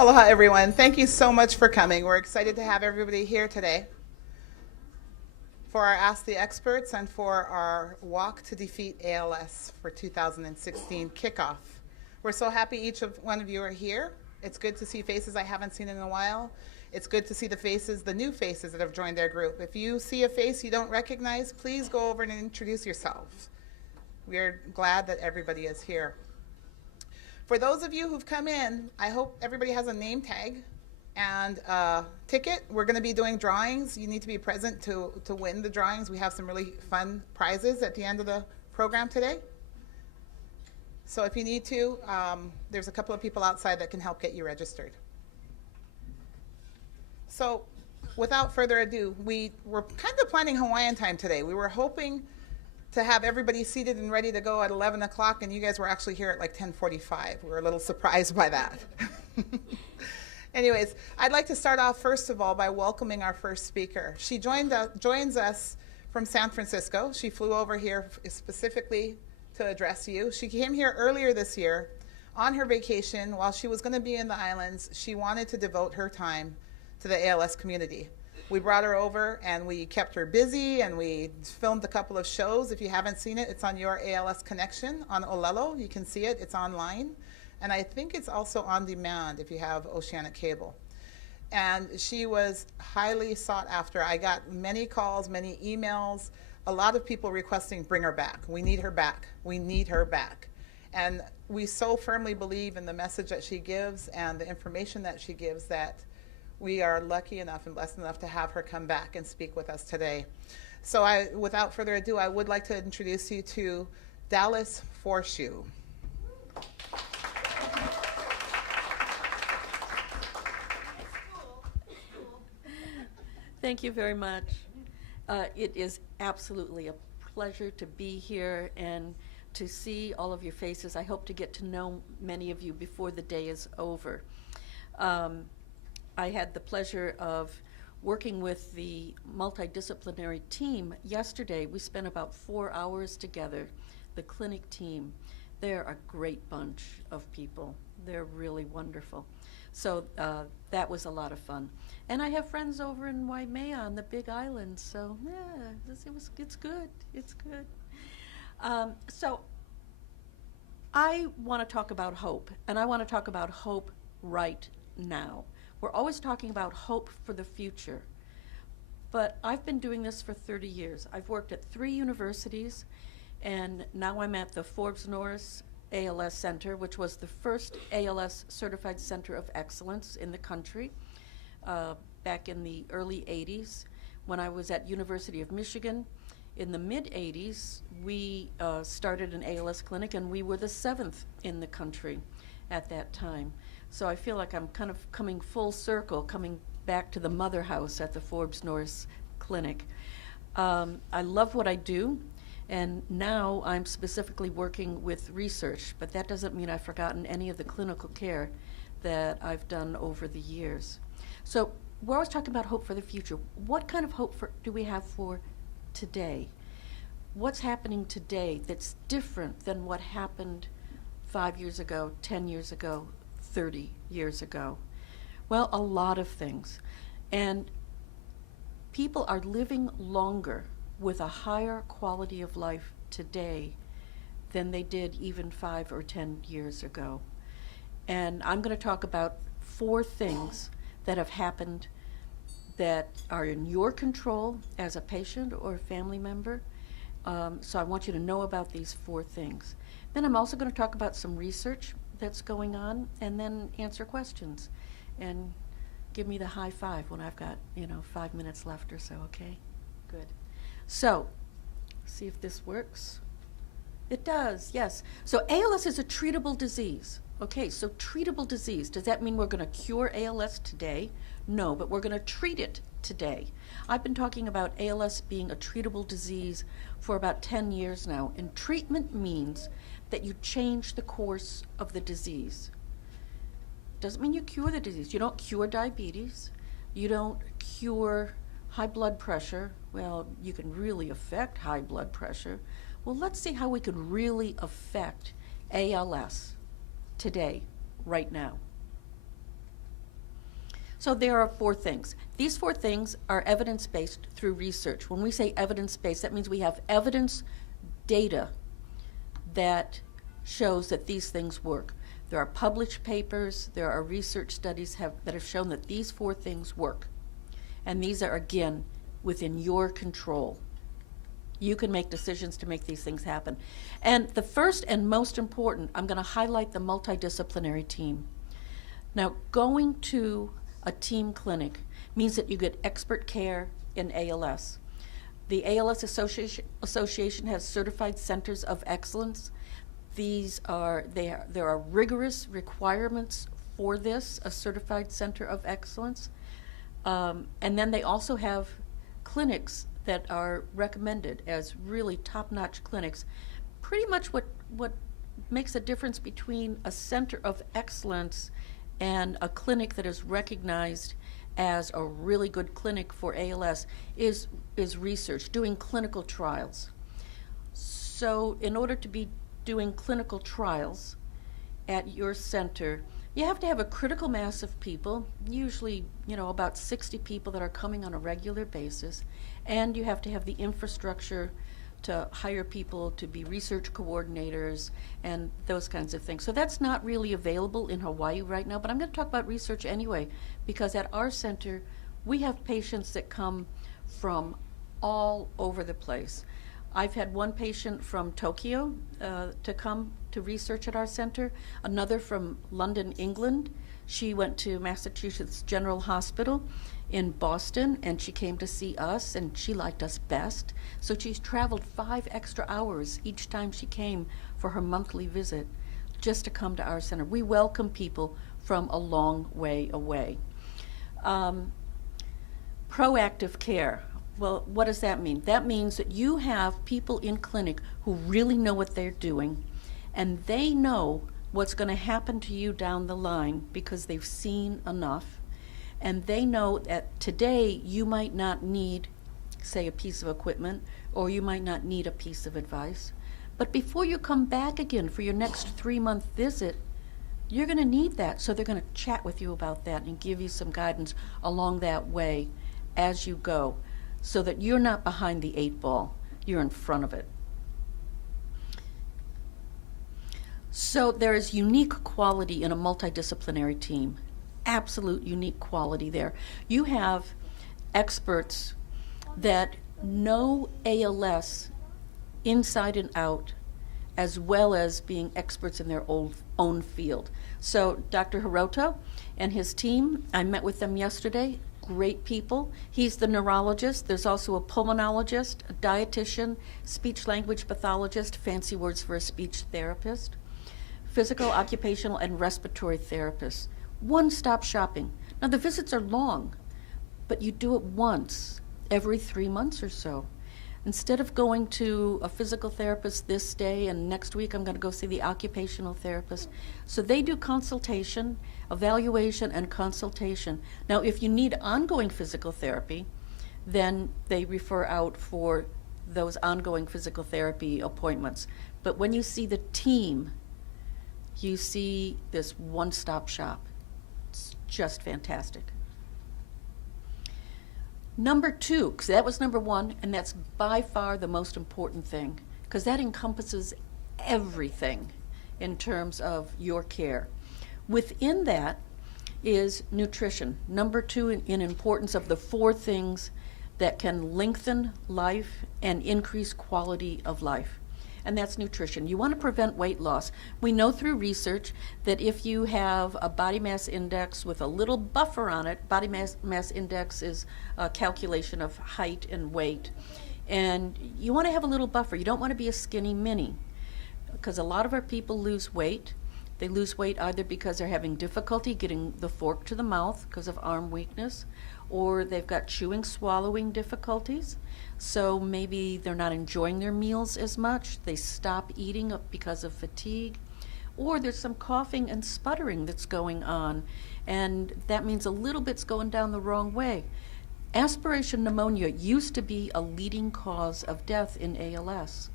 Aloha, everyone. Thank you so much for coming. We're excited to have everybody here today for our Ask the Experts and for our Walk to Defeat ALS for 2016 kickoff. We're so happy each one of you are here. It's good to see faces I haven't seen in a while. It's good to see the new faces that have joined their group. If you see a face you don't recognize, please go over and introduce yourselves. We are glad that everybody is here. For those of you who've come in, I hope everybody has a name tag and a ticket. We're going to be doing drawings. You need to be present to win the drawings. We have some really fun prizes at the end of the program today. So if you need to, there's a couple of people outside that can help get you registered. So without further ado, we were kind of planning Hawaiian time today. We were hoping to have everybody seated and ready to go at 11 o'clock, and you guys were actually here at like 10:45. We were a little surprised by that. Anyways, I'd like to start off first of all by welcoming our first speaker. She joins us from San Francisco. She flew over here specifically to address you. She came here earlier this year on her vacation. While she was going to be in the islands, she wanted to devote her time to the ALS community. We brought her over and we kept her busy and we filmed a couple of shows. If you haven't seen it, it's on Your ALS Connection on Olelo. You can see it. It's online. And I think it's also on demand if you have Oceanic Cable. And she was highly sought after. I got many calls, many emails, a lot of people requesting bring her back. We need her back. We need her back. And we so firmly believe in the message that she gives and the information that she gives that we are lucky enough and blessed enough to have her come back and speak with us today. So without further ado, I would like to introduce you to Dallas Forshew. Thank you very much. It is absolutely a pleasure to be here and to see all of your faces. I hope to get to know many of you before the day is over. I had the pleasure of working with the multidisciplinary team yesterday. We spent about 4 hours together, the clinic team. They're a great bunch of people. They're really wonderful. So that was a lot of fun. And I have friends over in Waimea on the Big Island, so yeah, it's good. It's good. So I want to talk about hope, and I want to talk about hope right now. We're always talking about hope for the future, but I've been doing this for 30 years. I've worked at 3 universities, and now I'm at the Forbes Norris ALS Center, which was the first ALS certified center of excellence in the country back in the early 80s. When I was at University of Michigan in the mid-80s, we started an ALS clinic, and we were the 7th in the country at that time. So I feel like I'm kind of coming full circle, coming back to the mother house at the Forbes Norris Clinic. I love what I do, and now I'm specifically working with research, but that doesn't mean I've forgotten any of the clinical care that I've done over the years. So we're always talking about hope for the future. What kind of hope do we have for today? What's happening today that's different than what happened 5 years ago, 10 years ago, 30 years ago? Well, a lot of things. And people are living longer with a higher quality of life today than they did even 5 or 10 years ago. And I'm going to talk about 4 things that have happened that are in your control as a patient or a family member. So I want you to know about these 4 things. Then I'm also going to talk about some research that's going on, and then answer questions and give me the high five when I've got 5 minutes left or so. Okay, good. So see if this works. It does, yes. So ALS is a treatable disease. Okay, so treatable disease, does that mean we're going to cure ALS today? No, but we're going to treat it today. I've been talking about ALS being a treatable disease for about 10 years now, and treatment means that you change the course of the disease. Doesn't mean you cure the disease. You don't cure diabetes. You don't cure high blood pressure. Well, you can really affect high blood pressure. Well, let's see how we could really affect ALS today, right now. So there are 4 things. These 4 things are evidence-based through research. When we say evidence-based, that means we have evidence data that shows that these things work. There are published papers, there are research studies that have shown that these 4 things work. And these are, again, within your control. You can make decisions to make these things happen. And the first and most important, I'm going to highlight the multidisciplinary team. Now, going to a team clinic means that you get expert care in ALS. The ALS Association has certified centers of excellence. There are rigorous requirements for this, a certified center of excellence. And then they also have clinics that are recommended as really top-notch clinics. Pretty much what makes a difference between a center of excellence and a clinic that is recognized as a really good clinic for ALS is research, doing clinical trials. So in order to be doing clinical trials at your center, you have to have a critical mass of people, usually, about 60 people that are coming on a regular basis, and you have to have the infrastructure to hire people to be research coordinators and those kinds of things. So that's not really available in Hawaii right now, but I'm going to talk about research anyway, because at our center, we have patients that come from all over the place. I've had one patient from Tokyo to come to research at our center, another from London, England. She went to Massachusetts General Hospital in Boston, and she came to see us, and she liked us best. So she's traveled 5 extra hours each time she came for her monthly visit just to come to our center. We welcome people from a long way away. Proactive care. Well, what does that mean? That means that you have people in clinic who really know what they're doing, and they know what's going to happen to you down the line because they've seen enough, and they know that today you might not need, say, a piece of equipment, or you might not need a piece of advice. But before you come back again for your next 3-month visit, you're going to need that. So they're going to chat with you about that and give you some guidance along that way as you go, so that you're not behind the 8 ball, you're in front of it. So there is unique quality in a multidisciplinary team, absolute unique quality there. You have experts that know ALS inside and out, as well as being experts in their own field. So Dr. Hiroto and his team, I met with them yesterday. Great people. He's the neurologist. There's also a pulmonologist, a dietitian, speech-language pathologist, fancy words for a speech therapist, physical, occupational, and respiratory therapist. One-stop shopping. Now, the visits are long, but you do it once every 3 months or so. Instead of going to a physical therapist this day and next week I'm going to go see the occupational therapist. So they do consultation, evaluation, and consultation. Now, if you need ongoing physical therapy, then they refer out for those ongoing physical therapy appointments. But when you see the team, you see this one-stop shop. It's just fantastic. Number 2, because that was number 1, and that's by far the most important thing, because that encompasses everything in terms of your care. Within that is nutrition. Number 2 in importance of the 4 things that can lengthen life and increase quality of life. And that's nutrition. You want to prevent weight loss. We know through research that if you have a body mass index with a little buffer on it, body mass index is a calculation of height and weight, and you want to have a little buffer. You don't want to be a skinny mini, because a lot of our people lose weight. They lose weight either because they're having difficulty getting the fork to the mouth because of arm weakness, or they've got chewing, swallowing difficulties. So maybe they're not enjoying their meals as much. They stop eating because of fatigue. Or there's some coughing and sputtering that's going on, and that means a little bit's going down the wrong way. Aspiration pneumonia used to be a leading cause of death in ALS.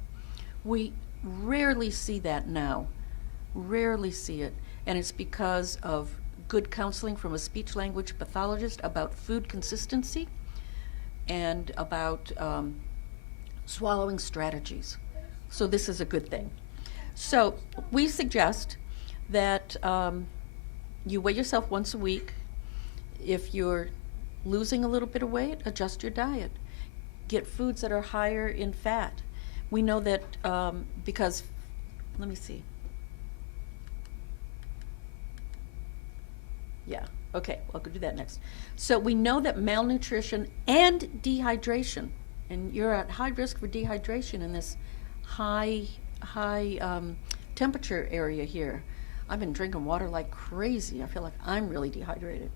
We rarely see that now. Rarely see it. And it's because of good counseling from a speech-language pathologist about food consistency and about swallowing strategies. So this is a good thing. So we suggest that you weigh yourself once a week. If you're losing a little bit of weight, adjust your diet. Get foods that are higher in fat. We know that because, let me see. Yeah, okay, I'll go do that next. So we know that malnutrition and dehydration, and you're at high risk for dehydration in this high temperature area here. I've been drinking water like crazy. I feel like I'm really dehydrated.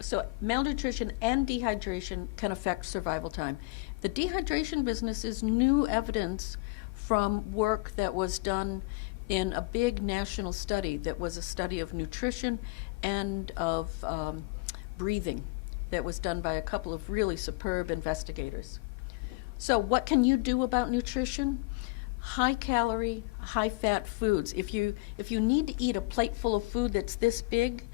So malnutrition and dehydration can affect survival time. The dehydration business is new evidence from work that was done in a big national study that was a study of nutrition and of breathing that was done by a couple of really superb investigators. So what can you do about nutrition? High calorie, high fat foods. If you need to eat a plate full of food that's this big,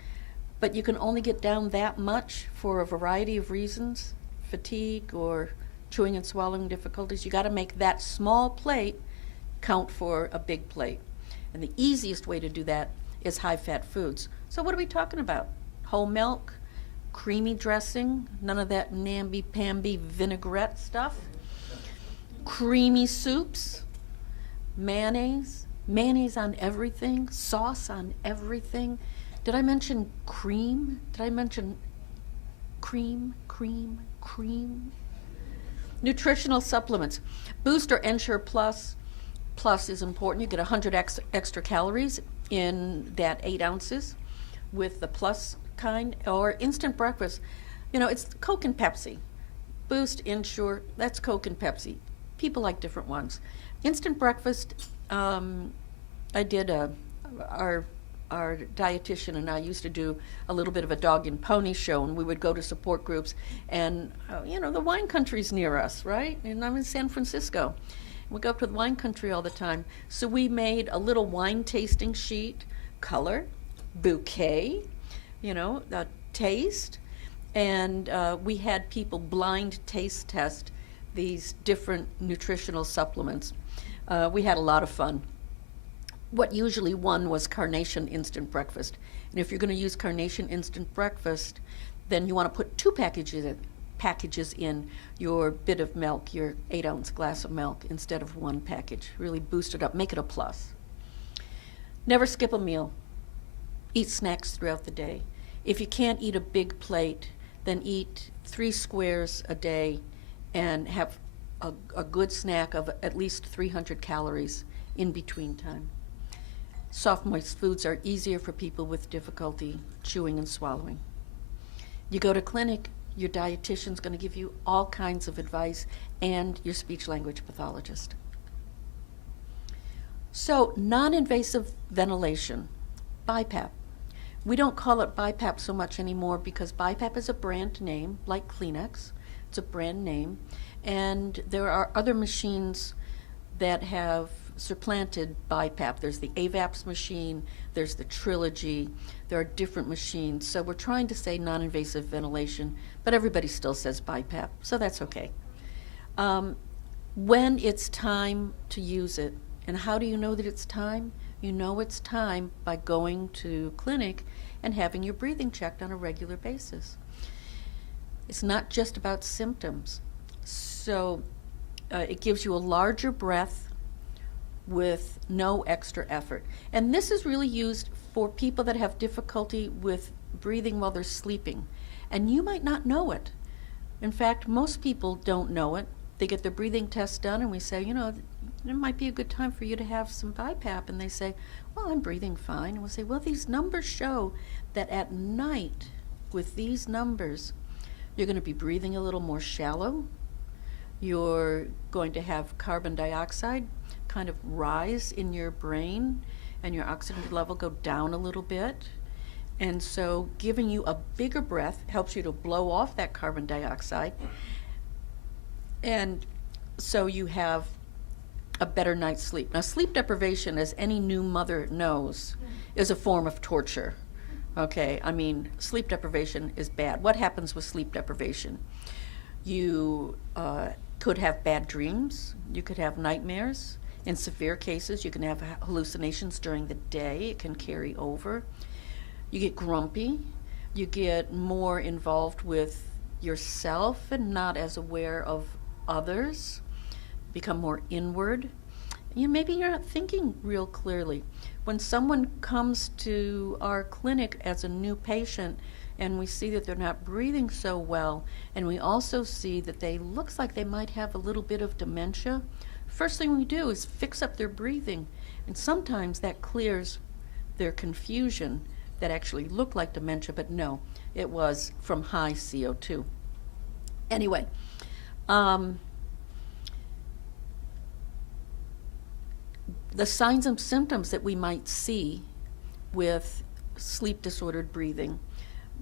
but you can only get down that much for a variety of reasons, fatigue or chewing and swallowing difficulties, you got to make that small plate count for a big plate. And the easiest way to do that is high fat foods. So what are we talking about? Whole milk, creamy dressing, none of that namby-pamby vinaigrette stuff, creamy soups, mayonnaise on everything, sauce on everything. Did I mention cream? Did I mention cream? Nutritional supplements. Boost or Ensure Plus. Plus is important. You get 100 extra calories in that 8 ounces with the Plus kind. Or instant breakfast. You know, it's Coke and Pepsi. Boost, Ensure, that's Coke and Pepsi. People like different ones. Instant breakfast, I did our dietitian and I used to do a little bit of a dog and pony show, and we would go to support groups, and the wine country's near us, right? And I'm in San Francisco. We go up to the wine country all the time. So we made a little wine tasting sheet, color, bouquet, taste, and we had people blind taste test these different nutritional supplements. We had a lot of fun. What usually won was Carnation Instant Breakfast. And if you're going to use Carnation Instant Breakfast, then you want to put 2 packages in your bit of milk, your 8-ounce glass of milk, instead of 1 package. Really boost it up, make it a plus. Never skip a meal. Eat snacks throughout the day. If you can't eat a big plate, then eat 3 squares a day and have a good snack of at least 300 calories in between time. Soft, moist foods are easier for people with difficulty chewing and swallowing. You go to clinic, your dietitian's going to give you all kinds of advice, and your speech-language pathologist. So, non-invasive ventilation, BiPAP. We don't call it BiPAP so much anymore because BiPAP is a brand name, like Kleenex. It's a brand name. And there are other machines that have supplanted BiPAP. There's the AVAPS machine, there's the Trilogy, there are different machines. So we're trying to say non-invasive ventilation, but everybody still says BiPAP, so that's okay. When it's time to use it, and how do you know that it's time? You know it's time by going to clinic and having your breathing checked on a regular basis. It's not just about symptoms. So it gives you a larger breath with no extra effort. And this is really used for people that have difficulty with breathing while they're sleeping. And you might not know it. In fact, most people don't know it. They get their breathing test done and we say, it might be a good time for you to have some BiPAP. And they say, well, I'm breathing fine. And we'll say, well, these numbers show that at night with these numbers, you're going to be breathing a little more shallow. You're going to have carbon dioxide kind of rise in your brain and your oxygen level go down a little bit. And so giving you a bigger breath helps you to blow off that carbon dioxide. And so you have a better night's sleep. Now, sleep deprivation, as any new mother knows, is a form of torture. Okay, I mean, sleep deprivation is bad. What happens with sleep deprivation? You could have bad dreams. You could have nightmares. In severe cases, you can have hallucinations during the day. It can carry over. You get grumpy. You get more involved with yourself and not as aware of others. Become more inward. Maybe you're not thinking real clearly. When someone comes to our clinic as a new patient and we see that they're not breathing so well, and we also see that they looks like they might have a little bit of dementia, first thing we do is fix up their breathing, and sometimes that clears their confusion that actually looked like dementia, but no, it was from high CO2. Anyway, the signs and symptoms that we might see with sleep disordered breathing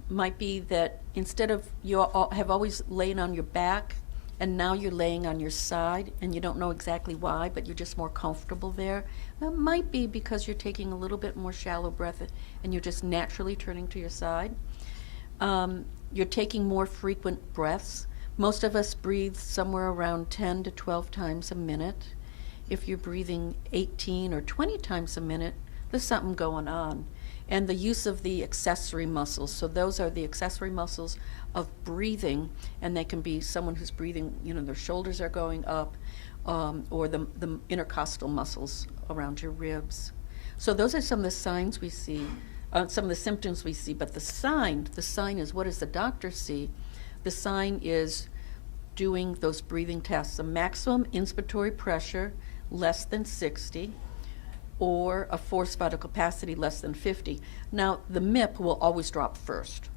might be that instead of you have always lain on your back and now you're laying on your side and you don't know exactly why, but you're just more comfortable there. That might be because you're taking a little bit more shallow breath and you're just naturally turning to your side. You're taking more frequent breaths. Most of us breathe somewhere around 10 to 12 times a minute. If you're breathing 18 or 20 times a minute, there's something going on. And the use of the accessory muscles. So those are the accessory muscles of breathing, and they can be someone who's breathing, their shoulders are going up, or the intercostal muscles around your ribs. So those are some of the signs we see, some of the symptoms we see. But the sign is, what does the doctor see? The sign is doing those breathing tests. A maximum inspiratory pressure less than 60, or a forced vital capacity less than 50. Now, the MIP will always drop first.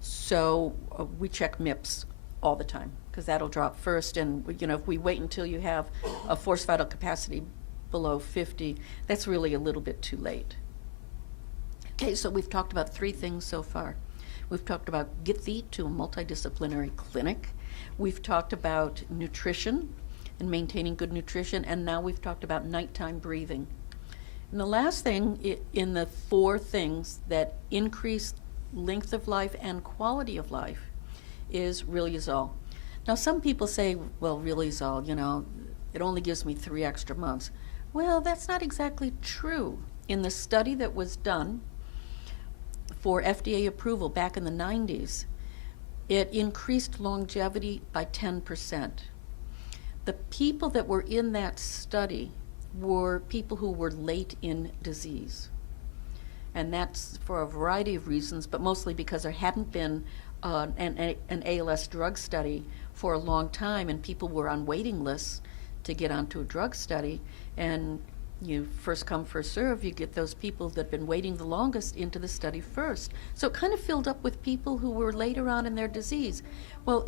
So we check MIPs all the time, because that'll drop first. And if we wait until you have a forced vital capacity below 50, that's really a little bit too late. Okay, so we've talked about 3 things so far. We've talked about Defeat to a multidisciplinary clinic. We've talked about nutrition and maintaining good nutrition, and now we've talked about nighttime breathing. And the last thing in the 4 things that increase length of life and quality of life is Riluzole. Now, some people say, well, Riluzole, it only gives me 3 extra months. Well, that's not exactly true. In the study that was done for FDA approval back in the 90s, it increased longevity by 10%. The people that were in that study were people who were late in disease. And that's for a variety of reasons, but mostly because there hadn't been an ALS drug study for a long time, and people were on waiting lists to get onto a drug study. And you first come, first serve, you get those people that have been waiting the longest into the study first. So it kind of filled up with people who were later on in their disease. Well,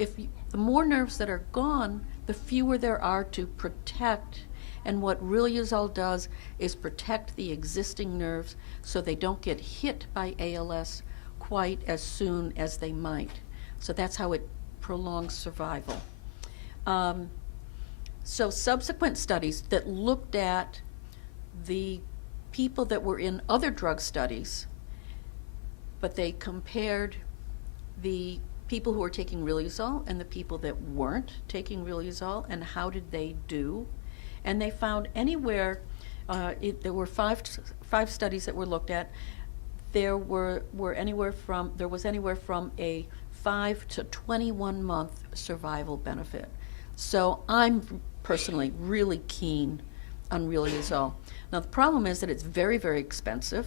the more nerves that are gone, the fewer there are to protect. And what Riluzole does is protect the existing nerves so they don't get hit by ALS quite as soon as they might. So that's how it prolongs survival. So subsequent studies that looked at the people that were in other drug studies, but they compared the people who were taking Riluzole and the people that weren't taking Riluzole, and how did they do? And they found anywhere, there were five studies that were looked at. There was anywhere from a 5 to 21 month survival benefit. So I'm personally really keen on Riluzole. Now the problem is that it's very, very expensive,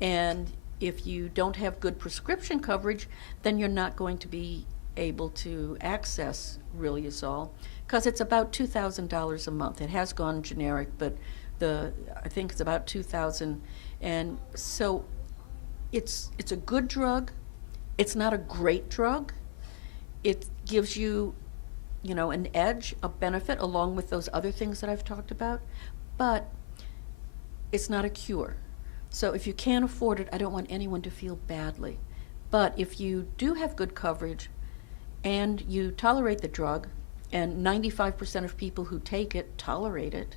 and if you don't have good prescription coverage, then you're not going to be able to access Riluzole, because it's about $2,000 a month. It has gone generic, but I think it's about $2,000, and so it's a good drug. It's not a great drug. It gives you, an edge, a benefit, along with those other things that I've talked about, but it's not a cure. So if you can't afford it, I don't want anyone to feel badly. But if you do have good coverage and you tolerate the drug, and 95% of people who take it tolerate it,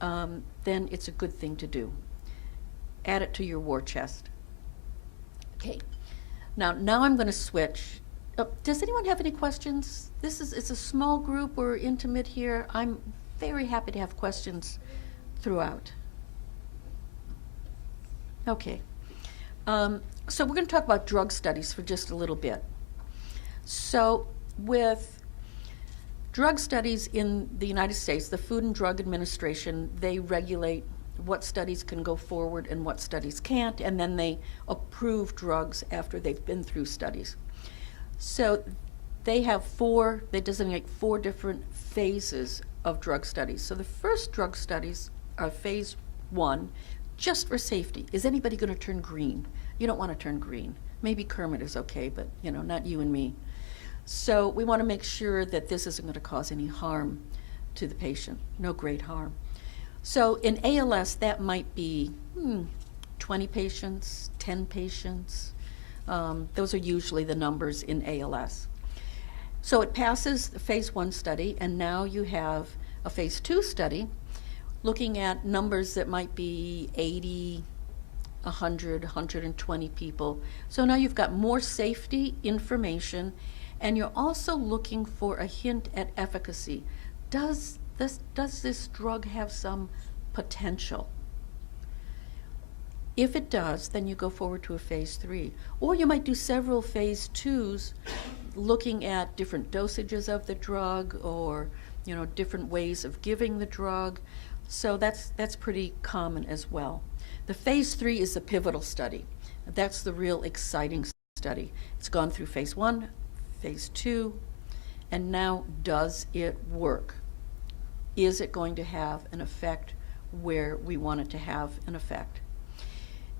then it's a good thing to do. Add it to your war chest. Okay. Now I'm going to switch. Does anyone have any questions? It's a small group. We're intimate here. I'm very happy to have questions throughout. Okay. So we're going to talk about drug studies for just a little bit. So with drug studies in the United States, the Food and Drug Administration, they regulate what studies can go forward and what studies can't, and then they approve drugs after they've been through studies. So they designate 4 different phases of drug studies. So the first drug studies are phase 1, just for safety. Is anybody going to turn green? You don't want to turn green. Maybe Kermit is okay, but not you and me. So we want to make sure that this isn't going to cause any harm to the patient, no great harm. So in ALS, that might be 20 patients, 10 patients. Those are usually the numbers in ALS. So it passes the phase 1 study, and now you have a phase 2 study looking at numbers that might be 80, 100, 120 people. So now you've got more safety information, and you're also looking for a hint at efficacy. Does this drug have some potential? If it does, then you go forward to a phase 3. Or you might do several phase 2s looking at different dosages of the drug, or different ways of giving the drug. So that's pretty common as well. The phase 3 is the pivotal study. That's the real exciting study. It's gone through phase 1, phase 2, and now does it work? Is it going to have an effect where we want it to have an effect?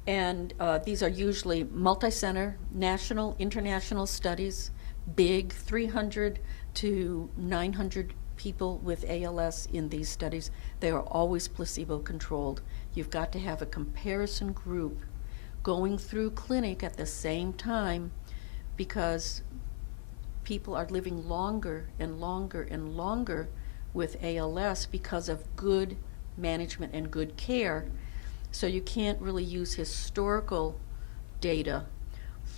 And these are usually multi-center, national, international studies, big, 300 to 900 people with ALS in these studies. They are always placebo-controlled. You've got to have a comparison group going through clinic at the same time, because people are living longer and longer and longer with ALS because of good management and good care. So you can't really use historical data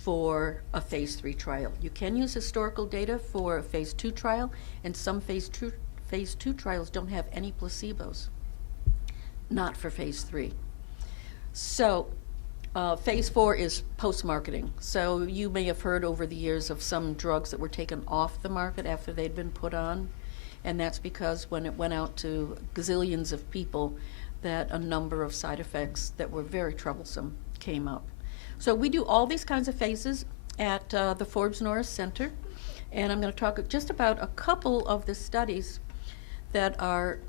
for a phase 3 trial. You can use historical data for a phase 2 trial, and some phase 2 trials don't have any placebos. Not for phase 3. So phase 4 is post-marketing. So you may have heard over the years of some drugs that were taken off the market after they'd been put on, and that's because when it went out to gazillions of people, that a number of side effects that were very troublesome came up. So we do all these kinds of phases at the Forbes Norris Center, and I'm going to talk just about a couple of the studies that are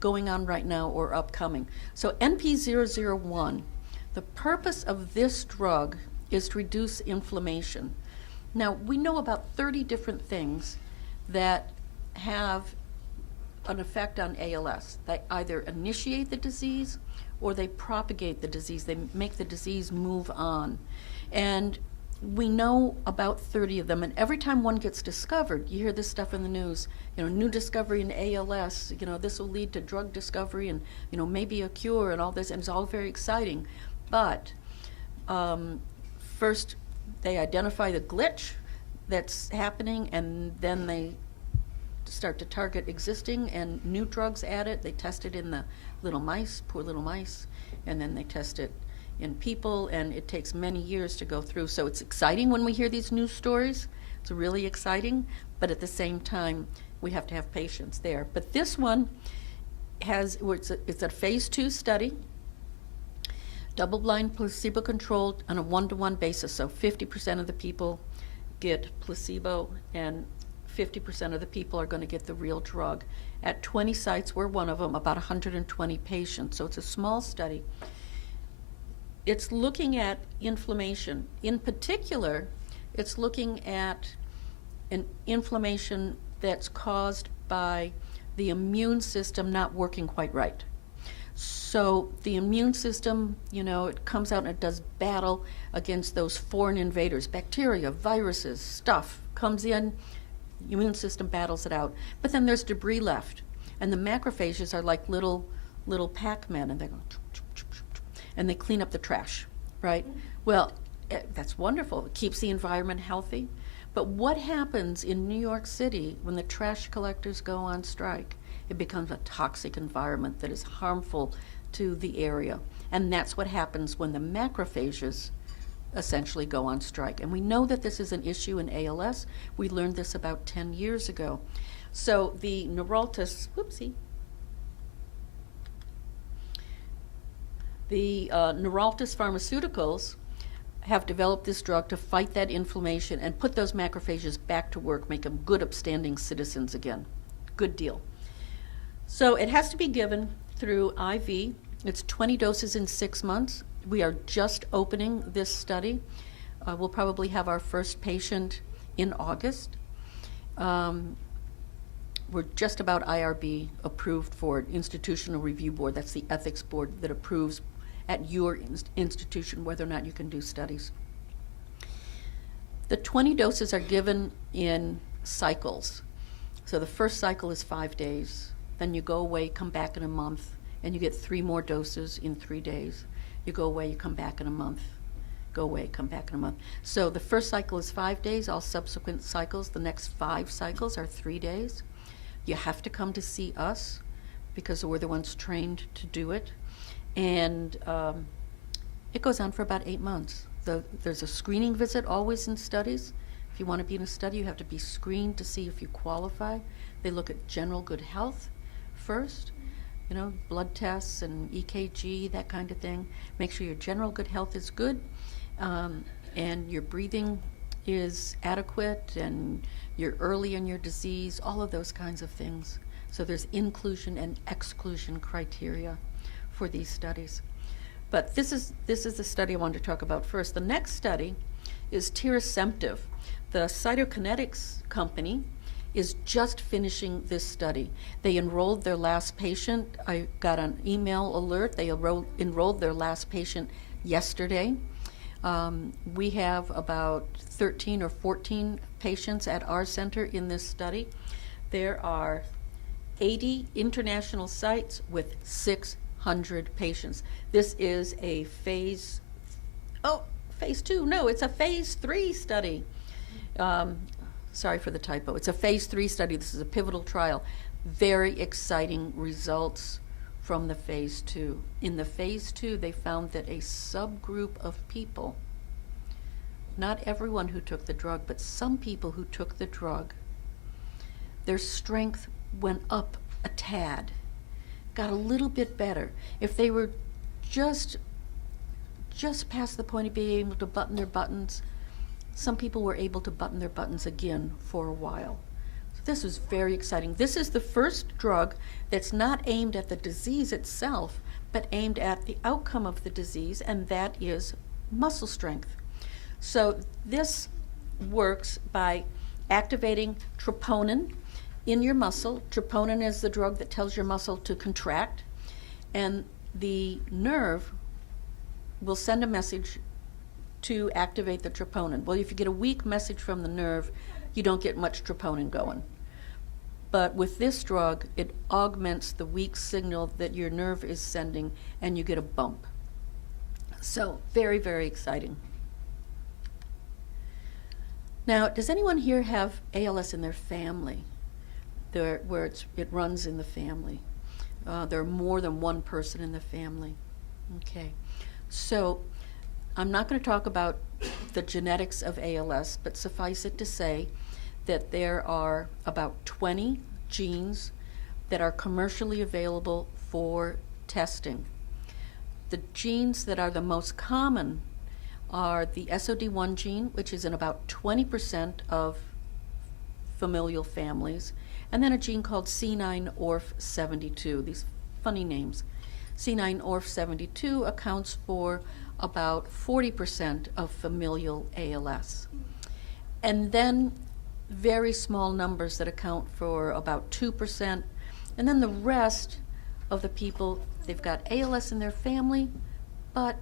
going on right now or upcoming. So NP001, the purpose of this drug is to reduce inflammation. Now, we know about 30 different things that have an effect on ALS. They either initiate the disease or they propagate the disease. They make the disease move on. And we know about 30 of them, and every time one gets discovered, you hear this stuff in the news, new discovery in ALS, this will lead to drug discovery and, maybe a cure and all this, and it's all very exciting. But first they identify the glitch that's happening, and then they start to target existing and new drugs at it. They test it in the little mice, poor little mice, and then they test it in people, and it takes many years to go through. So it's exciting when we hear these news stories. It's really exciting, but at the same time, we have to have patience there. But this one it's a phase 2 study, double-blind, placebo-controlled on a 1-to-1 basis. So 50% of the people get placebo, and 50% of the people are going to get the real drug. At 20 sites, we're one of them, about 120 patients. So it's a small study. It's looking at inflammation. In particular, it's looking at an inflammation that's caused by the immune system not working quite right. So the immune system, it comes out and it does battle against those foreign invaders, bacteria, viruses, stuff comes in, immune system battles it out. But then there's debris left, and the macrophages are like little Pac-Men, and they go, and they clean up the trash, right? Well, That's wonderful. It keeps the environment healthy. But what happens in New York City when the trash collectors go on strike? It becomes a toxic environment that is harmful to the area. And that's what happens when the macrophages essentially go on strike. And we know that this is an issue in ALS. We learned this about 10 years ago. So the Neuraltis, the Neuraltis Pharmaceuticals have developed this drug to fight that inflammation and put those macrophages back to work, make them good upstanding citizens again. Good deal. So it has to be given through IV. It's 20 doses in 6 months. We are just opening this study. We'll probably have our first patient in August. We're just about IRB approved for Institutional Review Board. That's the ethics board that approves at your institution whether or not you can do studies. The 20 doses are given in cycles. So the first cycle is 5 days. Then you go away, come back in a month, and you get 3 more doses in 3 days. You go away, you come back in a month. Go away, come back in a month. So the first cycle is 5 days. All subsequent cycles, the next 5 cycles are 3 days. You have to come to see us because we're the ones trained to do it. And it goes on for about 8 months. There's a screening visit always in studies. If you want to be in a study, you have to be screened to see if you qualify. They look at general good health first, you know, blood tests and EKG, that kind of thing. Make sure your general good health is good, and your breathing is adequate, and you're early in your disease, all of those kinds of things. So there's inclusion and exclusion criteria for these studies. But this is the study I wanted to talk about first. The next study is tirasemtiv. The Cytokinetics company is just finishing this study. They enrolled their last patient. I got an email alert. They enrolled their last patient yesterday. We have about 13 or 14 patients at our center in this study. There are 80 international sites with 600 patients. This is a phase 2. No, it's a phase 3 study. Sorry for the typo. It's a phase 3 study. This is a pivotal trial. Very exciting results from the phase 2. In the phase 2, they found that a subgroup of people, not everyone who took the drug, but some people who took the drug, their strength went up a tad, got a little bit better. If they were just past the point of being able to button their buttons, some people were able to button their buttons again for a while. So this was very exciting. This is the first drug that's not aimed at the disease itself, but aimed at the outcome of the disease, and that is muscle strength. So this works by activating troponin in your muscle. Troponin is the drug that tells your muscle to contract, and the nerve will send a message to activate the troponin. Well, if you get a weak message from the nerve, you don't get much troponin going. But with this drug, it augments the weak signal that your nerve is sending, and you get a bump. So very, very exciting. Now, does anyone here have ALS in their family, where it runs in the family? There are more than one person in the family. Okay, so I'm not going to talk about the genetics of ALS, but suffice it to say that there are about 20 genes that are commercially available for testing. The genes that are the most common are the SOD1 gene, which is in about 20% of familial families, and then a gene called C9orf72, these funny names. C9orf72 accounts for about 40% of familial ALS. And then very small numbers that account for about 2%. And then the rest of the people, they've got ALS in their family, but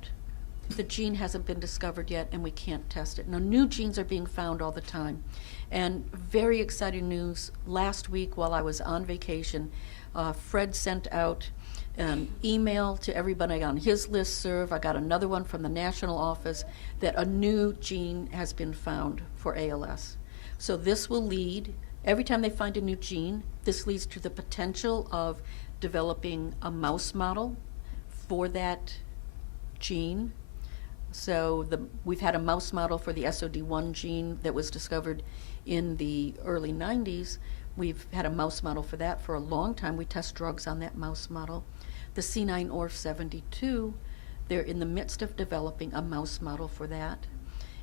the gene hasn't been discovered yet and we can't test it. Now, new genes are being found all the time. And very exciting news, last week while I was on vacation, Fred sent out an email to everybody on his listserv. I got another one from the national office that a new gene has been found for ALS. So this will lead, every time they find a new gene, this leads to the potential of developing a mouse model for that gene. So we've had a mouse model for the SOD1 gene that was discovered in the early 90s. We've had a mouse model for that for a long time. We test drugs on that mouse model. The C9orf72, they're in the midst of developing a mouse model for that.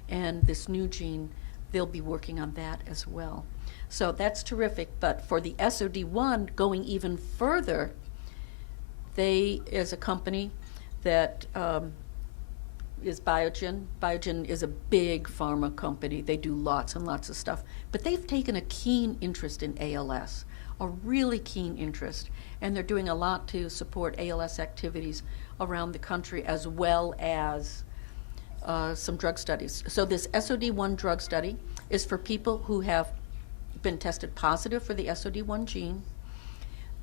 And this new gene, they'll be working on that as well. So that's terrific. But for the SOD1, going even further, they is a company that is Biogen. Biogen is a big pharma company. They do lots and lots of stuff. But they've taken a keen interest in ALS, a really keen interest. And they're doing a lot to support ALS activities around the country, as well as some drug studies. So this SOD1 drug study is for people who have been tested positive for the SOD1 gene.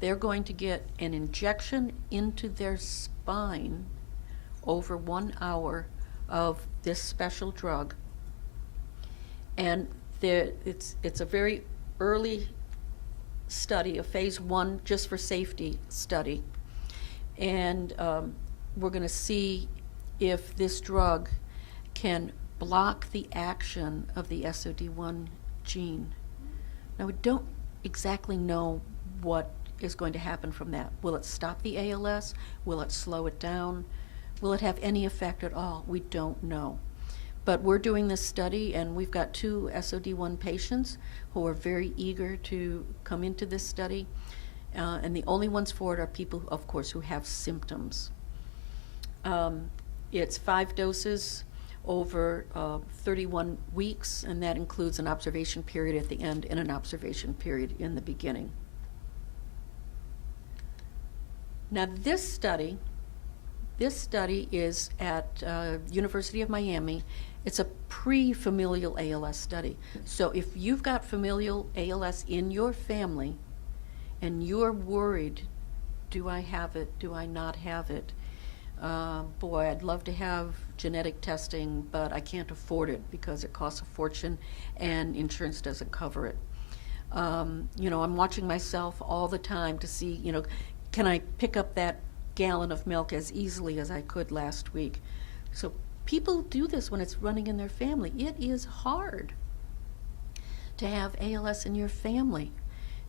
They're going to get an injection into their spine over 1 hour of this special drug. And it's a very early study, a phase 1 just for safety study. And we're going to see if this drug can block the action of the SOD1 gene. Now, we don't exactly know what is going to happen from that. Will it stop the ALS? Will it slow it down? Will it have any effect at all? We don't know. But we're doing this study, and we've got 2 SOD1 patients who are very eager to come into this study. And the only ones for it are people, of course, who have symptoms. It's 5 doses over 31 weeks, and that includes an observation period at the end and an observation period in the beginning. Now, this study is at University of Miami. It's a pre-familial ALS study. So if you've got familial ALS in your family and you're worried, do I have it, do I not have it? Boy, I'd love to have genetic testing, but I can't afford it because it costs a fortune and insurance doesn't cover it. I'm watching myself all the time to see, can I pick up that gallon of milk as easily as I could last week? So people do this when it's running in their family. It is hard to have ALS in your family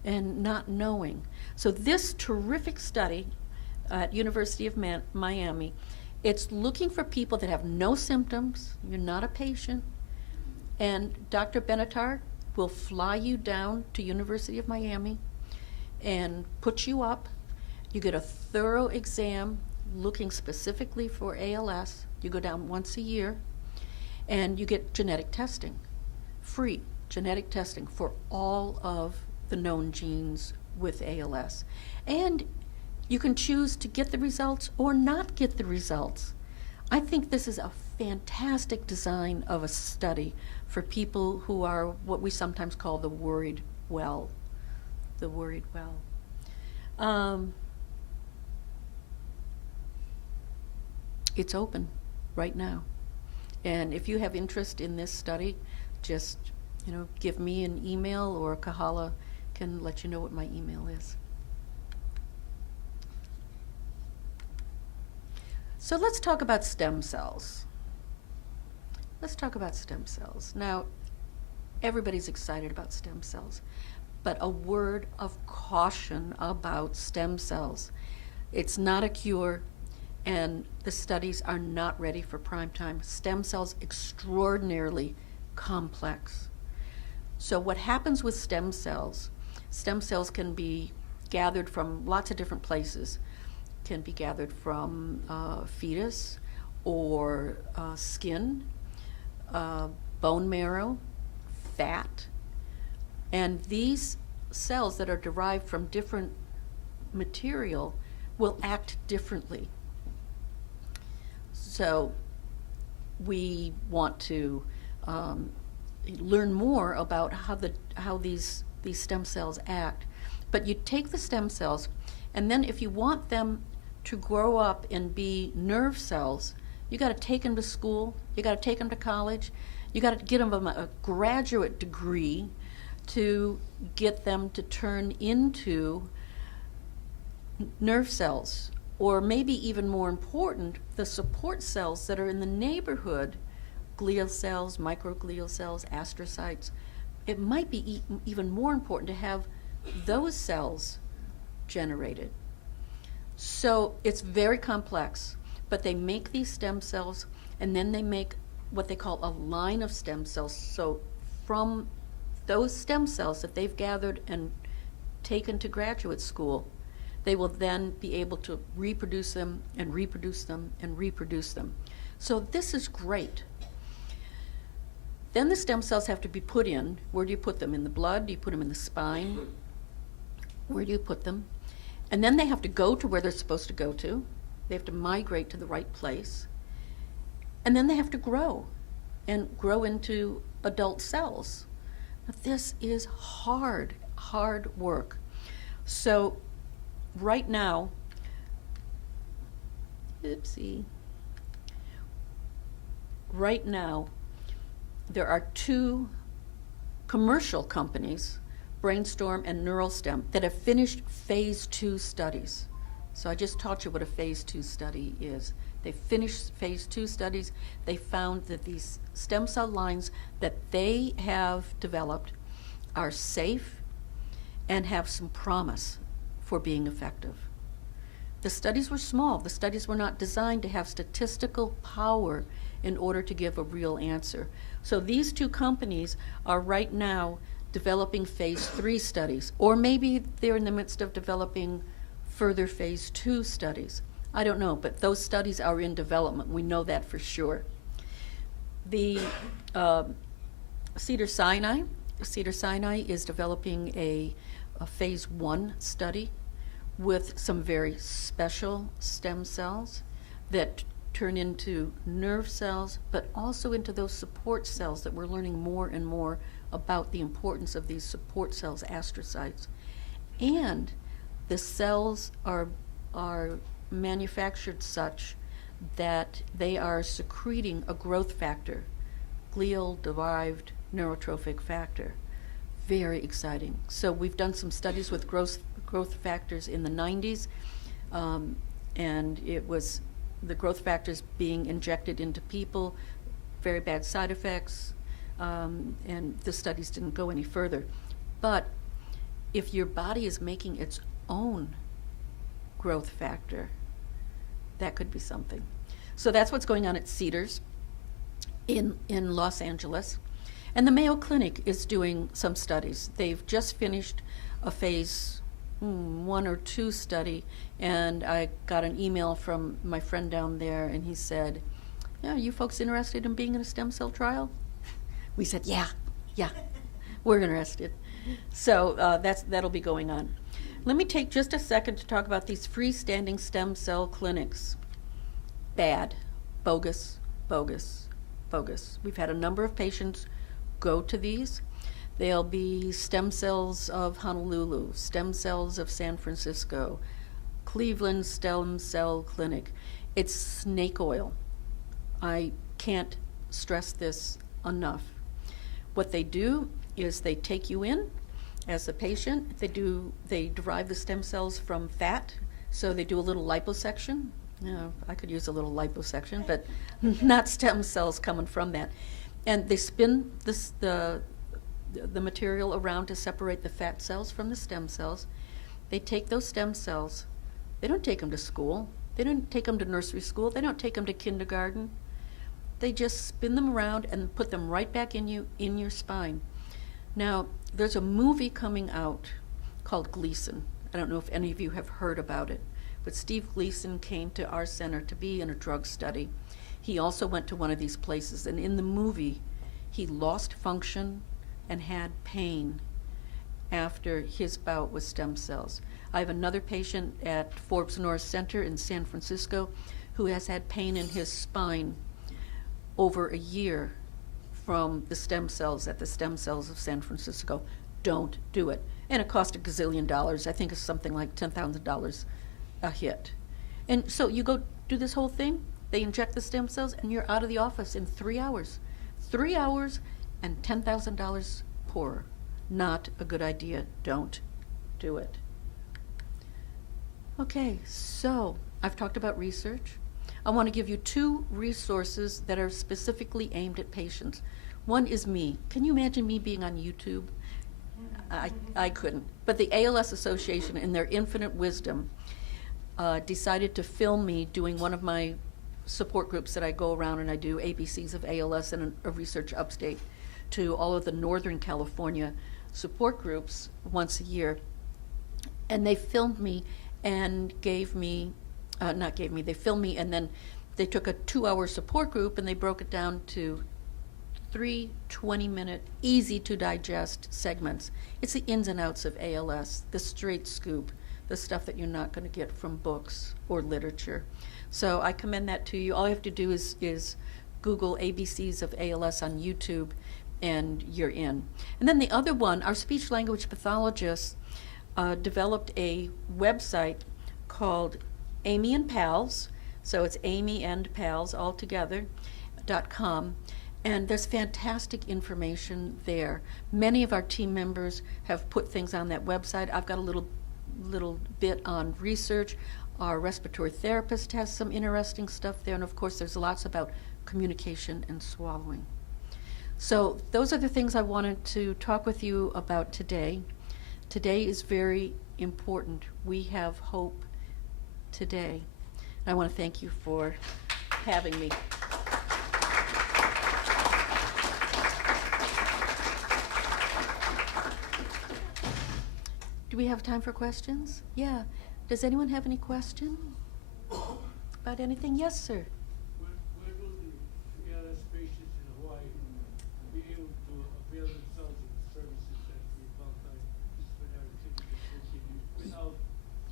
and not knowing. So this terrific study at University of Miami, it's looking for people that have no symptoms. You're not a patient. And Dr. Benatar will fly you down to University of Miami and put you up. You get a thorough exam looking specifically for ALS. You go down once a year, and you get genetic testing, free genetic testing for all of the known genes with ALS. And you can choose to get the results or not get the results. I think this is a fantastic design of a study for people who are what we sometimes call the worried well. The worried well. It's open right now. And if you have interest in this study, just give me an email, or Kahala can let you know what my email is. So let's talk about stem cells. Let's talk about stem cells. Now, everybody's excited about stem cells, but a word of caution about stem cells. It's not a cure, and the studies are not ready for prime time. Stem cells, extraordinarily complex. So what happens with stem cells can be gathered from lots of different places. Can be gathered from fetus or skin, bone marrow, fat. And these cells that are derived from different material will act differently. So we want to learn more about how these stem cells act. But you take the stem cells, and then if you want them to grow up and be nerve cells, you got to take them to school, you got to take them to college, you got to get them a graduate degree to get them to turn into nerve cells, or maybe even more important, the support cells that are in the neighborhood, glial cells, microglial cells, astrocytes. It might be even more important to have those cells generated. So it's very complex, but they make these stem cells, and then they make what they call a line of stem cells. So from those stem cells that they've gathered and taken to graduate school, they will then be able to reproduce them and reproduce them and reproduce them. So this is great. Then the stem cells have to be put in. Where do you put them? In the blood? Do you put them in the spine? Where do you put them? And then they have to go to where they're supposed to go to. They have to migrate to the right place. And then they have to grow and grow into adult cells. Now, this is hard work. So right now, right now, there are 2 commercial companies, Brainstorm and Neuralstem, that have finished phase 2 studies. So I just taught you what a phase 2 study is. They finished phase 2 studies. They found that these stem cell lines that they have developed are safe and have some promise for being effective. The studies were small. The studies were not designed to have statistical power in order to give a real answer. So these 2 companies are right now developing phase 3 studies, or maybe they're in the midst of developing further phase 2 studies. I don't know, but those studies are in development. We know that for sure. The Cedars-Sinai is developing a phase 1 study with some very special stem cells that turn into nerve cells, but also into those support cells that we're learning more and more about the importance of these support cells, astrocytes. And the cells are manufactured such that they are secreting a growth factor, glial-derived neurotrophic factor. Very exciting. So we've done some studies with growth factors in the 90s, and it was the growth factors being injected into people, very bad side effects, and the studies didn't go any further. But if your body is making its own growth factor, that could be something. So that's what's going on at Cedars in Los Angeles. And the Mayo Clinic is doing some studies. They've just finished a phase 1 or 2 study, and I got an email from my friend down there, and he said, "Yeah, you folks interested in being in a stem cell trial?" We said, yeah, we're interested. So that'll be going on. Let me take just a second to talk about these freestanding stem cell clinics. Bad, bogus, bogus, bogus. We've had a number of patients go to these. They'll be stem cells of Honolulu, stem cells of San Francisco, Cleveland Stem Cell Clinic. It's snake oil. I can't stress this enough. What they do is they take you in as a patient. They derive the stem cells from fat, so they do a little liposuction. I could use a little liposuction, but not stem cells coming from that. And they spin the material around to separate the fat cells from the stem cells. They take those stem cells. They don't take them to school. They don't take them to nursery school. They don't take them to kindergarten. They just spin them around and put them right back in your spine. Now, there's a movie coming out called Gleason. I don't know if any of you have heard about it, but Steve Gleason came to our center to be in a drug study. He also went to one of these places, and in the movie, he lost function and had pain after his bout with stem cells. I have another patient at Forbes North Center in San Francisco who has had pain in his spine over a year from the stem cells at the Stem Cells of San Francisco. Don't do it. And it cost $1 gazillion. I think it's something like $10,000 a hit. And so you go do this whole thing, they inject the stem cells, and you're out of the office in 3 hours. 3 hours and $10,000 poorer. Not a good idea. Don't do it. Okay, so I've talked about research. I want to give you 2 resources that are specifically aimed at patients. One is me. Can you imagine me being on YouTube? I couldn't. But the ALS Association, in their infinite wisdom, decided to film me doing one of my support groups that I go around and I do ABCs of ALS and a research upstate to all of the Northern California support groups once a year. And they filmed me and gave me, they filmed me and then they took a 2-hour support group and they broke it down to 3 20-minute, easy to digest segments. It's the ins and outs of ALS, the straight scoop, the stuff that you're not going to get from books or literature. So I commend that to you. All you have to do is Google ABCs of ALS on YouTube and you're in. And then the other one, our speech language pathologists developed a website called Amy and Pals. So it's Amy and Pals all together.com. And there's fantastic information there. Many of our team members have put things on that website. I've got a little bit on research. Our respiratory therapist has some interesting stuff there. And of course, there's lots about communication and swallowing. So those are the things I wanted to talk with you about today. Today is very important. We have hope today. And I want to thank you for having me. Do we have time for questions? Yeah. Does anyone have any question about anything? Yes, sir. Where will the ALS patients in Hawaii be able to avail themselves of the services that the multidisciplinary clinic is working without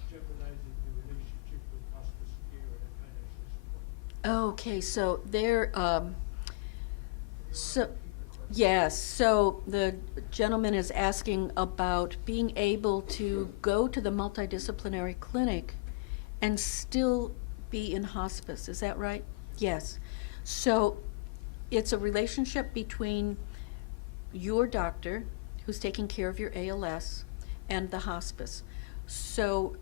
jeopardizing the relationship with hospice care or that financial support? Okay, so yes, so the gentleman is asking about being able to go to the multidisciplinary clinic and still be in hospice. Is that right? Yes. So it's a relationship between your doctor, who's taking care of your ALS, and the hospice. So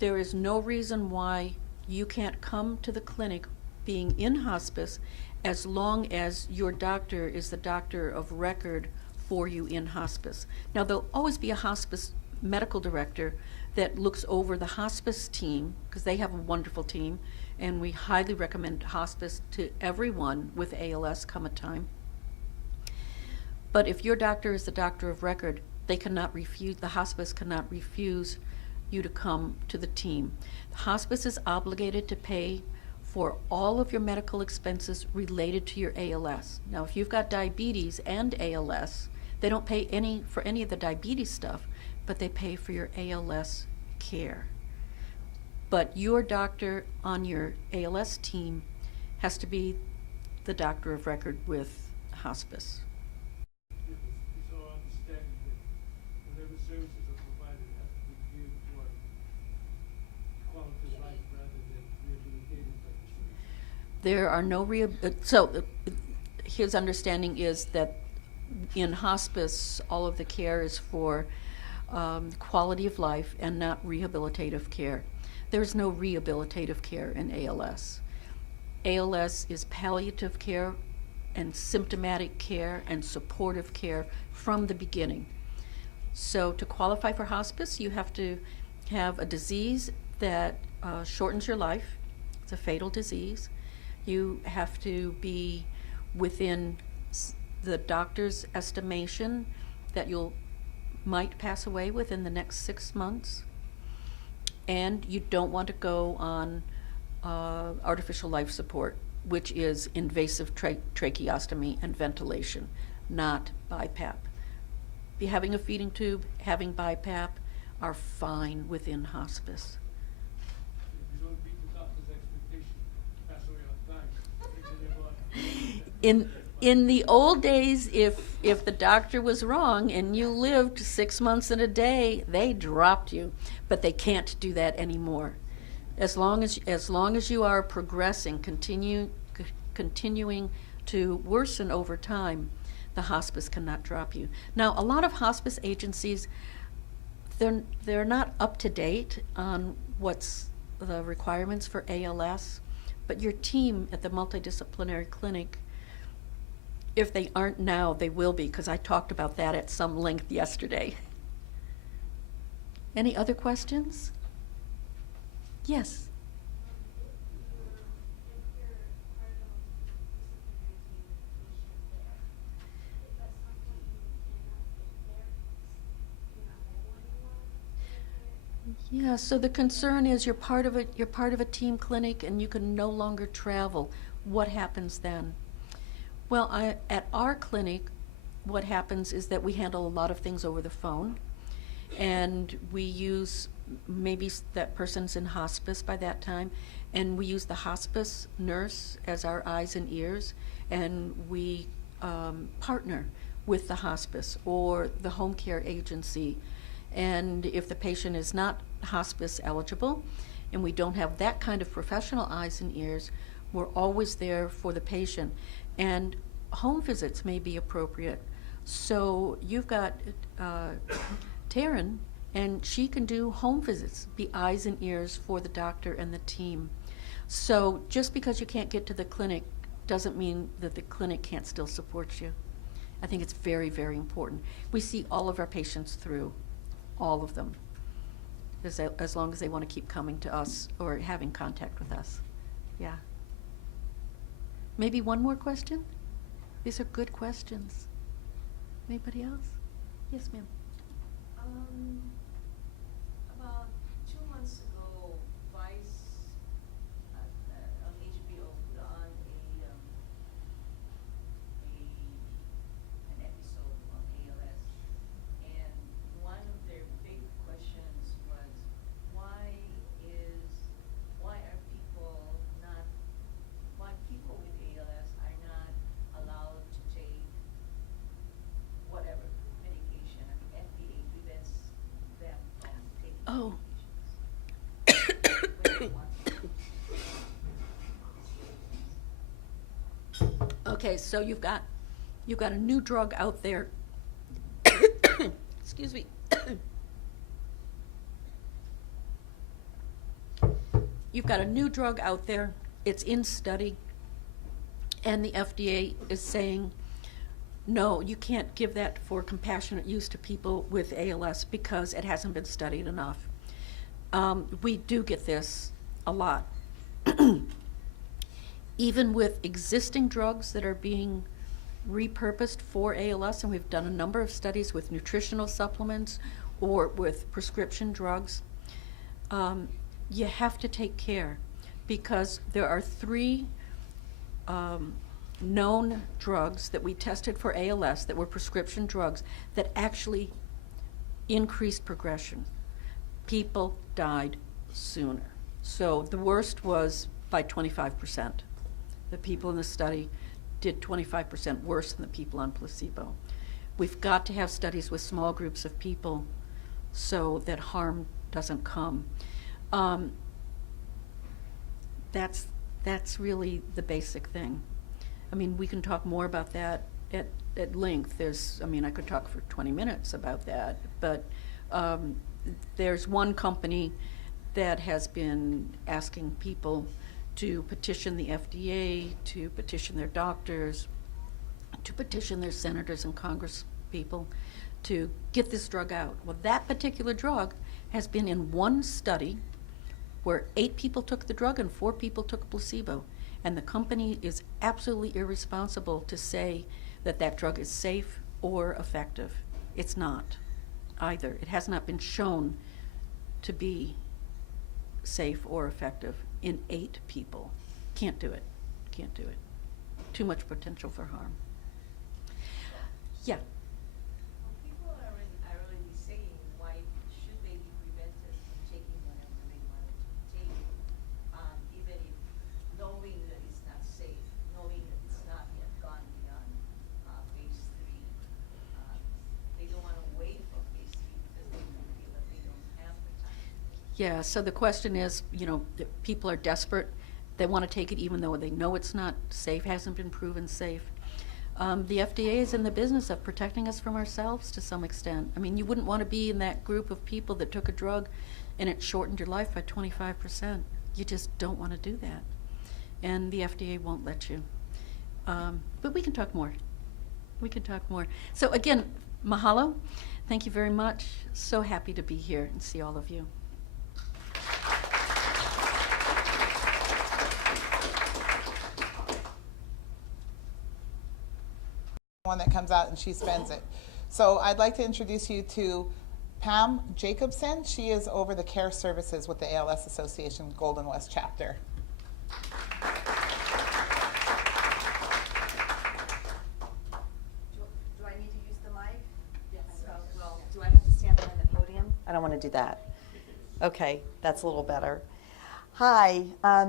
there is no reason why you can't come to the clinic being in hospice as long as your doctor is the doctor of record for you in hospice. Now, there'll always be a hospice medical director that looks over the hospice team, because they have a wonderful team, and we highly recommend hospice to everyone with ALS come a time. But if your doctor is the doctor of record, they cannot refuse, the hospice cannot refuse you to come to the team. The hospice is obligated to pay for all of your medical expenses related to your ALS. Now, if you've got diabetes and ALS, they don't pay for any of the diabetes stuff, but they pay for your ALS care. But your doctor on your ALS team has to be the doctor of record with hospice. It's our understanding that whatever services are provided have to be geared toward quality of life rather than rehabilitative type of services. There are no so his understanding is that in hospice, all of the care is for quality of life and not rehabilitative care. There's no rehabilitative care in ALS. ALS is palliative care and symptomatic care and supportive care from the beginning. So to qualify for hospice, you have to have a disease that shortens your life. It's a fatal disease. You have to be within the doctor's estimation that you might pass away within the next 6 months. And you don't want to go on artificial life support, which is invasive tracheostomy and ventilation, not BiPAP. Having a feeding tube, having BiPAP are fine within hospice. If you don't beat the doctor's expectation, pass away on time. In the old days, if the doctor was wrong and you lived 6 months and a day, they dropped you. But they can't do that anymore. As long as you are progressing, continuing to worsen over time, the hospice cannot drop you. Now, a lot of hospice agencies, they're not up to date on what's the requirements for ALS, but your team at the multidisciplinary clinic, if they aren't now, they will be, because I talked about that at some length yesterday. Any other questions? Yes. Yeah, so the concern is you're part of a team clinic and you can no longer travel. What happens then? Well, at our clinic, what happens is that we handle a lot of things over the phone, and we use, maybe that person's in hospice by that time, and we use the hospice nurse as our eyes and ears, and we partner with the hospice or the home care agency. And if the patient is not hospice eligible and we don't have that kind of professional eyes and ears, we're always there for the patient. And home visits may be appropriate. So you've got Taryn, and she can do home visits, be eyes and ears for the doctor and the team. So just because you can't get to the clinic doesn't mean that the clinic can't still support you. I think it's very, very important. We see all of our patients through, all of them, as long as they want to keep coming to us or having contact with us. Yeah. Maybe one more question? These are good questions. Anybody else? Yes, ma'am. About 2 months ago, Vice on HBO put on an episode on ALS, and one of their big questions was why people with ALS are not allowed to take whatever medication. I mean, FDA prevents them from taking Oh. medications when they want to. Okay, so you've got a new drug out there. Excuse me. You've got a new drug out there. It's in study, and the FDA is saying, no, you can't give that for compassionate use to people with ALS because it hasn't been studied enough. We do get this a lot. Even with existing drugs that are being repurposed for ALS, and we've done a number of studies with nutritional supplements or with prescription drugs, you have to take care, because there are 3 known drugs that we tested for ALS that were prescription drugs that actually increased progression. People died sooner. So the worst was by 25%. The people in the study did 25% worse than the people on placebo. We've got to have studies with small groups of people so that harm doesn't come. That's really the basic thing. I mean, we can talk more about that at length. I could talk for 20 minutes about that, but there's one company that has been asking people to petition the FDA, to petition their doctors, to petition their senators and Congress people to get this drug out. Well, that particular drug has been in one study where 8 people took the drug and 4 people took a placebo. And the company is absolutely irresponsible to say that that drug is safe or effective. It's not either. It has not been shown to be safe or effective in 8 people. Can't do it. Can't do it. Too much potential for harm. Yeah. People are already saying why should they be prevented from taking whatever they wanted to take, even if knowing that it's not safe, knowing that it's not yet gone beyond phase 3. They don't want to wait for phase 3 because they feel that they don't have the time. Yeah, so the question is, people are desperate. They want to take it even though they know it's not safe, hasn't been proven safe. The FDA is in the business of protecting us from ourselves to some extent. I mean, you wouldn't want to be in that group of people that took a drug and it shortened your life by 25%. You just don't want to do that. And the FDA won't let you. But we can talk more. We can talk more. So again, mahalo. Thank you very much. So happy to be here and see all of you. One that comes out and she spends it. So I'd like to introduce you to Pam Jacobson. She is over the care services with the ALS Association Golden West chapter. Do I need to use the mic? Yes. Well, do I have to stand behind the podium? I don't want to do that. Okay, that's a little better. Hi,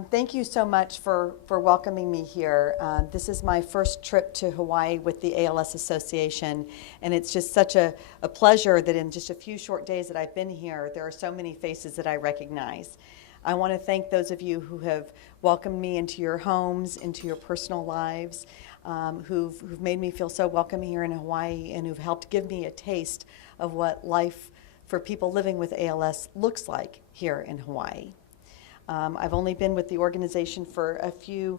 thank you so much for welcoming me here. This is my first trip to Hawaii with the ALS Association, and it's just such a pleasure that in just a few short days that I've been here, there are so many faces that I recognize. I want to thank those of you who have welcomed me into your homes, into your personal lives, who've made me feel so welcome here in Hawaii, and who've helped give me a taste of what life for people living with ALS looks like here in Hawaii. I've only been with the organization for a few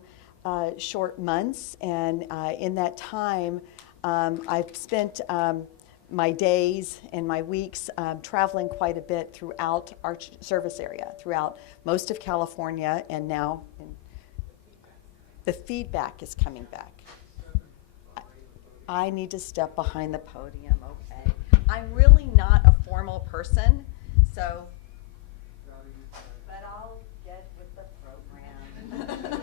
short months, and in that time, I've spent my days and my weeks traveling quite a bit throughout our service area, throughout most of California, and now the feedback is coming back. I need to step behind the podium, okay. I'm really not a formal person, so, but I'll get with the program.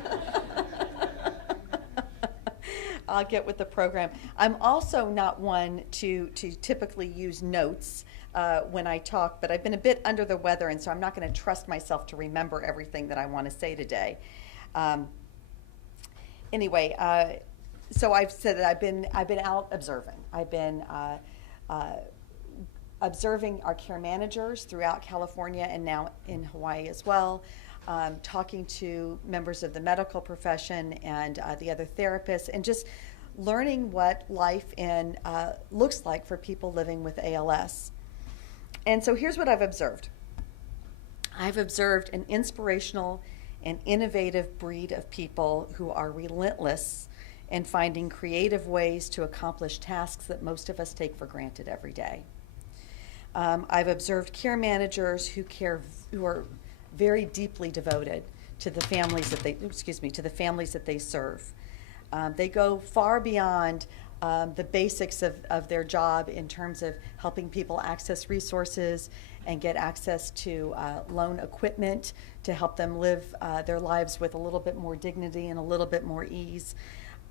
I'll get with the program. I'm also not one to typically use notes when I talk, but I've been a bit under the weather, and so I'm not going to trust myself to remember everything that I want to say today. Anyway, so I've said that I've been out observing. I've been observing our care managers throughout California and now in Hawaii as well, talking to members of the medical profession and the other therapists, and just learning what life looks like for people living with ALS. And so here's what I've observed. I've observed an inspirational and innovative breed of people who are relentless in finding creative ways to accomplish tasks that most of us take for granted every day. I've observed care managers who are very deeply devoted to the families that they serve. They go far beyond the basics of their job in terms of helping people access resources and get access to loan equipment to help them live their lives with a little bit more dignity and a little bit more ease.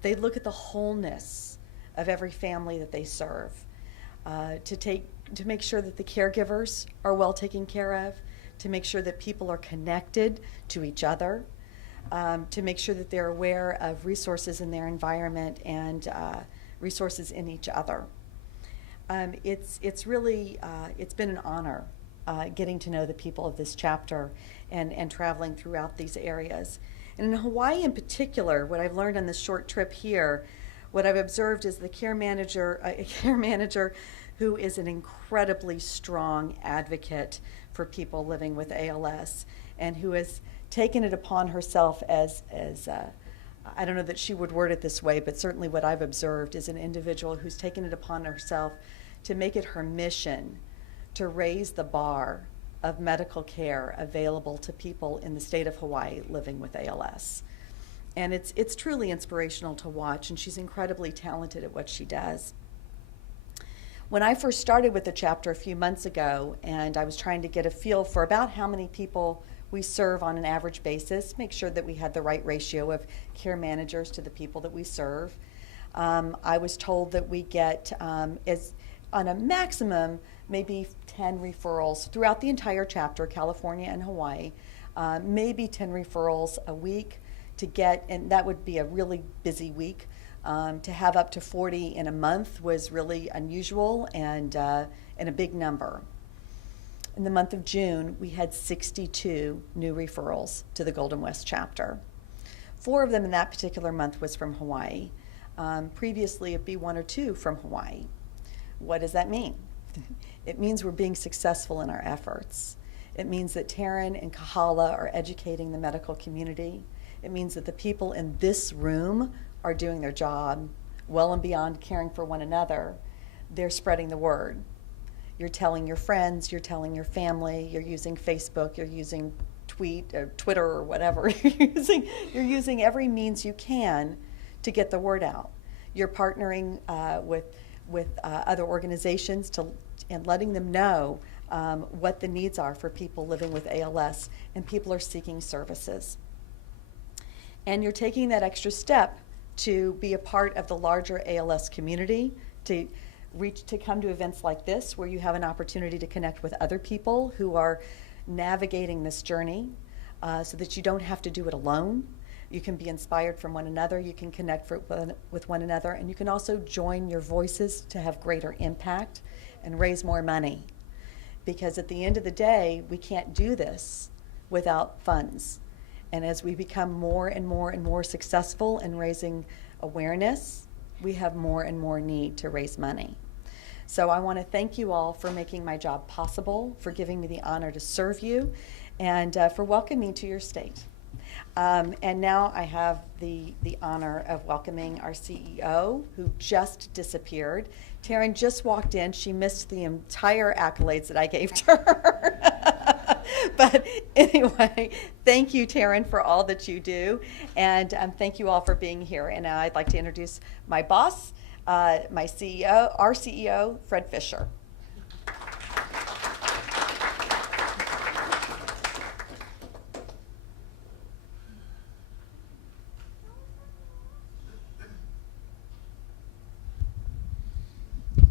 They look at the wholeness of every family that they serve, to make sure that the caregivers are well taken care of, to make sure that people are connected to each other, to make sure that they're aware of resources in their environment and resources in each other. It's really it's been an honor getting to know the people of this chapter and traveling throughout these areas. And in Hawaii in particular, what I've learned on this short trip here, what I've observed is a care manager who is an incredibly strong advocate for people living with ALS, and who has taken it upon herself as I don't know that she would word it this way, but certainly what I've observed is an individual who's taken it upon herself to make it her mission to raise the bar of medical care available to people in the state of Hawaii living with ALS. And it's truly inspirational to watch, and she's incredibly talented at what she does. When I first started with the chapter a few months ago, and I was trying to get a feel for about how many people we serve on an average basis, make sure that we had the right ratio of care managers to the people that we serve, I was told that we get, on a maximum, maybe 10 referrals throughout the entire chapter, California and Hawaii, maybe 10 referrals a week to get, and that would be a really busy week. To have up to 40 in a month was really unusual and a big number. In the month of June, we had 62 new referrals to the Golden West chapter. 4 of them in that particular month was from Hawaii. Previously, it'd be 1 or 2 from Hawaii. What does that mean? It means we're being successful in our efforts. It means that Taryn and Kahala are educating the medical community. It means that the people in this room are doing their job well and beyond caring for one another. They're spreading the word. You're telling your friends, you're telling your family, you're using Facebook, you're using Twitter or whatever. You're using every means you can to get the word out. You're partnering with other organizations and letting them know what the needs are for people living with ALS, and people are seeking services. And you're taking that extra step to be a part of the larger ALS community, to come to events like this where you have an opportunity to connect with other people who are navigating this journey, so that you don't have to do it alone. You can be inspired from one another, you can connect with one another, and you can also join your voices to have greater impact and raise more money. Because at the end of the day, we can't do this without funds. And as we become more and more and more successful in raising awareness, we have more and more need to raise money. So I want to thank you all for making my job possible, for giving me the honor to serve you, and for welcoming me to your state. And now I have the honor of welcoming our CEO, who just disappeared. Taryn just walked in. She missed the entire accolades that I gave to her. But anyway, thank you, Taryn, for all that you do. And thank you all for being here. And now I'd like to introduce my boss, my CEO, our CEO, Fred Fisher.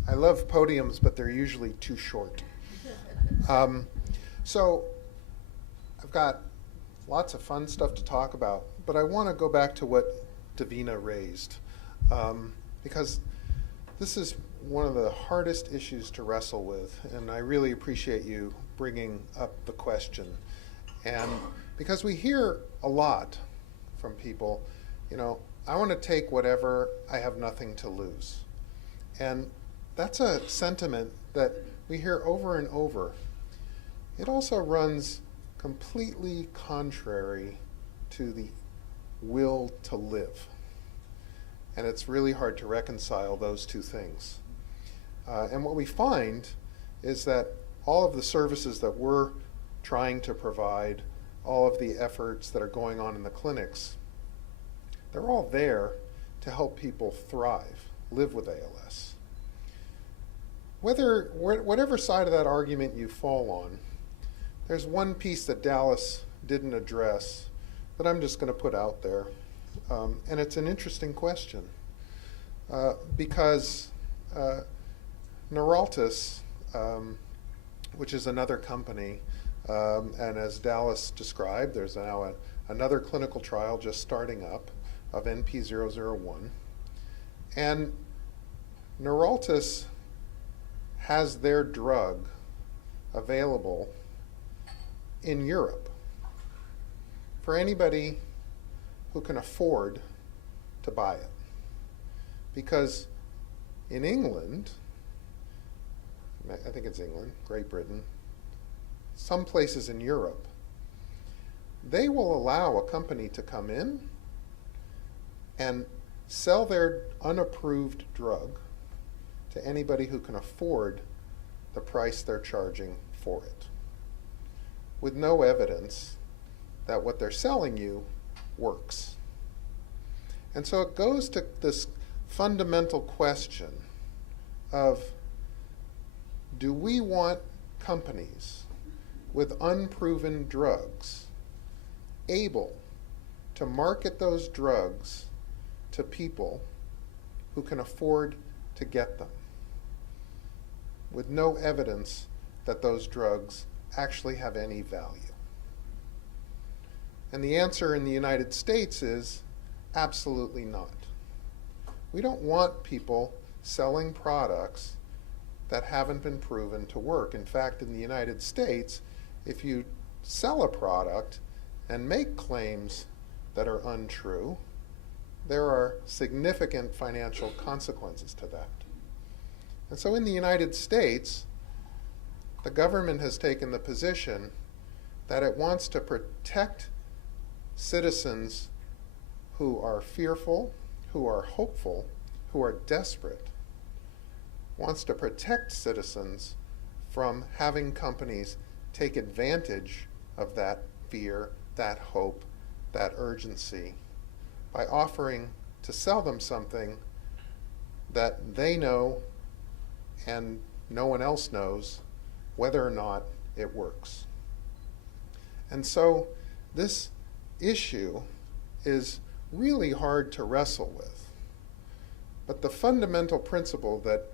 I love podiums, but they're usually too short. So I've got lots of fun stuff to talk about, but I want to go back to what Davina raised, because this is one of the hardest issues to wrestle with, and I really appreciate you bringing up the question. And because we hear a lot from people, I want to take whatever, I have nothing to lose. And that's a sentiment that we hear over and over. It also runs completely contrary to the will to live. And it's really hard to reconcile those two things. And what we find is that all of the services that we're trying to provide, all of the efforts that are going on in the clinics, they're all there to help people thrive, live with ALS. Whatever side of that argument you fall on, there's one piece that Dallas didn't address that I'm just going to put out there. And it's an interesting question. Because Neuraltis, which is another company, and as Dallas described, there's now another clinical trial just starting up of NP001. And Neuraltis has their drug available in Europe for anybody who can afford to buy it. Because in England, I think it's England, Great Britain, some places in Europe, they will allow a company to come in and sell their unapproved drug to anybody who can afford the price they're charging for it, with no evidence that what they're selling you works. And so it goes to this fundamental question of, do we want companies with unproven drugs able to market those drugs to people who can afford to get them, with no evidence that those drugs actually have any value? And the answer in the United States is absolutely not. We don't want people selling products that haven't been proven to work. In fact, in the United States, if you sell a product and make claims that are untrue, there are significant financial consequences to that. And so in the United States, the government has taken the position that it wants to protect citizens who are fearful, who are hopeful, who are desperate, wants to protect citizens from having companies take advantage of that fear, that hope, that urgency by offering to sell them something that they know and no one else knows whether or not it works. And so this issue is really hard to wrestle with. But the fundamental principle that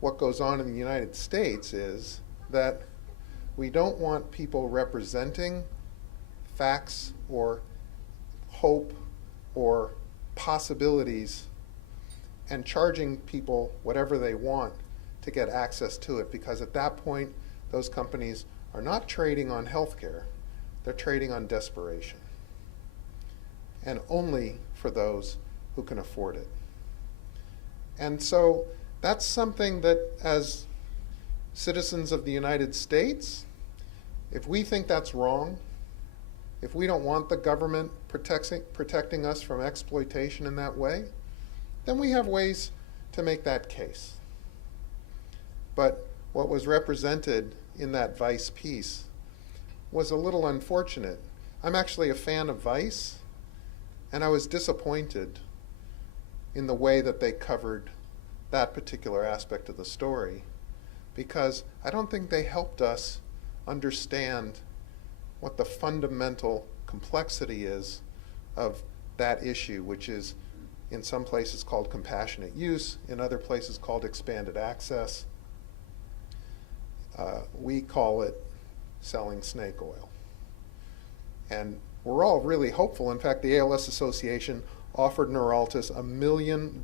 what goes on in the United States is that we don't want people representing facts or hope or possibilities and charging people whatever they want to get access to it, because at that point, those companies are not trading on healthcare, they're trading on desperation. And only for those who can afford it. And so that's something that, as citizens of the United States, if we think that's wrong, if we don't want the government protecting us from exploitation in that way, then we have ways to make that case. But what was represented in that Vice piece was a little unfortunate. I'm actually a fan of Vice, and I was disappointed in the way that they covered that particular aspect of the story, because I don't think they helped us understand what the fundamental complexity is of that issue, which is in some places called compassionate use, in other places called expanded access. We call it selling snake oil. And we're all really hopeful. In fact, the ALS Association offered Neuraltis $1 million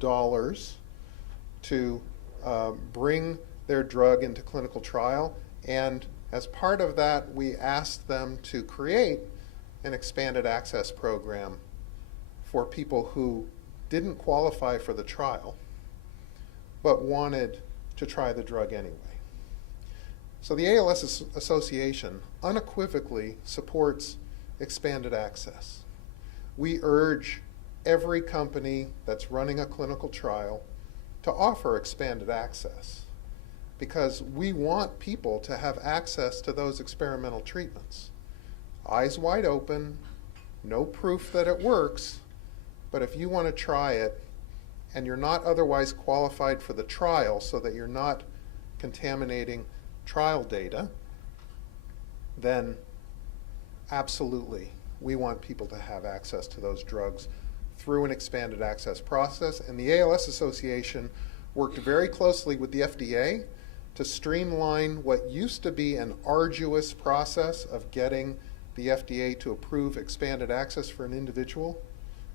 to bring their drug into clinical trial. And as part of that, we asked them to create an expanded access program for people who didn't qualify for the trial, but wanted to try the drug anyway. So the ALS Association unequivocally supports expanded access. We urge every company that's running a clinical trial to offer expanded access, because we want people to have access to those experimental treatments. Eyes wide open, no proof that it works, but if you want to try it and you're not otherwise qualified for the trial so that you're not contaminating trial data, then absolutely, we want people to have access to those drugs through an expanded access process. And the ALS Association worked very closely with the FDA to streamline what used to be an arduous process of getting the FDA to approve expanded access for an individual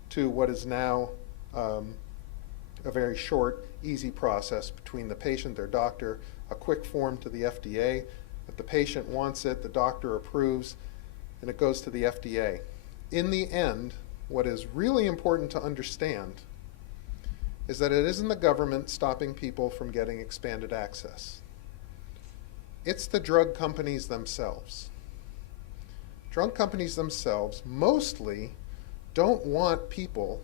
to what is now a very short, easy process between the patient, their doctor, a quick form to the FDA. If the patient wants it, the doctor approves, and it goes to the FDA. In the end, what is really important to understand is that it isn't the government stopping people from getting expanded access. It's the drug companies themselves. Drug companies themselves mostly don't want people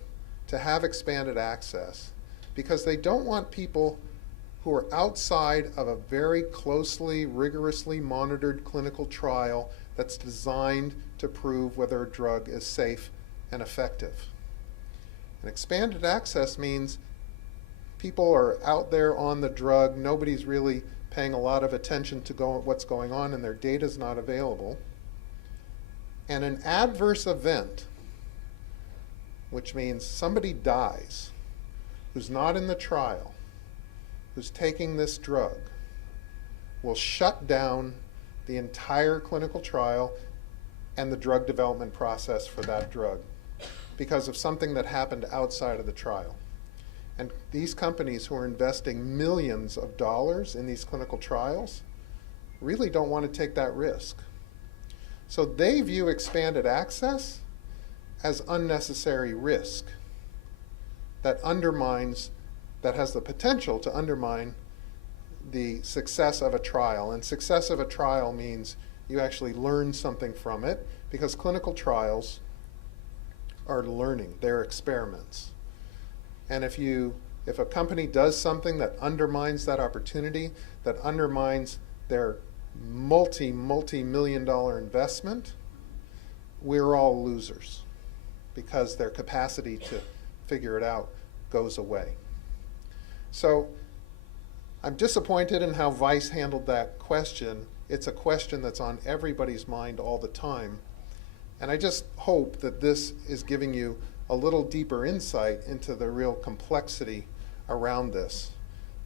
to have expanded access because they don't want people who are outside of a very closely, rigorously monitored clinical trial that's designed to prove whether a drug is safe and effective. And expanded access means people are out there on the drug, nobody's really paying a lot of attention to what's going on, and their data's not available. And an adverse event, which means somebody dies who's not in the trial, who's taking this drug, will shut down the entire clinical trial and the drug development process for that drug because of something that happened outside of the trial. And these companies who are investing millions of dollars in these clinical trials really don't want to take that risk. So they view expanded access as unnecessary risk that has the potential to undermine the success of a trial. And success of a trial means you actually learn something from it, because clinical trials are learning, they're experiments. And if a company does something that undermines that opportunity, that undermines their multi-million dollar investment, we're all losers, because their capacity to figure it out goes away. So I'm disappointed in how Vice handled that question. It's a question that's on everybody's mind all the time. And I just hope that this is giving you a little deeper insight into the real complexity around this.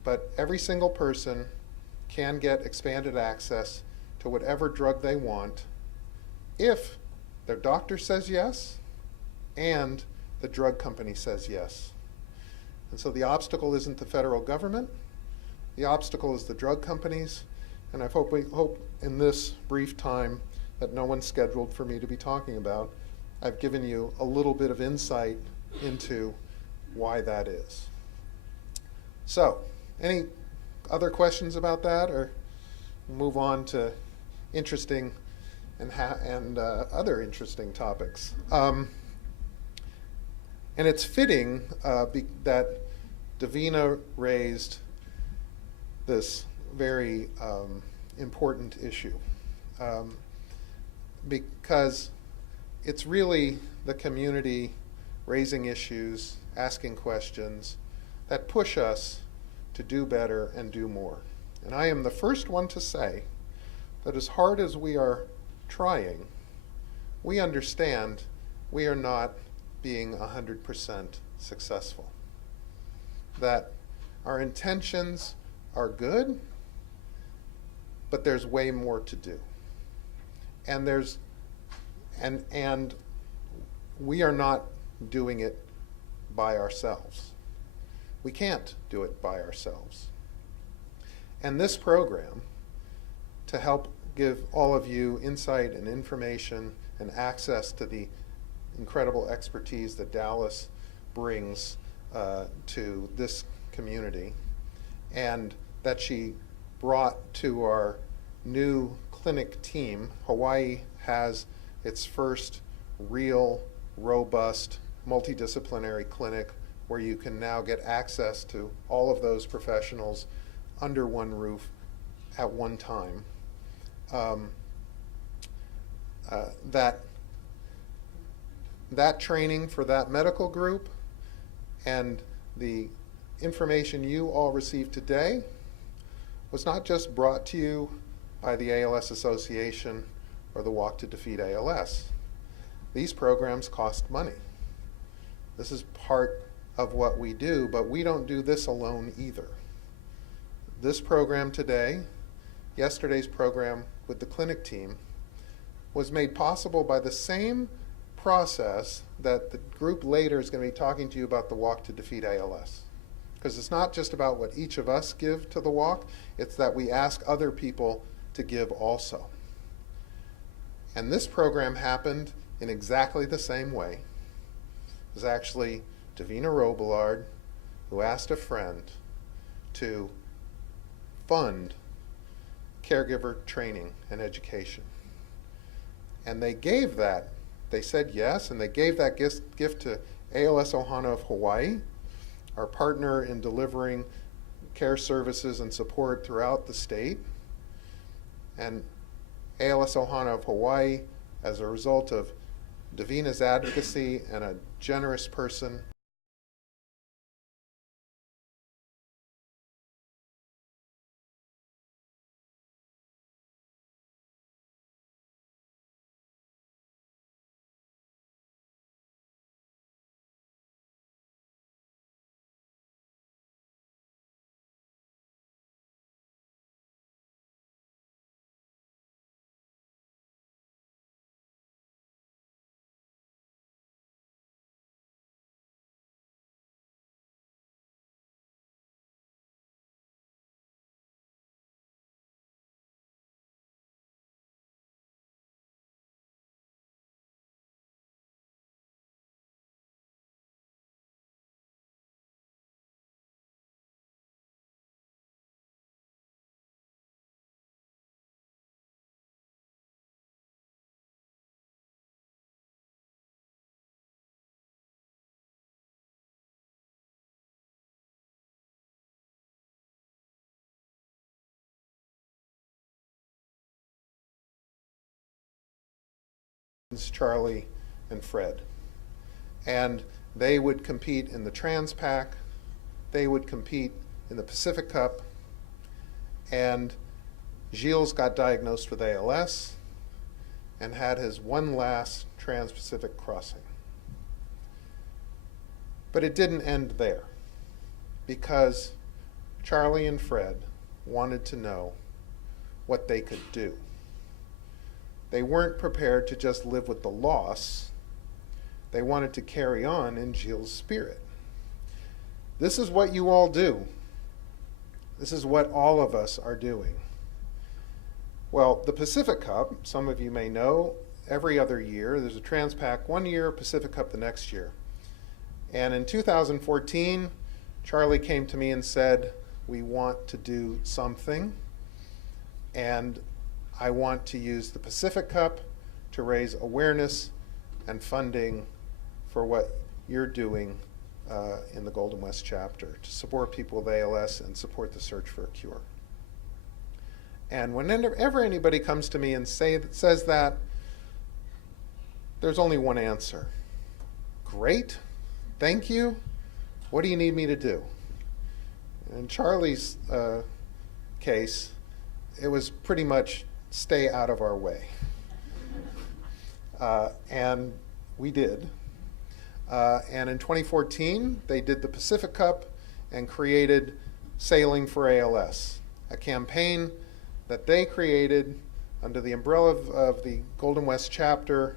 But every single person can get expanded access to whatever drug they want if their doctor says yes and the drug company says yes. And so the obstacle isn't the federal government. The obstacle is the drug companies. And I hope in this brief time that no one's scheduled for me to be talking about, I've given you a little bit of insight into why that is. So, any other questions about that, or move on to interesting and other interesting topics? And it's fitting that Davina raised this very important issue, because it's really the community raising issues, asking questions that push us to do better and do more. And I am the first one to say that as hard as we are trying, we understand we are not being 100% successful. That our intentions are good, but there's way more to do. And and we are not doing it by ourselves. We can't do it by ourselves. And this program, to help give all of you insight and information and access to the incredible expertise that Dallas brings to this community, and that she brought to our new clinic team. Hawaii has its first real, robust, multidisciplinary clinic where you can now get access to all of those professionals under one roof at one time. That training for that medical group and the information you all received today was not just brought to you by the ALS Association or the Walk to Defeat ALS. These programs cost money. This is part of what we do, but we don't do this alone either. This program today, yesterday's program with the clinic team, was made possible by the same process that the group later is going to be talking to you about the Walk to Defeat ALS. Because it's not just about what each of us give to the walk, it's that we ask other people to give also. And this program happened in exactly the same way. It was actually Davina Robillard who asked a friend to fund caregiver training and education. And they gave that. They said yes, and they gave that gift to ALS Ohana of Hawaii, our partner in delivering care services and support throughout the state. And ALS Ohana of Hawaii, as a result of Davina's advocacy and a generous person, Charlie and Fred. And they would compete in the Trans Pac, they would compete in the Pacific Cup, and Gilles got diagnosed with ALS and had his one last Trans-Pacific crossing. But it didn't end there, because Charlie and Fred wanted to know what they could do. They weren't prepared to just live with the loss. They wanted to carry on in Gilles' spirit. This is what you all do. This is what all of us are doing. Well, the Pacific Cup, some of you may know, every other year, there's a Trans-Pac one year, Pacific Cup the next year. And in 2014, Charlie came to me and said, we want to do something, and I want to use the Pacific Cup to raise awareness and funding for what you're doing in the Golden West chapter to support people with ALS and support the search for a cure. And whenever anybody comes to me and says that, there's only one answer. Great, thank you. What do you need me to do? In Charlie's case, it was pretty much stay out of our way. And we did. And in 2014, they did the Pacific Cup and created Sailing for ALS, a campaign that they created under the umbrella of the Golden West chapter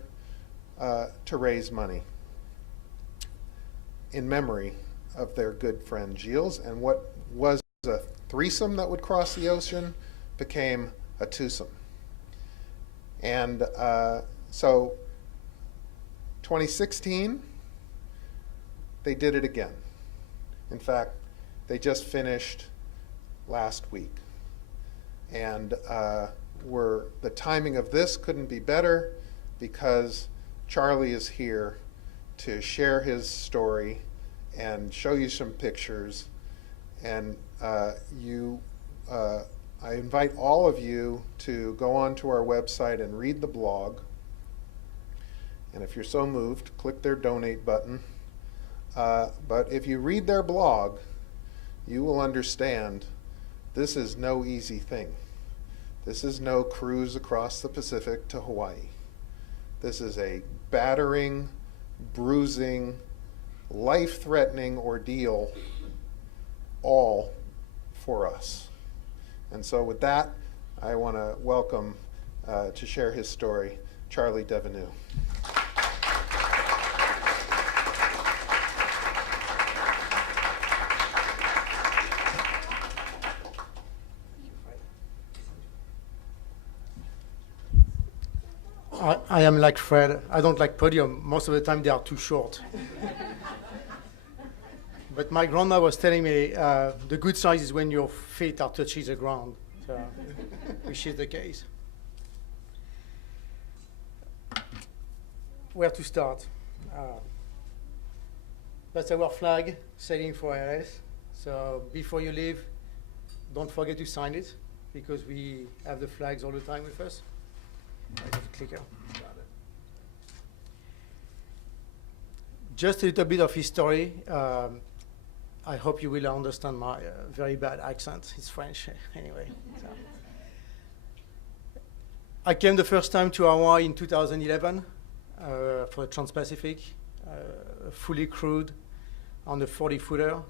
to raise money in memory of their good friend Gilles. And what was a threesome that would cross the ocean became a twosome. And so 2016, they did it again. In fact, they just finished last week. And the timing of this couldn't be better because Charlie is here to share his story and show you some pictures. And I invite all of you to go onto our website and read the blog. And if you're so moved, click their donate button. But if you read their blog, you will understand this is no easy thing. This is no cruise across the Pacific to Hawaii. This is a battering, bruising, life-threatening ordeal, all for us. And so with that, I want to welcome to share his story, Charlie Devenue. I am like Fred. I don't like podium. Most of the time they are too short. But my grandma was telling me the good size is when your feet are touching the ground, so, which is the case. Where to start? That's our flag, Sailing for ALS. So before you leave, don't forget to sign it, because we have the flags all the time with us. I got a clicker. Just a little bit of history. I hope you will understand my very bad accent. It's French anyway. So. I came the first time to Hawaii in 2011 for the Trans-Pacific, fully crewed on the 40-footer.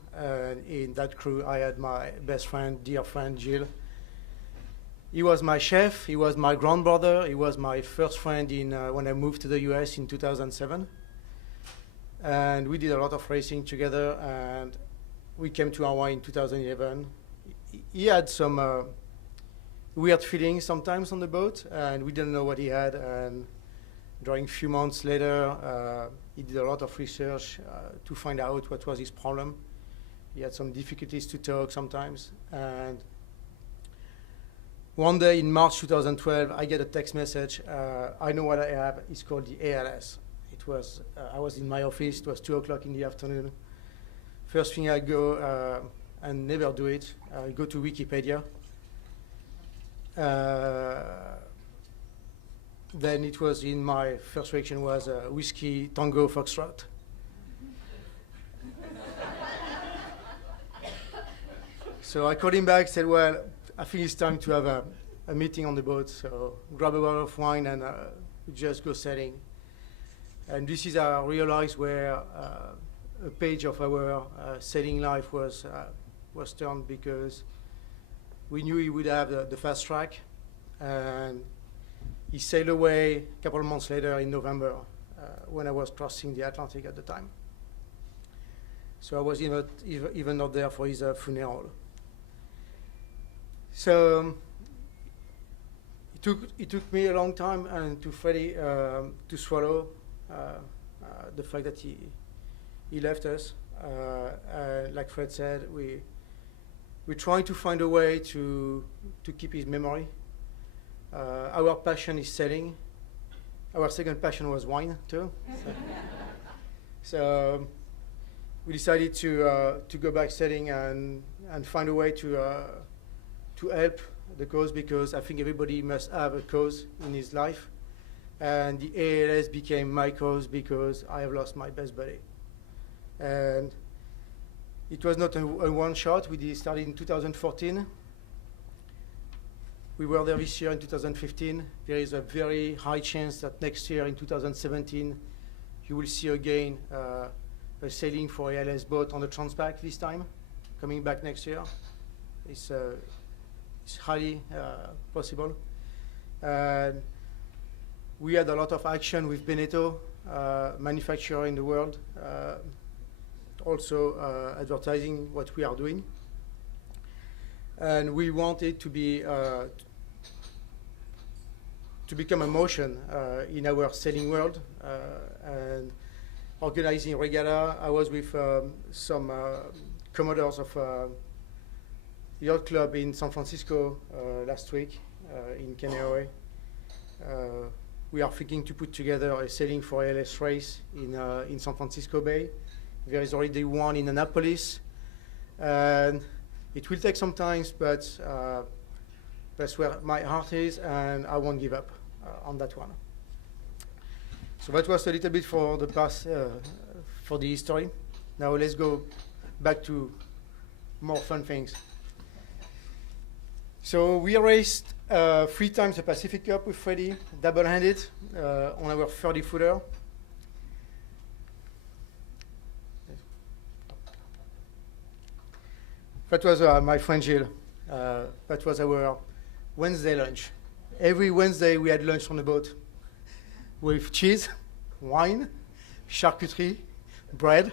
In that crew, I had my best friend, dear friend, Gilles. He was my chef, he was my grandbrother, he was my first friend when I moved to the US in 2007. And we did a lot of racing together, and we came to Hawaii in 2011. He had some weird feelings sometimes on the boat, and we didn't know what he had. And during a few months later, he did a lot of research to find out what was his problem. He had some difficulties to talk sometimes. And one day in March 2012, I get a text message. I know what I have. It's called the ALS. It was, I was in my office. It was 2 o'clock in the afternoon. First thing I go, and never do it, I go to Wikipedia. then it was in my first reaction was whiskey tango foxtrot. So I called him back, said, well, I think it's time to have a meeting on the boat. So grab a bottle of wine and we just go sailing. And this is I realized where a page of our sailing life was turned, because we knew he would have the fast track. And he sailed away a couple of months later in November when I was crossing the Atlantic at the time. So I was even not there for his funeral. So it took me a long time and to Freddie to swallow the fact that he left us. Like Fred said, we're trying to find a way to keep his memory. Our passion is sailing. Our second passion was wine too. So we decided to go back sailing and find a way to help the cause, because I think everybody must have a cause in his life. And the ALS became my cause because I have lost my best buddy. And it was not a one shot. We started in 2014. We were there this year in 2015. There is a very high chance that next year in 2017, you will see again a sailing for ALS boat on the Transpac this time, coming back next year. It's highly possible. And we had a lot of action with Beneteau, manufacturer in the world, also advertising what we are doing. And we wanted to be to become a motion in our sailing world and organizing regatta. I was with some commodores of yacht club in San Francisco last week in Kaneohe. We are thinking to put together a sailing for ALS race in San Francisco Bay. There is already one in Annapolis, and it will take some time, but that's where my heart is, and I won't give up on that one. So that was a little bit for the past, for the history. Now let's go back to more fun things. So we raced 3 times the Pacific Cup with Freddie, double-handed on our 30-footer. That was my friend Gilles. That was our Wednesday lunch. Every Wednesday we had lunch on the boat with cheese, wine, charcuterie, bread.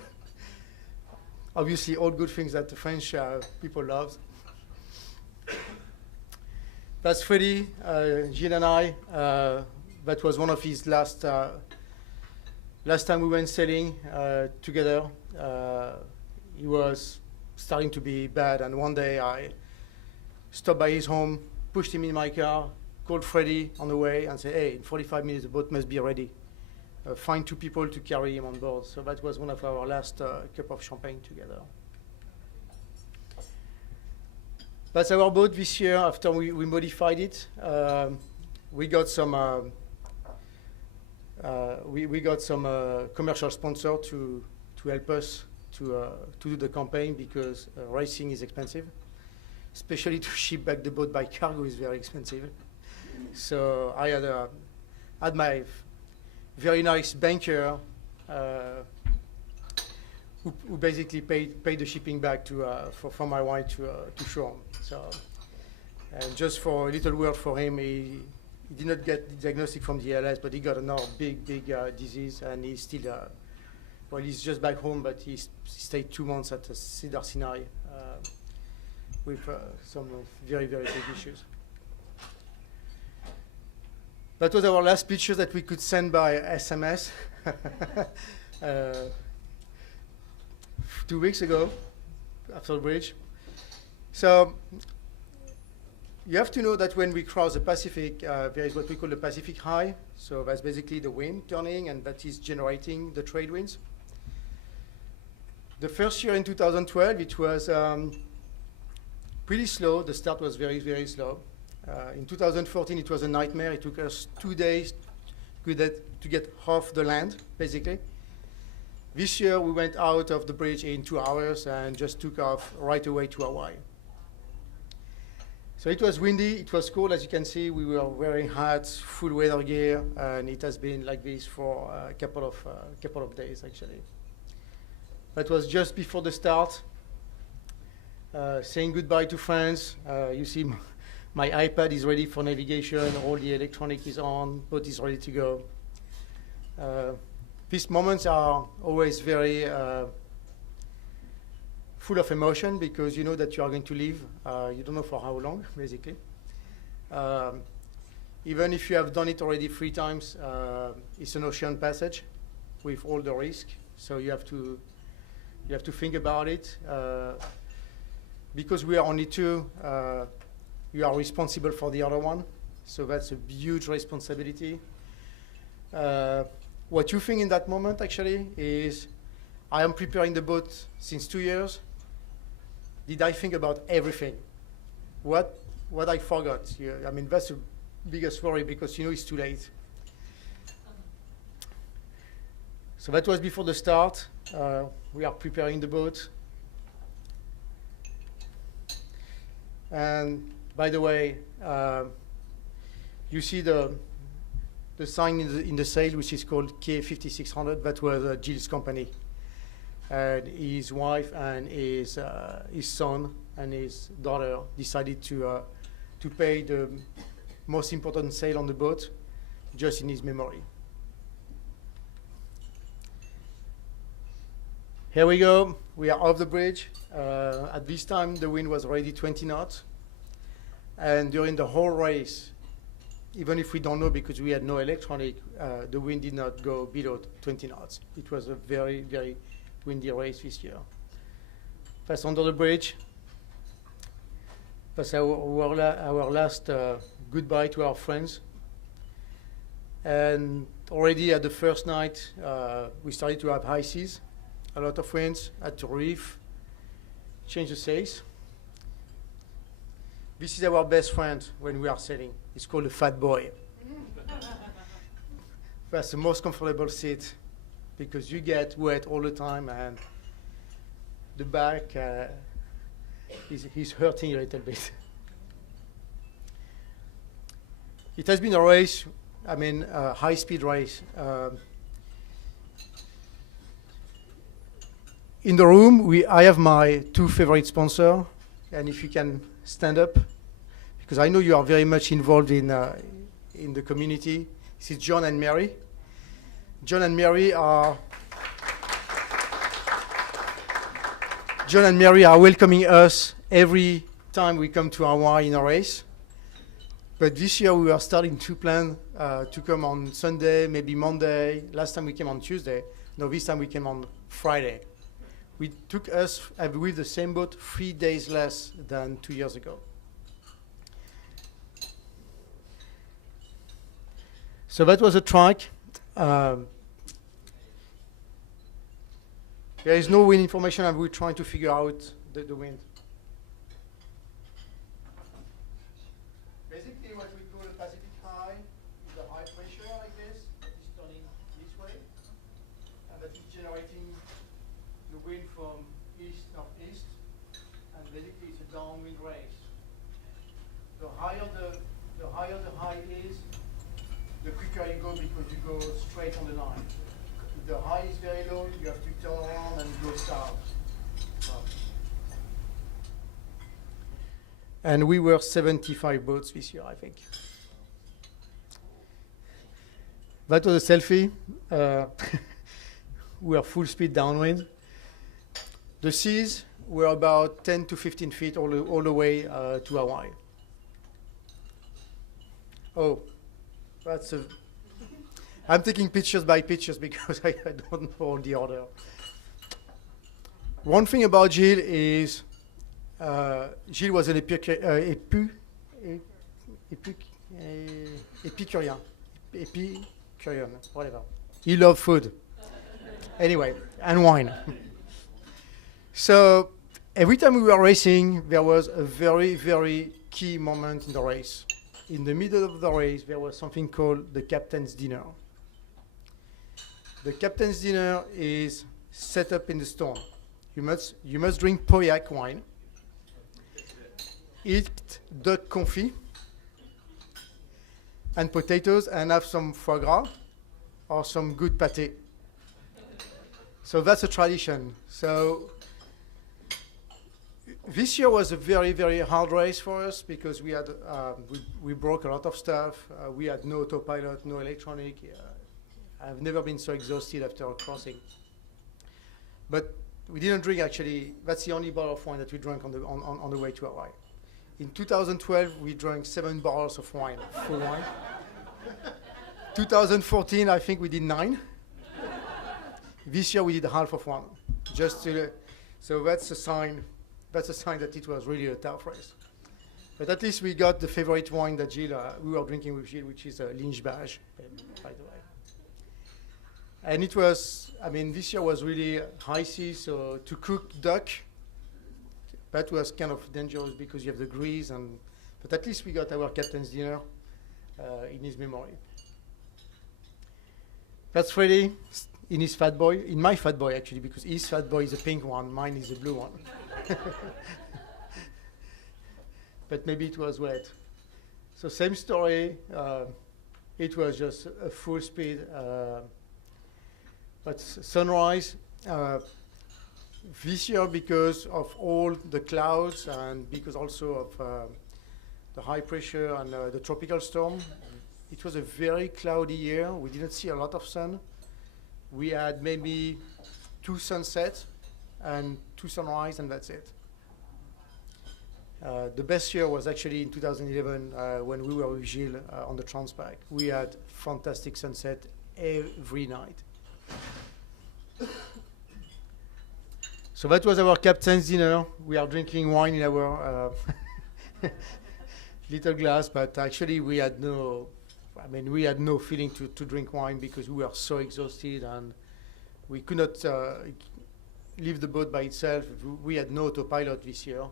Obviously all good things that the French people love. That's Freddie, Gilles and I. That was one of his last time we went sailing together. He was starting to be bad, and one day I stopped by his home, pushed him in my car, called Freddie on the way and said, hey, in 45 minutes the boat must be ready. Find 2 people to carry him on board. So that was one of our last cup of champagne together. That's our boat this year. After we modified it, we got some commercial sponsor to help us to do the campaign, because racing is expensive, especially to ship back the boat by cargo is very expensive. So I had my very nice banker who basically paid the shipping back for my wife to Shore. So, and just for a little word for him, he did not get the diagnostic from the ALS, but he got another big disease, and he's still, well, he's just back home, but he stayed 2 months at Cedar Sinai with some very, very big issues. That was our last picture that we could send by SMS 2 weeks ago after the bridge. So you have to know that when we cross the Pacific, there is what we call the Pacific High. So that's basically the wind turning, and that is generating the trade winds. The first year in 2012, it was pretty slow. The start was very, very slow. In 2014, it was a nightmare. It took us 2 days to get off the land, basically. This year, we went out of the bridge in 2 hours and just took off right away to Hawaii. So it was windy, it was cold, as you can see. We were wearing hats, full weather gear, and it has been like this for a couple of days, actually. That was just before the start. Saying goodbye to friends. You see my iPad is ready for navigation, all the electronic is on, boat is ready to go. These moments are always very full of emotion because you know that you are going to leave. You don't know for how long, basically. Even if you have done it already 3 times, it's an ocean passage with all the risk. So you have to think about it. Because we are only 2, you are responsible for the other one. So that's a huge responsibility. What you think in that moment, actually, is I am preparing the boat since 2 years. Did I think about everything? What I forgot? Yeah, I mean, that's the biggest worry because you know it's too late. So that was before the start. We are preparing the boat. And by the way, you see the sign in the sail, which is called K5600. That was Gilles' company. And his wife and his son and his daughter decided to pay the most important sail on the boat just in his memory. Here we go. We are off the bridge. At this time, the wind was already 20 knots. And during the whole race, even if we don't know because we had no electronic, the wind did not go below 20 knots. It was a very, very windy race this year. First under the bridge. That's our last goodbye to our friends. And already at the first night, we started to have high seas, a lot of winds, had to reef, change the sails. This is our best friend when we are sailing. It's called a fat boy. That's the most comfortable seat because you get wet all the time and the back is hurting a little bit. It has been a race, I mean, a high-speed race. In the room, I have my 2 favorite sponsors, and if you can stand up, because I know you are very much involved in the community. This is John and Mary. John and Mary are welcoming us every time we come to Hawaii in a race. But this year we are starting to plan to come on Sunday, maybe Monday. Last time we came on Tuesday. No, this time we came on Friday. We took us with the same boat 3 days less than 2 years ago. So that was a track. There is no wind information, and we're trying to figure out the wind. Basically, what we call a Pacific high is a high pressure like this, that is turning this way, and that is generating the wind from east-northeast, and basically it's a downwind race. The higher the high is, the quicker you go because you go straight on the line. If the high is very low, you have to turn around and go south. And we were 75 boats this year, I think. That was a selfie. We are full speed downwind. The seas were about 10 to 15 feet all the way to Hawaii. Oh. I'm taking pictures by pictures because I don't know all the order. One thing about Gilles is Gilles was an Epicurean, whatever. He loved food. Anyway, and wine. So every time we were racing, there was a very, very key moment in the race. In the middle of the race, there was something called the captain's dinner. The captain's dinner is set up in the storm. You must drink Pauillac wine, eat duck confit and potatoes, and have some foie gras or some good pâté. So that's a tradition. So this year was a very, very hard race for us because we had we broke a lot of stuff. We had no autopilot, no electronic. I've never been so exhausted after a crossing. But we didn't drink, actually. That's the only bottle of wine that we drank on the way to Hawaii. In 2012, we drank 7 bottles of wine, full wine. 2014, I think we did 9. This year we did half of one. So that's a sign. That's a sign that it was really a tough race. But at least we got the favorite wine that we were drinking with Gilles, which is a Lynch-Bage, by the way. And it was, this year was really high seas, so to cook duck, that was kind of dangerous because you have the grease, but at least we got our captain's dinner in his memory. That's Freddie in his Fat Boy, in my Fat Boy actually, because his Fat Boy is a pink one, mine is a blue one. But maybe it was wet. So same story, it was just a full speed. But sunrise, this year because of all the clouds and because also of the high pressure and the tropical storm, it was a very cloudy year. We didn't see a lot of sun. We had maybe 2 sunsets and 2 sunrise, and that's it. The best year was actually in 2011 when we were with Gilles on the Transpac. We had fantastic sunset every night. So that was our captain's dinner. We are drinking wine in our little glass, but actually we had no feeling to drink wine because we were so exhausted and we could not leave the boat by itself. We had no autopilot this year.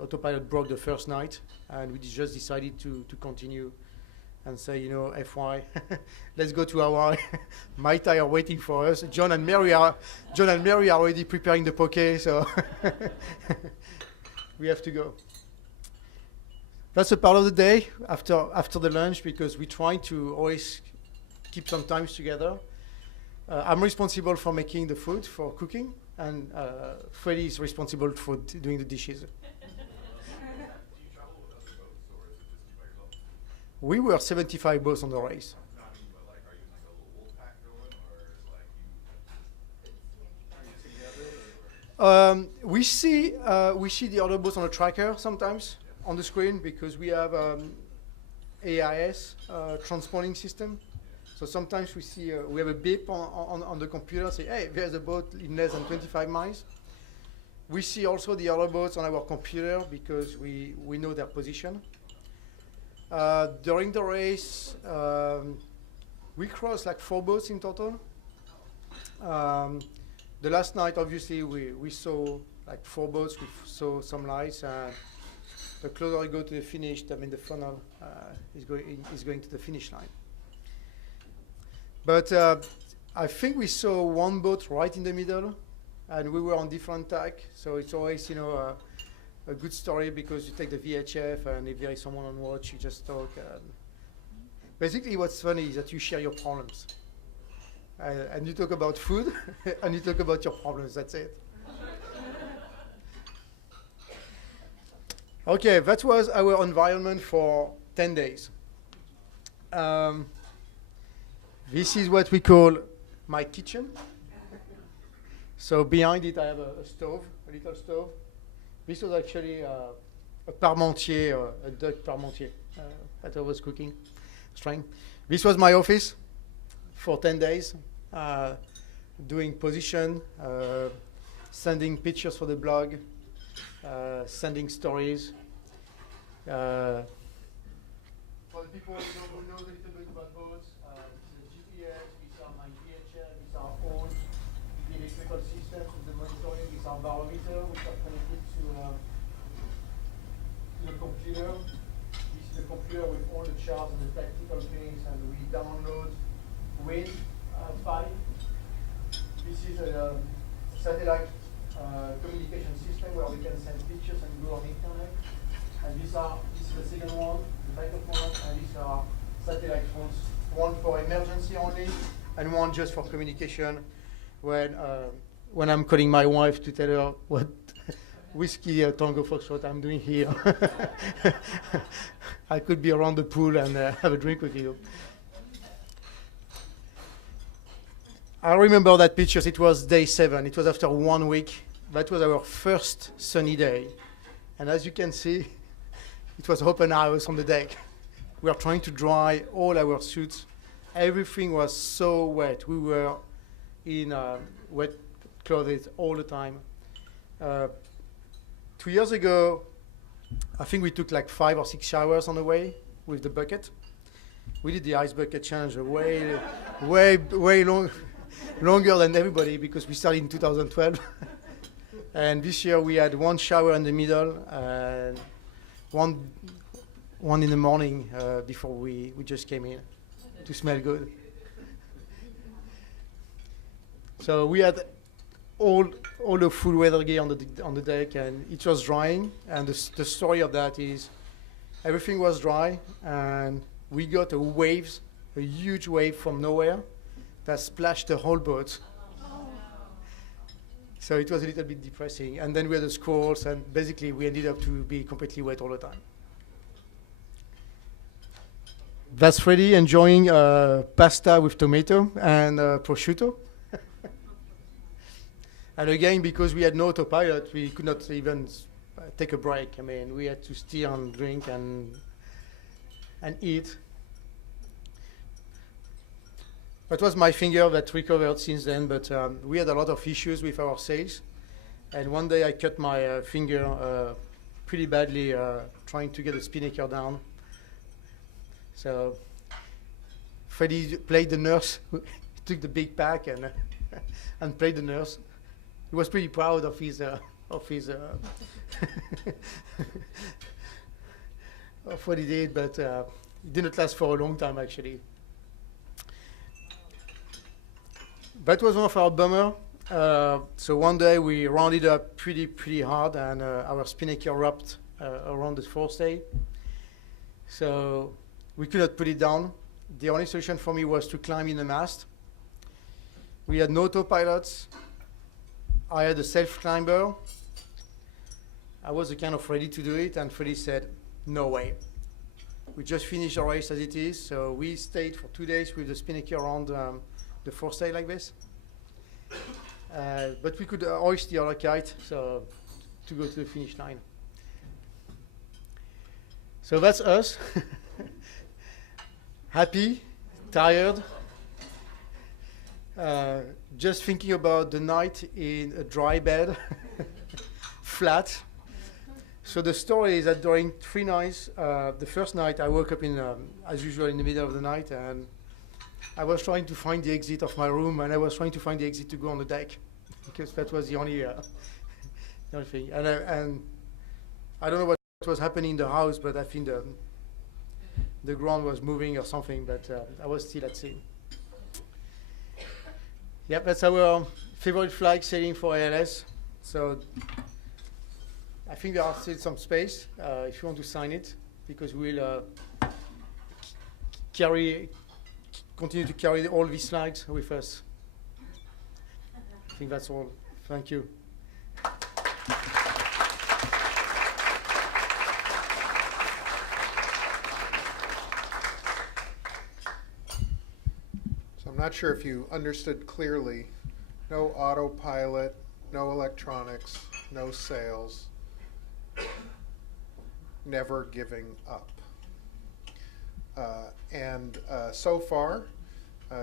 Autopilot broke the first night, and we just decided to continue and say, FY, let's go to Hawaii. Mai Tai are waiting for us. John and Mary are already preparing the poke, so we have to go. That's a part of the day after the lunch because we try to always keep some times together. I'm responsible for making the food, for cooking, and Freddie is responsible for doing the dishes. We were 75 boats on the race. We see the other boats on the tracker sometimes on the screen because we have AIS transponding system. So sometimes we see we have a beep on the computer, say, hey, there's a boat in less than 25 miles. We see also the other boats on our computer because we know their position. During the race, we crossed like 4 boats in total. The last night, obviously, we saw like 4 boats. We saw some lights. The closer we go to the finish, the funnel is going to the finish line. But I think we saw 1 boat right in the middle, and we were on different tack. So it's always, a good story because you take the VHF, and if there is someone on watch, you just talk. Basically, what's funny is that you share your problems. And you talk about food, and you talk about your problems. That's it. Okay, that was our environment for 10 days. This is what we call my kitchen. So behind it, I have a stove, a little stove. This was actually a parmentier, a duck parmentier that I was cooking, string. This was my office for 10 days, doing position, sending pictures for the blog, sending stories. For the people who know a little bit about boats, the GPS, these are my VHF, these are all the electrical systems with the monitoring, these are barometer, which are connected to the computer. This is the computer with all the charts and the tactical things, and we download wind at 5. This is a satellite communication system where we can send pictures and go on internet. And this is the second one, the backup one, and these are satellite phones. One for emergency only, and one just for communication when I'm calling my wife to tell her what whiskey Tango Foxtrot I'm doing here. I could be around the pool and have a drink with you. I remember that picture. It was day 7. It was after 1 week. That was our first sunny day. And as you can see, it was open house on the deck. We were trying to dry all our suits. Everything was so wet. We were in wet clothes all the time. 2 years ago, I think we took like 5 or 6 showers on the way with the bucket. We did the ice bucket challenge way longer than everybody because we started in 2012. And this year we had 1 shower in the middle and one in the morning before we just came in to smell good. So we had all the full weather gear on the deck, and it was drying. And the story of that is everything was dry, and we got a huge wave from nowhere that splashed the whole boat. So it was a little bit depressing. And then we had the squalls, and basically we ended up to be completely wet all the time. That's Freddy enjoying pasta with tomato and prosciutto. And again, because we had no autopilot, we could not even take a break. I mean, we had to steer and drink and eat. That was my finger that recovered since then, but we had a lot of issues with our sales. And one day I cut my finger pretty badly trying to get the spinnaker down. So Freddie played the nurse, took the big pack and played the nurse. He was pretty proud of his of what he did, but it didn't last for a long time actually. That was one of our bummer. So one day we rounded up pretty hard, and our spinnaker wrapped around the forestay. So we could not put it down. The only solution for me was to climb in the mast. We had no autopilots. I had a self-climber. I was kind of ready to do it, and Freddie said, no way. We just finished our race as it is, so we stayed for 2 days with the spinnaker around the forestay like this. But we could hoist the other kite so to go to the finish line. So that's us. Happy, tired, just thinking about the night in a dry bed, flat. So the story is that during 3 nights, the first night I woke up as usual in the middle of the night, and I was trying to find the exit of my room, and I was trying to find the exit to go on the deck, because that was the only thing. And I don't know what was happening in the house, but I think the ground was moving or something, but I was still at sea. Yep, that's our favorite flag sailing for ALS. So I think there are still some space if you want to sign it, because we'll continue to carry all these flags with us. I think that's all. Thank you. So I'm not sure if you understood clearly. No autopilot, no electronics, no sails, never giving up. And so far,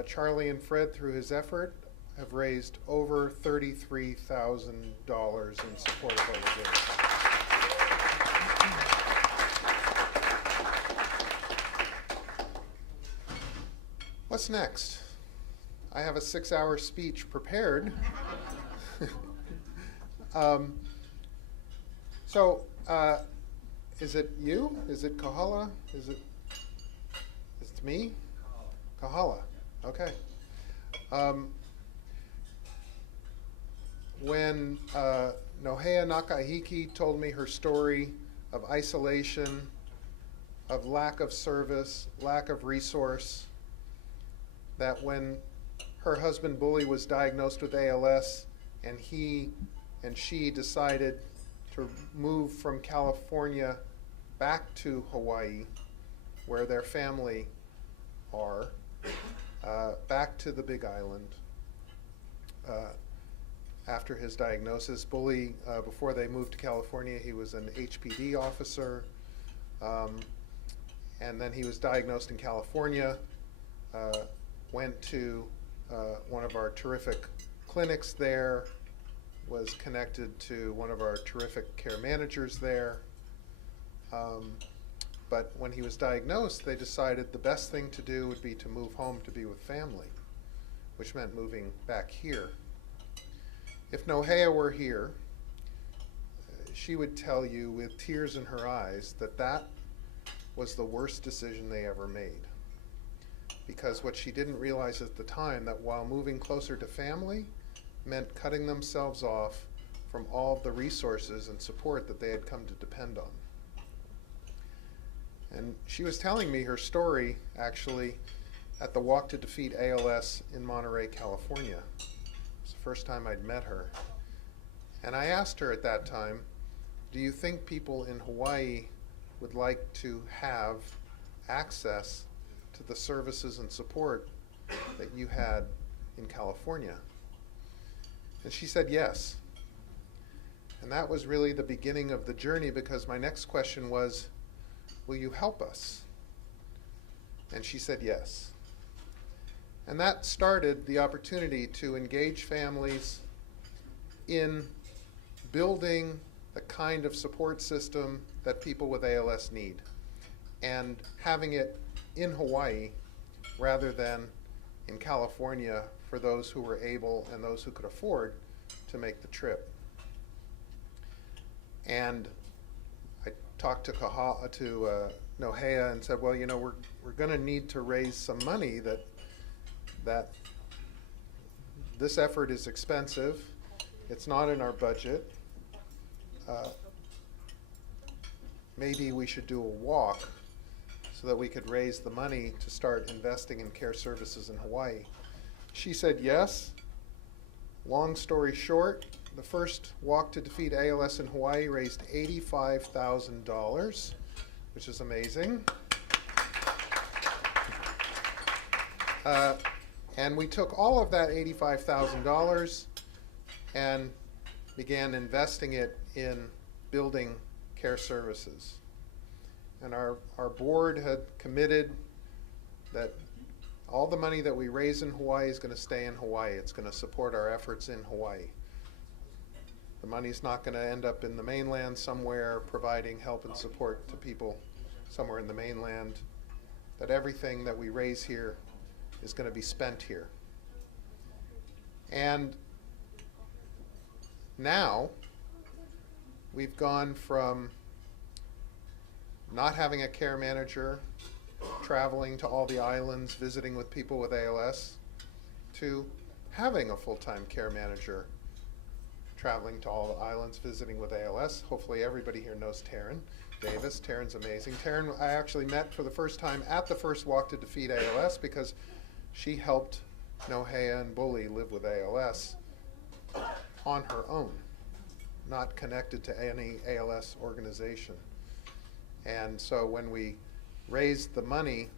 Charlie and Fred, through his effort, have raised over $33,000 in support of our games. What's next? I have a 6-hour speech prepared. Is it you? Is it Kahala? Is it me? Kahala. Okay. When Nohea Nakahiki told me her story of isolation, of lack of service, lack of resource, that when her husband Bully was diagnosed with ALS and he and she decided to move from California back to Hawaii, where their family are, back to the Big Island. After his diagnosis, Bully, before they moved to California, he was an HPD officer, and then he was diagnosed in California, went to one of our terrific clinics there, was connected to one of our terrific care managers there. But when he was diagnosed, they decided the best thing to do would be to move home to be with family, which meant moving back here. If Nohea were here, she would tell you with tears in her eyes that that was the worst decision they ever made. Because what she didn't realize at the time, that while moving closer to family meant cutting themselves off from all of the resources and support that they had come to depend on. And she was telling me her story, actually, at the Walk to Defeat ALS in Monterey, California. It was the first time I'd met her. And I asked her at that time, do you think people in Hawaii would like to have access to the services and support that you had in California? And she said yes. And that was really the beginning of the journey, because my next question was, will you help us? And she said yes. And that started the opportunity to engage families in building the kind of support system that people with ALS need, and having it in Hawaii rather than in California for those who were able and those who could afford to make the trip. And I talked to Nohea and said, well, you know, we're going to need to raise some money, that this effort is expensive. It's not in our budget. Maybe we should do a walk so that we could raise the money to start investing in care services in Hawaii. She said yes. Long story short, the first Walk to Defeat ALS in Hawaii raised $85,000, which is amazing. And we took all of that $85,000 and began investing it in building care services. And our board had committed that all the money that we raise in Hawaii is going to stay in Hawaii. It's going to support our efforts in Hawaii. The money's not going to end up in the mainland somewhere providing help and support to people somewhere in the mainland. That everything that we raise here is going to be spent here. And now we've gone from not having a care manager, traveling to all the islands, visiting with people with ALS, to having a full-time care manager, traveling to all the islands, visiting with ALS. Hopefully everybody here knows Taryn Davis. Taryn's amazing. Taryn, I actually met for the first time at the first Walk to Defeat ALS because she helped Nohea and Bully live with ALS on her own, not connected to any ALS organization. And so when we raised the money,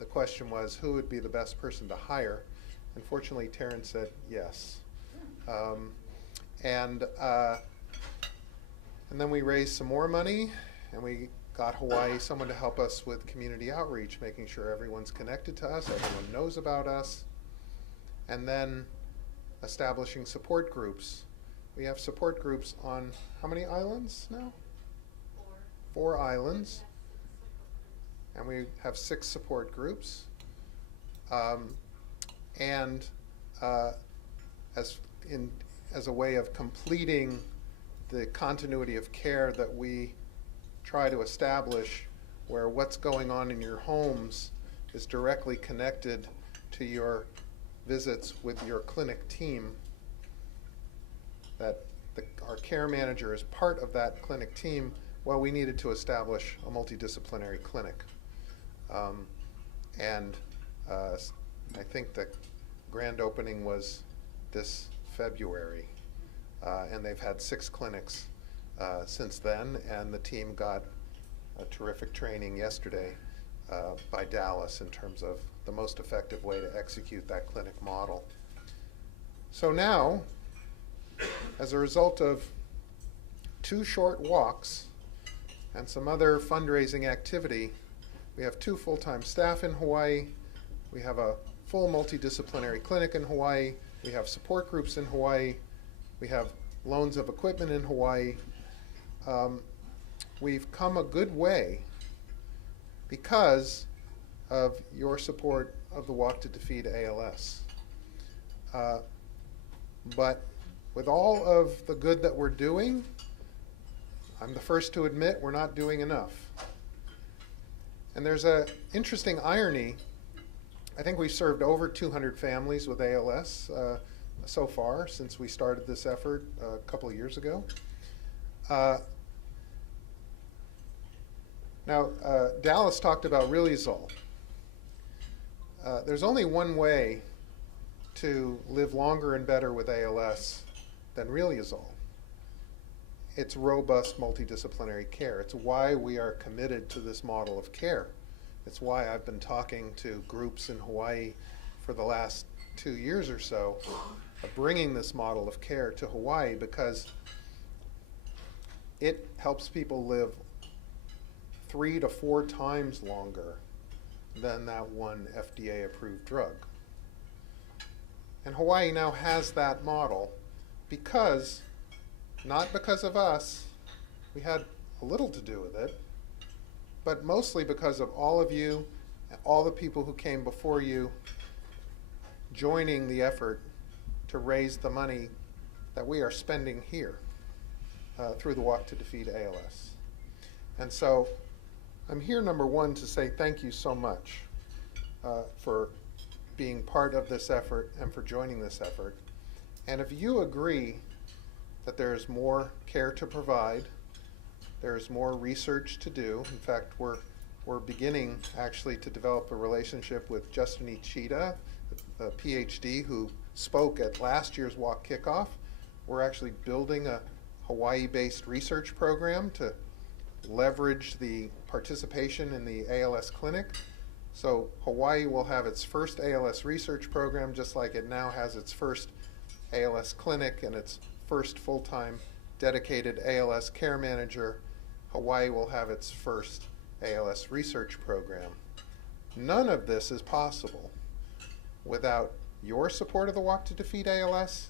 the question was who would be the best person to hire. And fortunately, Taryn said yes. And then we raised some more money, and we got Hawaii someone to help us with community outreach, making sure everyone's connected to us, everyone knows about us, and then establishing support groups. We have support groups on how many islands now? 4 islands. And we have 6 support groups. As a way of completing the continuity of care that we try to establish, where what's going on in your homes is directly connected to your visits with your clinic team, that our care manager is part of that clinic team, well, we needed to establish a multidisciplinary clinic. I think the grand opening was this February, and they've had 6 clinics since then, and the team got a terrific training yesterday by Dallas in terms of the most effective way to execute that clinic model. So now, as a result of 2 short walks and some other fundraising activity, we have 2 full-time staff in Hawaii, we have a full multidisciplinary clinic in Hawaii, we have support groups in Hawaii, we have loans of equipment in Hawaii. We've come a good way because of your support of the Walk to Defeat ALS. But with all of the good that we're doing, I'm the first to admit we're not doing enough. And there's an interesting irony. I think we've served over 200 families with ALS so far since we started this effort a couple of years ago. Now, Dallas talked about Riluzole. There's only one way to live longer and better with ALS than Riluzole. It's robust multidisciplinary care. It's why we are committed to this model of care. It's why I've been talking to groups in Hawaii for the last 2 years or so of bringing this model of care to Hawaii, because it helps people live 3 to 4 times longer than that one FDA-approved drug. And Hawaii now has that model because, not because of us, we had a little to do with it, but mostly because of all of you, and all the people who came before you, joining the effort to raise the money that we are spending here through the Walk to Defeat ALS. And so I'm here, number one, to say thank you so much for being part of this effort and for joining this effort. And if you agree that there's more care to provide, there's more research to do. In fact, we're beginning actually to develop a relationship with Justin Ichida, a PhD who spoke at last year's Walk Kickoff. We're actually building a Hawaii-based research program to leverage the participation in the ALS clinic. So Hawaii will have its first ALS research program, just like it now has its first ALS clinic and its first full-time dedicated ALS care manager. Hawaii will have its first ALS research program. None of this is possible without your support of the Walk to Defeat ALS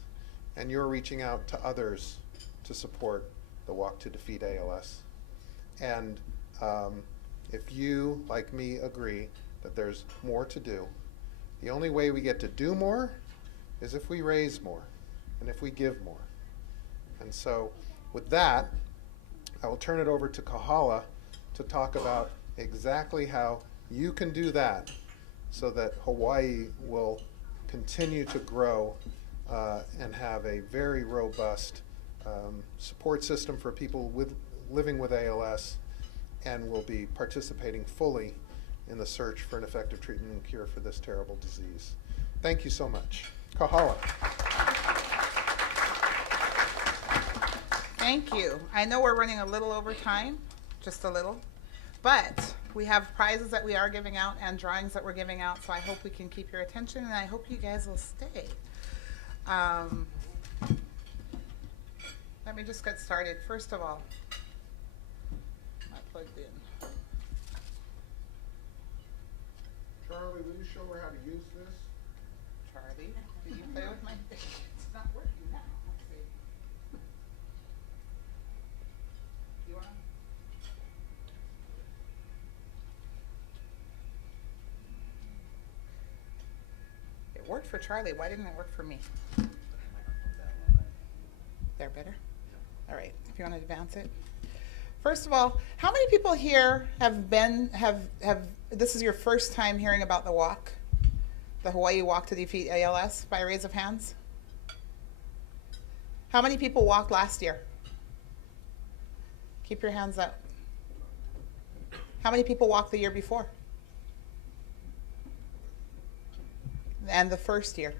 and your reaching out to others to support the Walk to Defeat ALS. And if you, like me, agree that there's more to do, the only way we get to do more is if we raise more and if we give more. And so with that, I will turn it over to Kahala to talk about exactly how you can do that so that Hawaii will continue to grow and have a very robust support system for people living with ALS, and will be participating fully in the search for an effective treatment and cure for this terrible disease. Thank you so much. Kahala. Thank you. I know we're running a little over time, just a little, but we have prizes that we are giving out and drawings that we're giving out, so I hope we can keep your attention, and I hope you guys will stay. Let me just get started. First of all, I plugged in. Charlie, will you show her how to use this? Charlie, do you play with my? It's not working now. Let's see. You want? It worked for Charlie. Why didn't it work for me? There, better? All right, if you want to advance it. First of all, how many people here have this is your first time hearing about the walk? the Hawaii Walk to Defeat ALS by a raise of hands? How many people walked last year? Keep your hands up. How many people walked the year before? And the first year?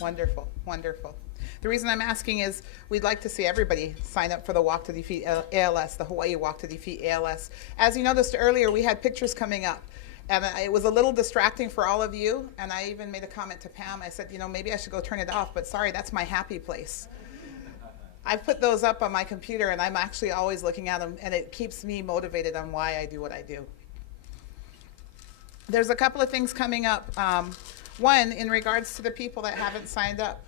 Wonderful, wonderful. The reason I'm asking is we'd like to see everybody sign up for the Walk to Defeat ALS, the Hawaii Walk to Defeat ALS. As you noticed earlier, we had pictures coming up. And it was a little distracting for all of you. And I even made a comment to Pam. I said, you know, maybe I should go turn it off. But sorry, that's my happy place. I put those up on my computer, and I'm actually always looking at them. And it keeps me motivated on why I do what I do. There's a couple of things coming up. One, in regards to the people that haven't signed up.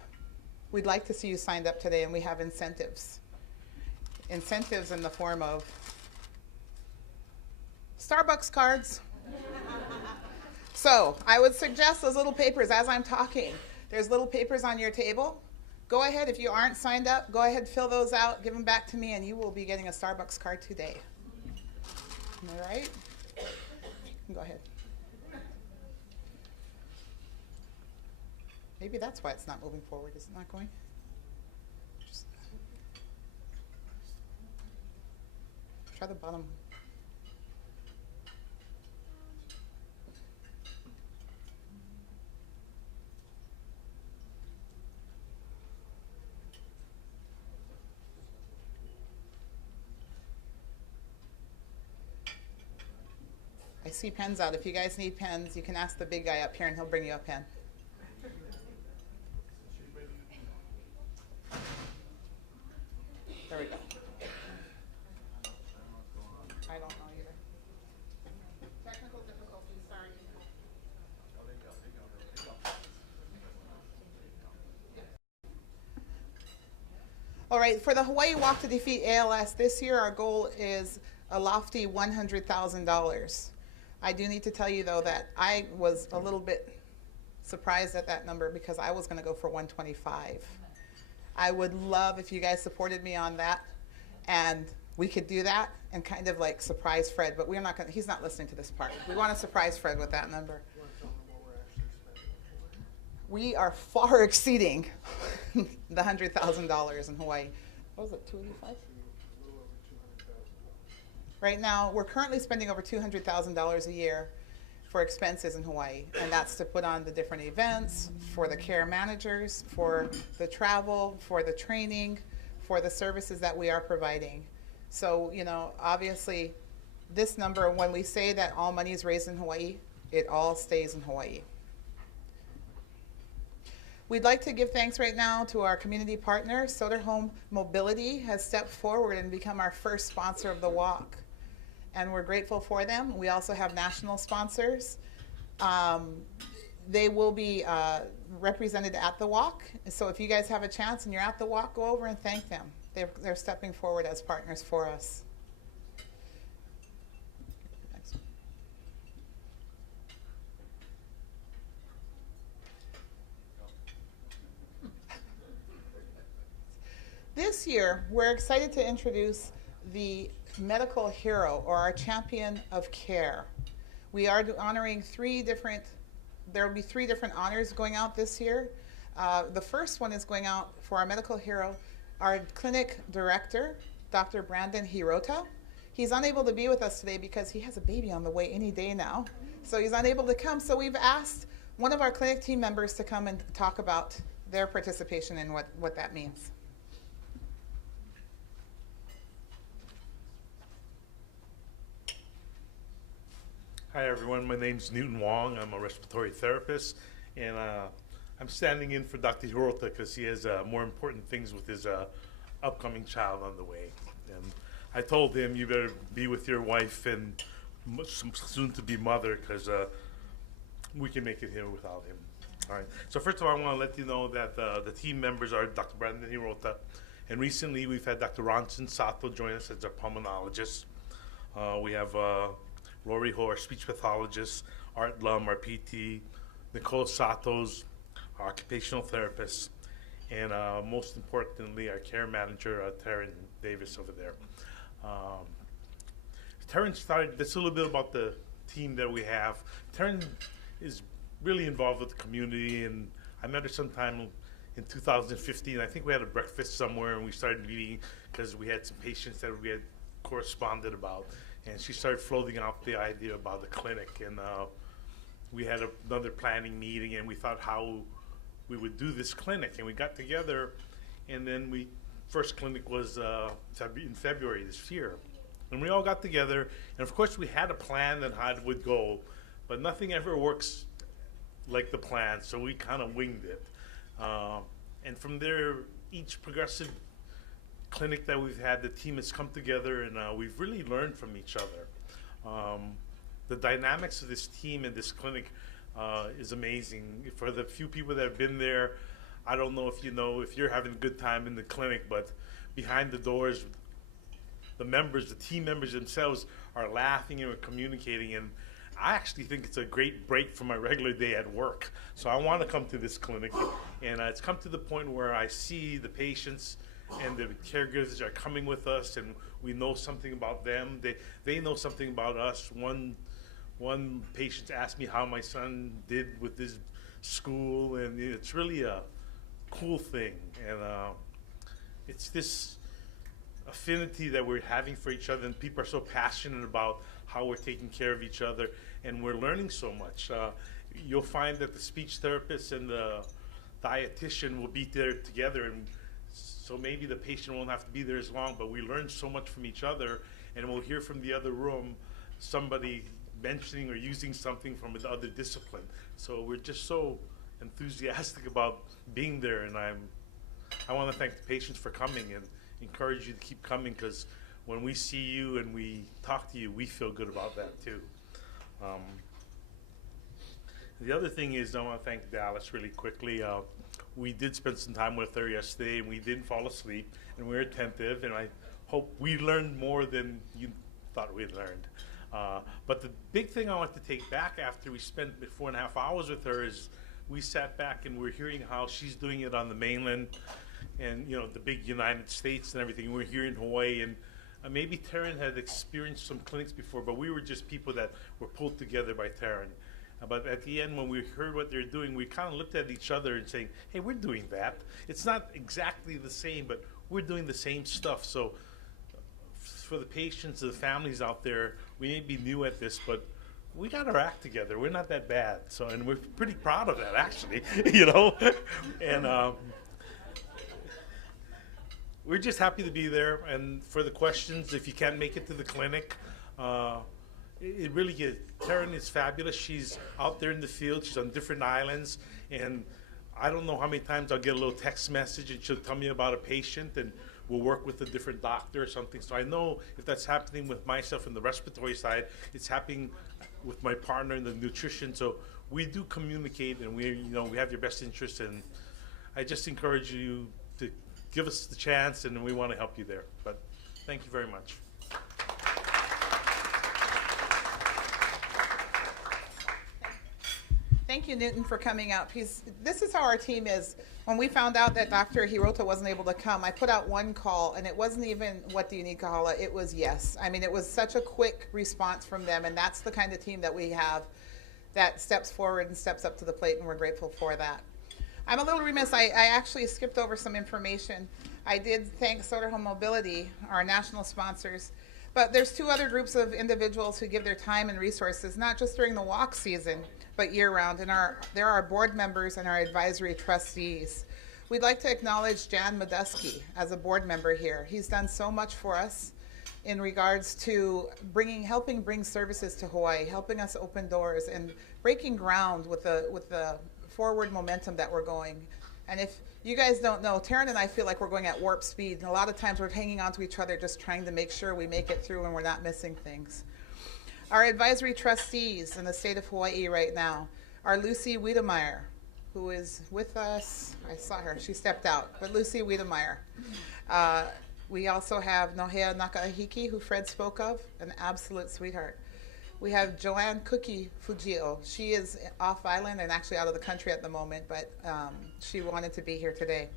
We'd like to see you signed up today, and we have incentives. Incentives in the form of Starbucks cards. So I would suggest those little papers as I'm talking. There's little papers on your table. Go ahead, if you aren't signed up, go ahead, fill those out, give them back to me, and you will be getting a Starbucks card today. All right? Go ahead. Maybe that's why it's not moving forward. Is it not going? Just try the bottom. I see pens out. If you guys need pens, you can ask the big guy up here and he'll bring you a pen. There we go. I don't know either. Technical difficulties, sorry. All right, for the Hawaii Walk to Defeat ALS, this year our goal is a lofty $100,000. I do need to tell you, though, that I was a little bit surprised at that number because I was going to go for 125. I would love if you guys supported me on that, and we could do that and kind of like surprise Fred, but we're not going to, he's not listening to this part. We want to surprise Fred with that number. We are far exceeding the $100,000 in Hawaii. What was it, 285? Right now, we're currently spending over $200,000 a year for expenses in Hawaii, and that's to put on the different events, for the care managers, for the travel, for the training, for the services that we are providing. So, you know, obviously, this number, when we say that all money is raised in Hawaii, it all stays in Hawaii. We'd like to give thanks right now to our community partner. Soderholm Mobility has stepped forward and become our first sponsor of the walk. And we're grateful for them. We also have national sponsors. They will be represented at the walk. So if you guys have a chance and you're at the walk, go over and thank them. They're stepping forward as partners for us. This year, we're excited to introduce the medical hero, or our champion of care. We are honoring there will be three different honors going out this year. The first one is going out for our medical hero, our clinic director, Dr. Brandon Hirota. He's unable to be with us today because he has a baby on the way any day now. So he's unable to come. So we've asked one of our clinic team members to come and talk about their participation and what that means. Hi everyone, my name's Newton Wong. I'm a respiratory therapist, and I'm standing in for Dr. Hirota because he has more important things with his upcoming child on the way. And I told him, you better be with your wife and soon-to-be mother, because we can make it here without him. All right. So first of all, I want to let you know that the team members are Dr. Brandon Hirota, and recently we've had Dr. Ronson Sato join us as our pulmonologist. We have Lori Ho, our speech pathologist, Art Lum, our PT, Nicole Satos, our occupational therapist, and most importantly, our care manager, Taryn Davis over there. Taryn started, that's a little bit about the team that we have. Taryn is really involved with the community, and I met her sometime in 2015. I think we had a breakfast somewhere, and we started meeting because we had some patients that we had corresponded about, and she started floating out the idea about the clinic, and we had another planning meeting, and we thought how we would do this clinic, and we got together, and then first clinic was in February this year, and we all got together, and of course we had a plan on how it would go, but nothing ever works like the plan, so we kind of winged it. And from there, each progressive clinic that we've had, the team has come together, and we've really learned from each other. The dynamics of this team and this clinic is amazing. For the few people that have been there, I don't know if you know, if you're having a good time in the clinic, but behind the doors, the team members themselves are laughing and we're communicating, and I actually think it's a great break from my regular day at work. So I want to come to this clinic, and it's come to the point where I see the patients and the caregivers are coming with us, and we know something about them. They know something about us. One patient asked me how my son did with his school, and it's really a cool thing. And it's this affinity that we're having for each other, and people are so passionate about how we're taking care of each other, and we're learning so much. You'll find that the speech therapist and the dietitian will be there together, and so maybe the patient won't have to be there as long, but we learn so much from each other, and we'll hear from the other room somebody mentioning or using something from the other discipline. So we're just so enthusiastic about being there, and I want to thank the patients for coming and encourage you to keep coming, because when we see you and we talk to you, we feel good about that too. The other thing is, I want to thank Dallas really quickly. We did spend some time with her yesterday, and we didn't fall asleep, and we were attentive, and I hope we learned more than you thought we'd learned. But the big thing I want to take back after we spent 4.5 hours with her is we sat back and we're hearing how she's doing it on the mainland, and the big United States and everything. We're here in Hawaii, and maybe Taryn had experienced some clinics before, but we were just people that were pulled together by Taryn. But at the end, when we heard what they're doing, we kind of looked at each other and saying, hey, we're doing that. It's not exactly the same, but we're doing the same stuff. So for the patients, the families out there, we may be new at this, but we got our act together. We're not that bad. So, and we're pretty proud of that, actually, And we're just happy to be there. And for the questions, if you can't make it to the clinic, it really is. Taryn is fabulous. She's out there in the field. She's on different islands. And I don't know how many times I'll get a little text message and she'll tell me about a patient, and we'll work with a different doctor or something. So I know if that's happening with myself in the respiratory side, it's happening with my partner in the nutrition. So we do communicate, and we have your best interest. And I just encourage you to give us the chance, and we want to help you there. But thank you very much. Thank you, Newton, for coming out. This is how our team is. When we found out that Dr. Hirota wasn't able to come, I put out one call, and it wasn't even, what do you need, Kahala? It was yes. I mean, it was such a quick response from them, and that's the kind of team that we have that steps forward and steps up to the plate, and we're grateful for that. I'm a little remiss. I actually skipped over some information. I did thank Soderholm Mobility, our national sponsors, but there's 2 other groups of individuals who give their time and resources, not just during the walk season, but year-round, and there are board members and our advisory trustees. We'd like to acknowledge Jan Meduski as a board member here. He's done so much for us in regards to helping bring services to Hawaii, helping us open doors, and breaking ground with the forward momentum that we're going. And if you guys don't know, Taryn and I feel like we're going at warp speed, and a lot of times we're hanging on to each other, just trying to make sure we make it through and we're not missing things. Our advisory trustees in the state of Hawaii right now are Lucy Wiedemeyer, who is with us. I saw her, she stepped out, but Lucy Wiedemeyer. We also have Nohea Nakahiki, who Fred spoke of, an absolute sweetheart. We have Joanne Cookie Fujio. She is off island and actually out of the country at the moment, but she wanted to be here today.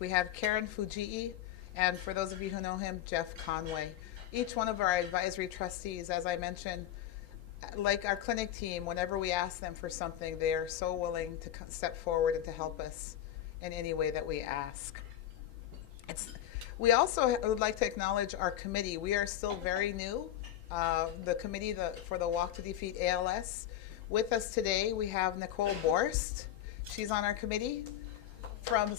We have Karen Fujii, and for those of you who know him, Jeff Conway. Each one of our advisory trustees, as I mentioned, like our clinic team, whenever we ask them for something, they are so willing to step forward and to help us in any way that we ask. We also would like to acknowledge our committee. We are still very new. The committee for the Walk to Defeat ALS. With us today, we have Nicole Borst. She's on our committee. From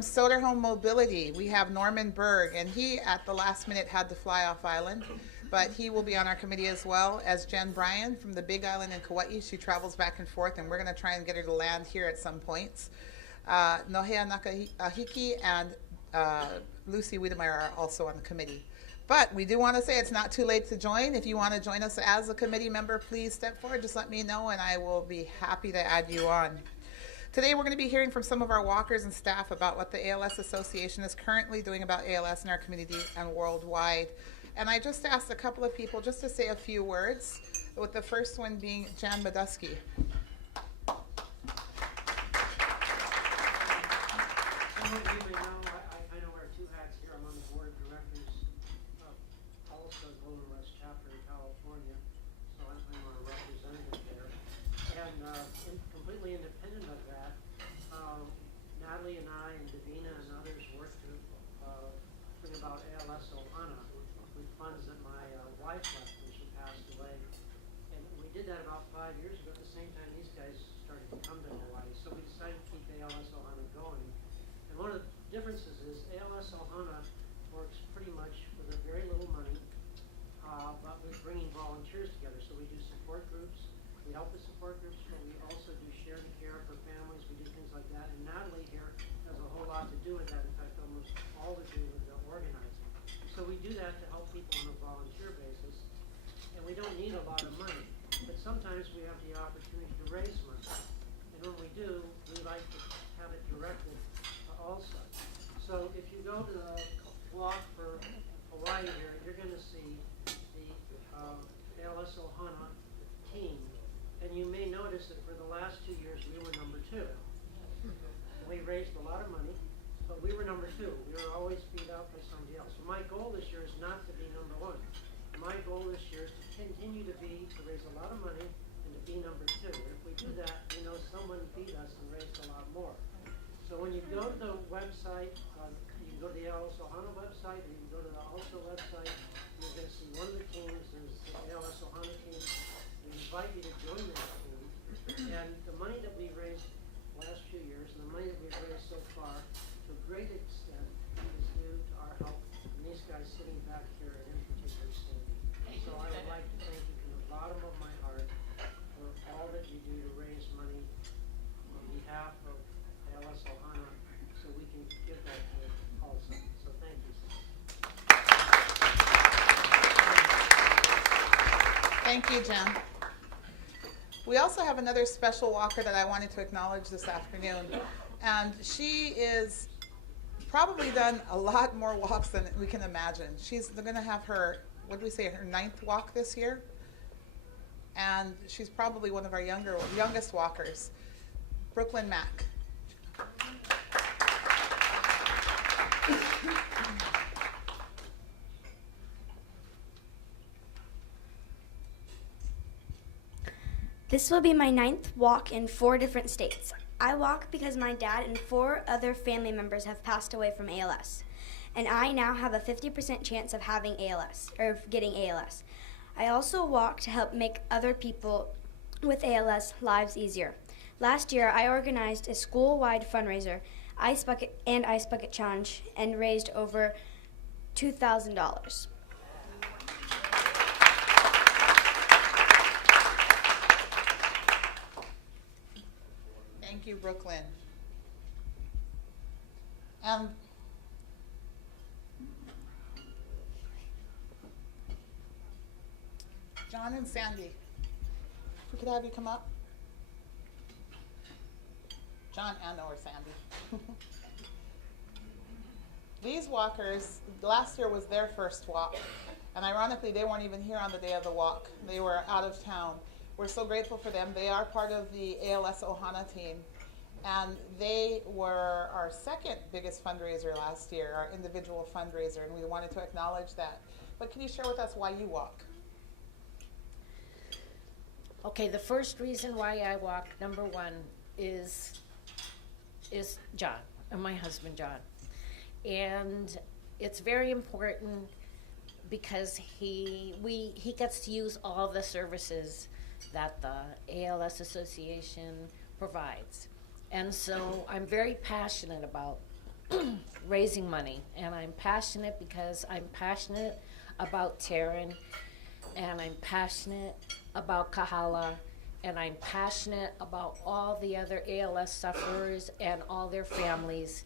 Soderholm Mobility, we have Norman Berg, and he at the last minute had to fly off island, but he will be on our committee as well as Jen Bryan from the Big Island in Kauai. She travels back and forth, and we're going to try and get her to land here at some points. Nohea Nakahiki and Lucy Wiedemeyer are also on the committee. But we do want to say it's not too late to join. If you want to join us as a committee member, please step forward. Just let me know, and I will be happy to add you on. Today, we're going to be hearing from some of our walkers and staff about what the ALS Association is currently doing about ALS in our community and worldwide. And I just asked a couple of people just to say a few words, with the first one being Jan Madusky. Some of you may know, I know wear two hats here. I'm on the board of directors of also Golden West chapter in California, so I'm a representative there. And completely independent of that, Natalie and I and Davina and others worked to bring about ALS Ohana with funds that my wife left when she passed away. And we did that about 5 years ago. At the same time, these guys started to come to Hawaii, so we decided to keep ALS Ohana going. And one of the differences is ALS Ohana works pretty much with a very little money, but we're bringing volunteers together. So we do support groups, we help with support groups, but we also do shared care for families, we do things like that. And Natalie here has a whole lot to do with that. In fact, almost all to do with the organizing. So we do that to help people on a volunteer basis. And we don't need a lot of money, but sometimes we have the opportunity to raise money. And when we do, we like to have it directed also. So if you go to the block for Hawaii here, you're going to see the ALS Ohana team. And you may notice that for the last 2 years, we were number 2. We raised a lot of money, but we were number 2. We were always beat out by somebody else. So my goal this year is not to be number 1. My goal this year is to continue to raise a lot of money and to be number 2. And if we do that, we know someone beat us and raised a lot more. So when you go to the website, you can go to the ALS Ohana website, or you can go to the ALSO website, you're going to see one of the teams is the ALS Ohana team. We invite you to join that team. And the money that we raised last few years, and the money that we've raised so far, to a great extent, is due to our help from these guys sitting back here, and in particular Cindy. So I would like to thank you from the bottom of my heart for all that you do to raise money on behalf of ALS Ohana, so we can give that to also. So thank you. Thank you, Jen. We also have another special walker that I wanted to acknowledge this afternoon. And she is probably done a lot more walks than we can imagine. They're going to have her, what did we say, her 9th walk this year? And she's probably one of our youngest walkers. Brooklyn Mack. This will be my 9th walk in 4 different states. I walk because my dad and 4 other family members have passed away from ALS, and I now have a 50% chance of having ALS, or getting ALS. I also walk to help make other people with ALS lives easier. Last year, I organized a school-wide fundraiser, Ice Bucket Challenge, and raised over $2,000. Thank you, Brooklyn. John and Sandy, if we could have you come up. John and or Sandy. These walkers, last year was their first walk, and ironically, they weren't even here on the day of the walk. They were out of town. We're so grateful for them. They are part of the ALS Ohana team, and they were our 2nd biggest fundraiser last year, our individual fundraiser, and we wanted to acknowledge that. but can you share with us why you walk? Okay, the first reason why I walk, number one, is John, my husband John. And it's very important because he gets to use all the services that the ALS Association provides. And so I'm very passionate about raising money, and I'm passionate because I'm passionate about Taryn, and I'm passionate about Kahala, and I'm passionate about all the other ALS sufferers and all their families,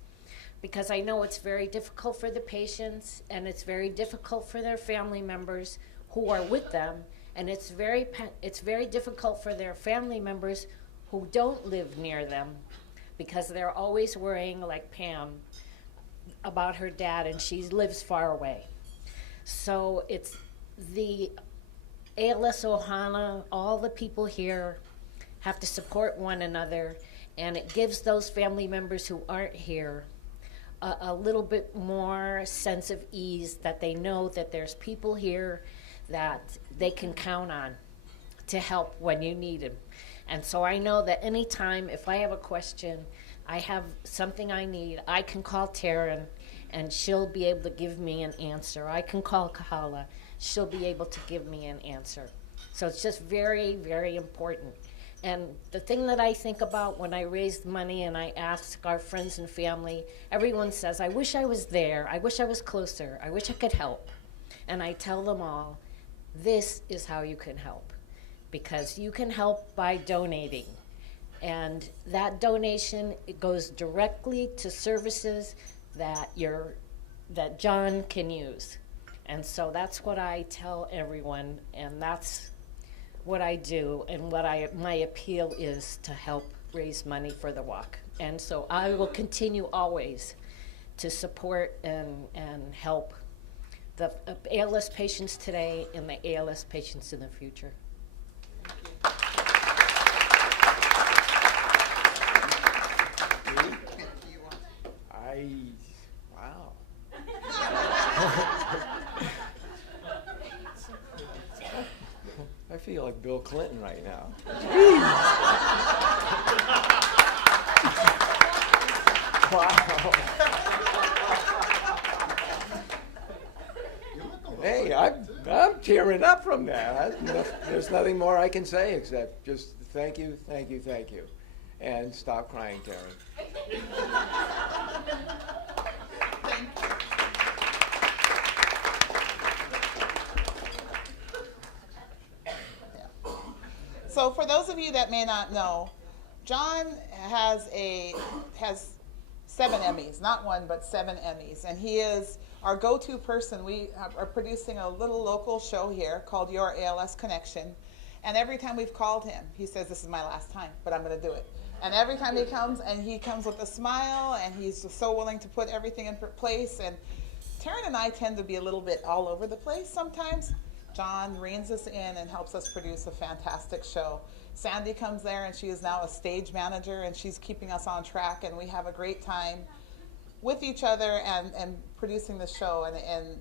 because I know it's very difficult for the patients, and it's very difficult for their family members who are with them, and it's very difficult for their family members who don't live near them, because they're always worrying, like Pam, about her dad, and she lives far away. So it's the ALS Ohana, all the people here have to support one another, and it gives those family members who aren't here a little bit more sense of ease, that they know that there's people here that they can count on to help when you need them. And so I know that anytime, if I have a question, I have something I need, I can call Taryn, and she'll be able to give me an answer. I can call Kahala, she'll be able to give me an answer. So it's just very, very important. And the thing that I think about when I raise money and I ask our friends and family, everyone says, I wish I was there, I wish I was closer, I wish I could help. And I tell them all, this is how you can help. Because you can help by donating. And that donation, it goes directly to services that John can use. And so that's what I tell everyone, and that's what I do, and my appeal is to help raise money for the walk. And so I will continue always to support and help the ALS patients today and the ALS patients in the future. Wow. I feel like Bill Clinton right now. Wow. Hey, I'm tearing up from that. There's nothing more I can say except just thank you, thank you, thank you. And stop crying, Taryn. Thank you. So for those of you that may not know, John has 7 Emmys, not one, but 7 Emmys, and he is our go-to person. We are producing a little local show here called Your ALS Connection, and every time we've called him, he says, this is my last time, but I'm going to do it. And every time he comes with a smile, and he's just so willing to put everything in place. And Taryn and I tend to be a little bit all over the place sometimes. John reins us in and helps us produce a fantastic show. Sandy comes there, and she is now a stage manager, and she's keeping us on track, and we have a great time with each other and producing the show. And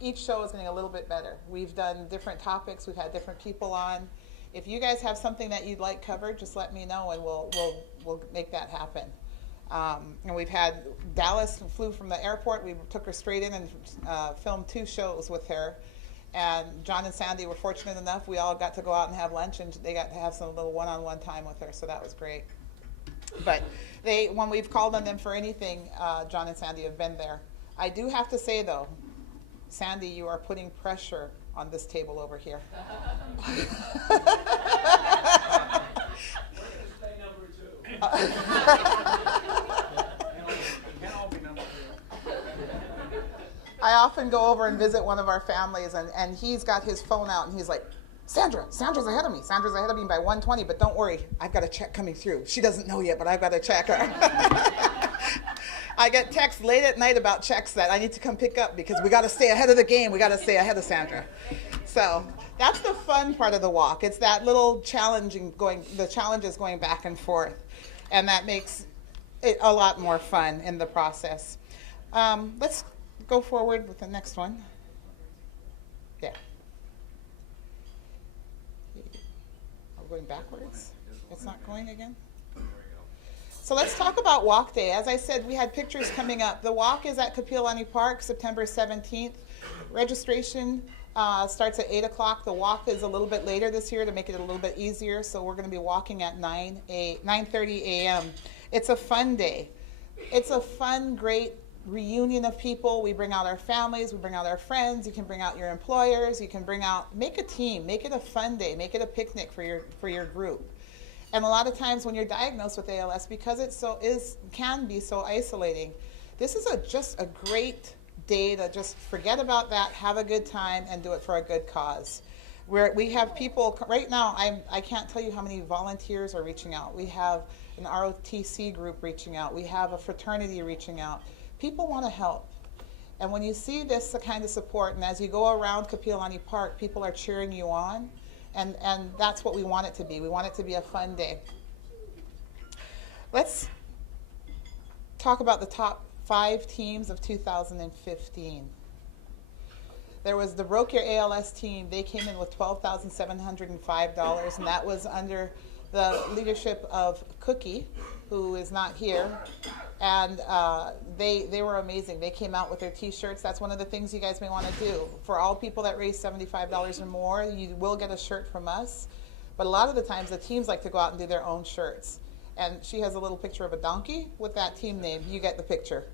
each show is getting a little bit better. We've done different topics. We've had different people on. If you guys have something that you'd like covered, just let me know, and we'll make that happen. And we've had Dallas flew from the airport. We took her straight in and filmed 2 shows with her. And John and Sandy were fortunate enough. We all got to go out and have lunch, and they got to have some little one-on-one time with her, so that was great. But when we've called on them for anything, John and Sandy have been there. I do have to say, though, Sandy, you are putting pressure on this table over here. I often go over and visit one of our families, and he's got his phone out, and he's like, Sandra's ahead of me. Sandra's ahead of me by 120, but don't worry, I've got a check coming through. She doesn't know yet, but I've got a check. I get texts late at night about checks that I need to come pick up because we got to stay ahead of the game. We got to stay ahead of Sandra. So that's the fun part of the walk. It's that little the challenges going back and forth, and that makes it a lot more fun in the process. Let's go forward with the next one. There. Are we going backwards? It's not going again? So let's talk about Walk Day. As I said, we had pictures coming up. The walk is at Kapiolani Park, September 17th. Registration starts at 8 o'clock. The walk is a little bit later this year to make it a little bit easier, so we're going to be walking at 9:30 a.m. It's a fun day. It's a fun, great reunion of people. We bring out our families, we bring out our friends, you can bring out your employers, you can bring out, make a team, make it a fun day, make it a picnic for your group. And a lot of times when you're diagnosed with ALS, because it can be so isolating, this is just a great day to just forget about that, have a good time, and do it for a good cause. We have people, right now, I can't tell you how many volunteers are reaching out. We have an ROTC group reaching out. We have a fraternity reaching out. People want to help. And when you see this kind of support, and as you go around Kapiolani Park, people are cheering you on, and that's what we want it to be. We want it to be a fun day. Let's talk about the top 5 teams of 2015. There was the Broke Your ALS team. They came in with $12,705, and that was under the leadership of Cookie, who is not here. And they were amazing. They came out with their T-shirts. That's one of the things you guys may want to do. For all people that raise $75 or more, you will get a shirt from us. But a lot of the times, the teams like to go out and do their own shirts. And she has a little picture of a donkey with that team name. You get the picture.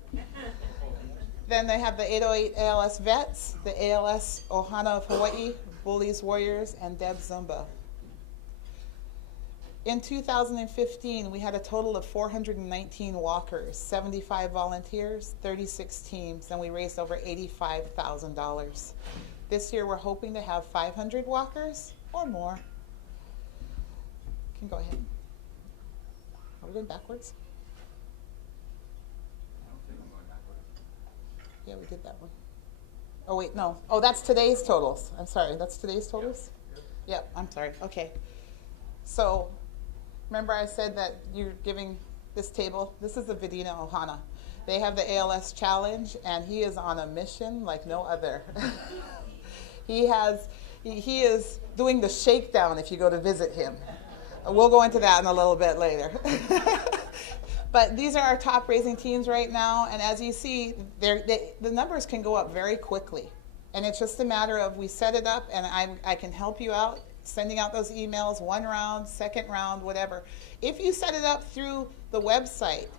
Then they have the 808 ALS Vets, the ALS Ohana of Hawaii, Bullies Warriors, and Deb Zumba. In 2015, we had a total of 419 walkers, 75 volunteers, 36 teams, and we raised over $85,000. This year, we're hoping to have 500 walkers or more. You can go ahead. Are we going backwards? Yeah, we did that one. Oh, wait, no. Oh, that's today's totals. I'm sorry, that's today's totals? Yep, I'm sorry. Okay. So, remember I said that you're giving this table? This is the Vidina Ohana. They have the ALS Challenge, and he is on a mission like no other. He is doing the shakedown if you go to visit him. We'll go into that in a little bit later. But these are our top raising teams right now, and as you see, the numbers can go up very quickly. And it's just a matter of we set it up, and I can help you out, sending out those emails, 1 round, 2nd round, whatever. If you set it up through the website,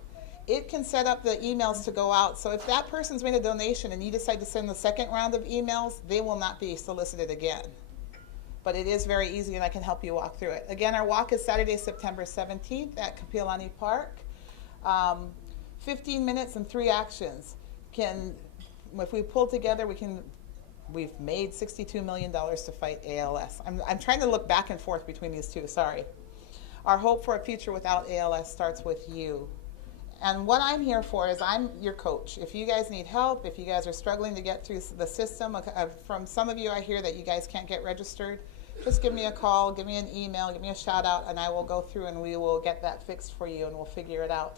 it can set up the emails to go out. So if that person's made a donation and you decide to send the 2nd round of emails, they will not be solicited again. But it is very easy, and I can help you walk through it. Again, our walk is Saturday, September 17th at Kapiolani Park. 15 minutes and 3 actions. If we pull together, we've made $62 million to fight ALS. I'm trying to look back and forth between these two, sorry. Our hope for a future without ALS starts with you. And what I'm here for is I'm your coach. If you guys need help, if you guys are struggling to get through the system, from some of you I hear that you guys can't get registered, just give me a call, give me an email, give me a shout out, and I will go through and we will get that fixed for you and we'll figure it out.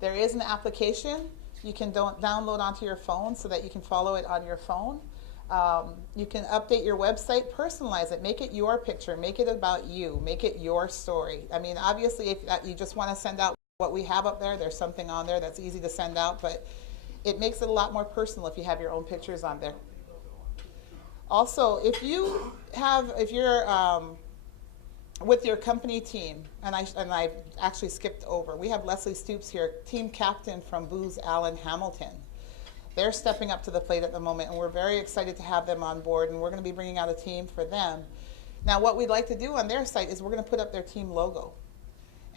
There is an application you can download onto your phone so that you can follow it on your phone. You can update your website, personalize it, make it your picture, make it about you, make it your story. I mean, obviously, if you just want to send out what we have up there, there's something on there that's easy to send out, but it makes it a lot more personal if you have your own pictures on there. Also, if you're with your company team, and I actually skipped over, we have Leslie Stoops here, team captain from Booz Allen Hamilton. They're stepping up to the plate at the moment, and we're very excited to have them on board, and we're going to be bringing out a team for them. Now, what we'd like to do on their site is we're going to put up their team logo.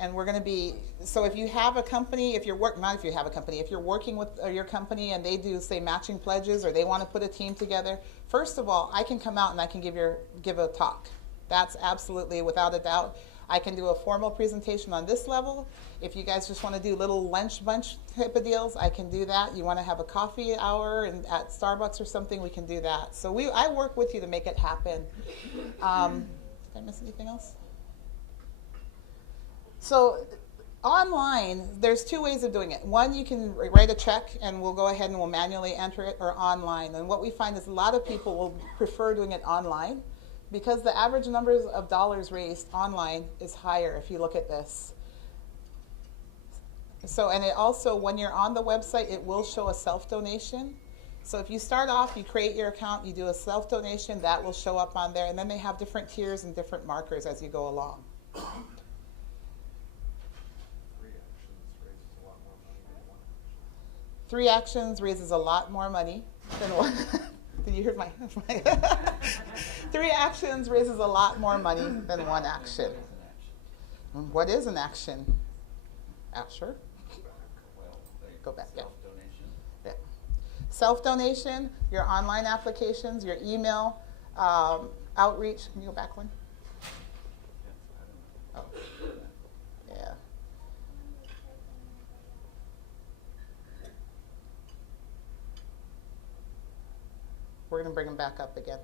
And we're going to be, so if you have a company, if you're working with your company and they do, say, matching pledges or they want to put a team together, first of all, I can come out and I can give a talk. That's absolutely, without a doubt. I can do a formal presentation on this level. If you guys just want to do little lunch bunch type of deals, I can do that. You want to have a coffee hour at Starbucks or something, we can do that. So I work with you to make it happen. Did I miss anything else? So Online, there's two ways of doing it. One, you can write a check and we'll go ahead and we'll manually enter it, or online. And what we find is a lot of people will prefer doing it online because the average numbers of dollars raised online is higher if you look at this. So, and it also, when you're on the website, it will show a self-donation. So if you start off, you create your account, you do a self-donation, that will show up on there. And then they have different tiers and different markers as you go along. 3 actions raises a lot more money than one. Did you hear my? 3 actions raises a lot more money than 1 action. What is an action? Sure. Go back. Yeah. Self-donation, your online applications, your email, outreach. Can you go back one? Oh. Yeah. We're going to bring them back up again.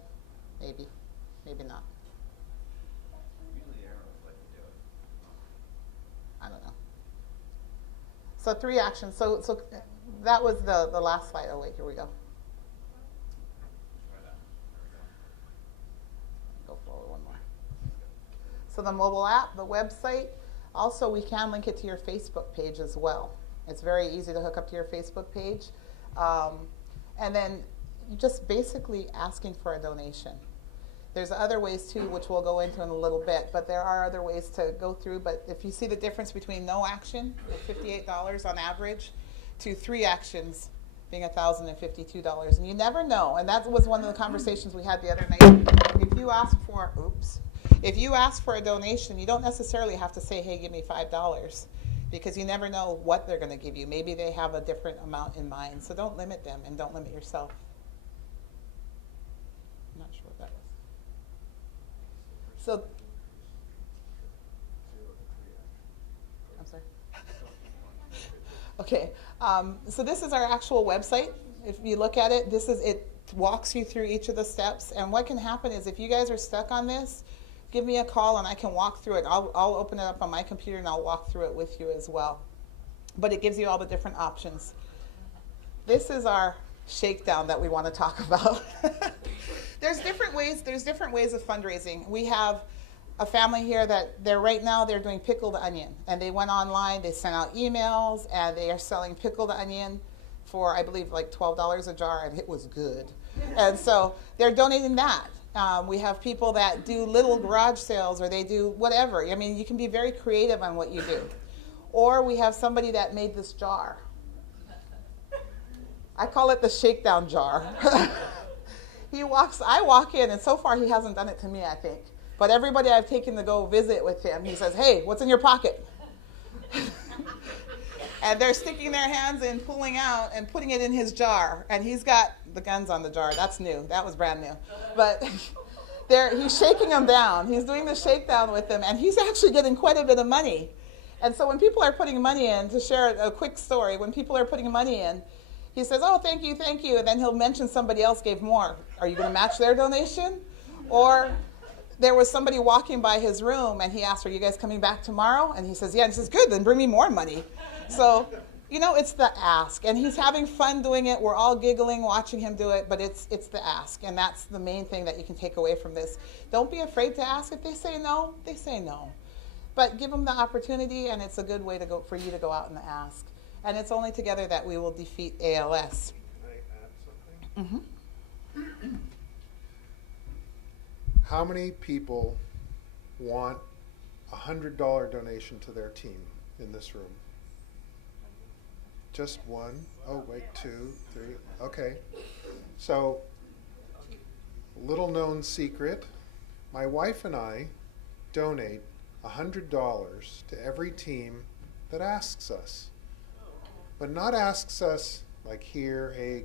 Maybe. Maybe not. I don't know. So 3 actions. So that was the last slide. Oh, wait, here we go. Go forward one more. So the mobile app, the website, also we can link it to your Facebook page as well. It's very easy to hook up to your Facebook page. And then just basically asking for a donation. There's other ways too, which we'll go into in a little bit, but there are other ways to go through. But if you see the difference between no action, at $58 on average, to 3 actions being $1,052, and you never know. And that was one of the conversations we had the other night. If you ask for a donation, you don't necessarily have to say, hey, give me $5, because you never know what they're going to give you. Maybe they have a different amount in mind. So don't limit them, and don't limit yourself. I'm not sure what that was. So, I'm sorry. Okay, so this is our actual website. If you look at it, it walks you through each of the steps. And what can happen is if you guys are stuck on this, give me a call and I can walk through it. I'll open it up on my computer and I'll walk through it with you as well. But it gives you all the different options. This is our shakedown that we want to talk about. There's different ways of fundraising. We have a family here that right now they're doing pickled onion, and they went online, they sent out emails, and they are selling pickled onion for, I believe, like $12 a jar, and it was good. And so they're donating that. We have people that do little garage sales, or they do whatever. I mean, you can be very creative on what you do. Or we have somebody that made this jar. I call it the shakedown jar. I walk in, and so far he hasn't done it to me, I think. But everybody I've taken to go visit with him, he says, hey, what's in your pocket? And they're sticking their hands in, pulling out, and putting it in his jar. And he's got the guns on the jar. That's new. That was brand new. But he's shaking them down. He's doing the shakedown with them, and he's actually getting quite a bit of money. And so when people are putting money in, to share a quick story, when people are putting money in, he says, oh, thank you, and then he'll mention somebody else gave more. Are you going to match their donation? Or there was somebody walking by his room, and he asked, are you guys coming back tomorrow? And he says, yeah. And he says, good, then bring me more money. So, it's the ask. And he's having fun doing it. We're all giggling watching him do it, but it's the ask. And that's the main thing that you can take away from this. Don't be afraid to ask. If they say no, they say no. But give them the opportunity, and it's a good way for you to go out and ask. And it's only together that we will defeat ALS. Can I add something? Mm-hmm. How many people want a $100 donation to their team in this room? Just one? Oh, wait, 2, 3. Okay. So, little known secret, my wife and I donate $100 to every team that asks us. But not asks us like here, hey,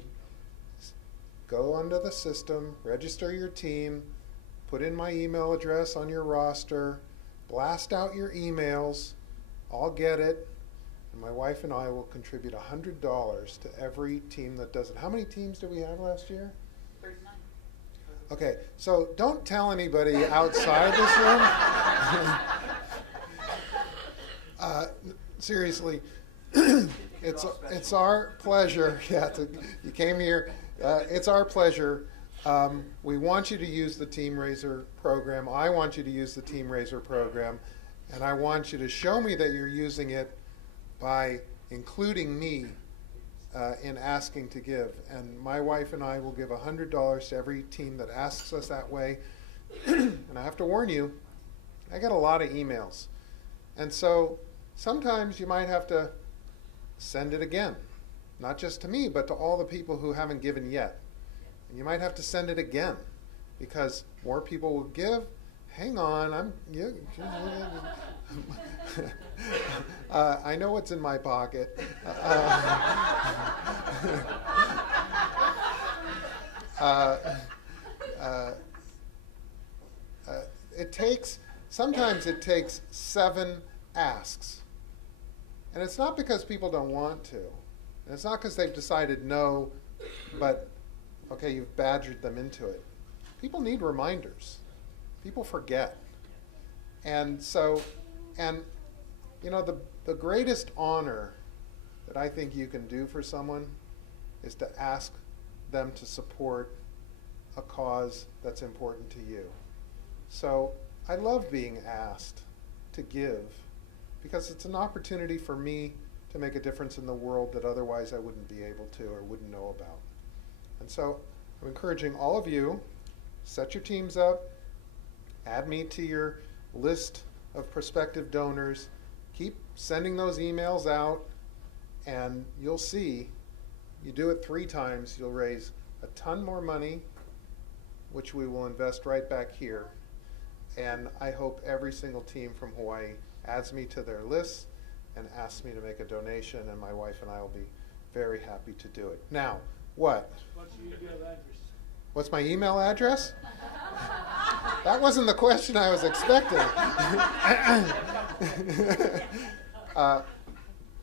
go onto the system, register your team, put in my email address on your roster, blast out your emails, I'll get it, and my wife and I will contribute $100 to every team that does it. How many teams did we have last year? 39. Okay, so don't tell anybody outside this room. seriously, it's our pleasure. Yeah, you came here. It's our pleasure. We want you to use the Team Raiser program. I want you to use the Team Raiser program, and I want you to show me that you're using it by including me in asking to give. And my wife and I will give $100 to every team that asks us that way. And I have to warn you, I get a lot of emails. And so sometimes you might have to send it again, not just to me, but to all the people who haven't given yet. And you might have to send it again because more people will give. Hang on, I know what's in my pocket. Sometimes it takes 7 asks. And it's not because people don't want to. And it's not because they've decided no, but okay, you've badgered them into it. People need reminders. People forget. And so, you know, the greatest honor that I think you can do for someone is to ask them to support a cause that's important to you. So I love being asked to give because it's an opportunity for me to make a difference in the world that otherwise I wouldn't be able to or wouldn't know about. And so I'm encouraging all of you, set your teams up, add me to your list of prospective donors, keep sending those emails out, and you'll see, you do it 3 times, you'll raise a ton more money, which we will invest right back here. And I hope every single team from Hawaii adds me to their list and asks me to make a donation, and my wife and I will be very happy to do it. Now, what? What's your email address? What's my email address? That wasn't the question I was expecting.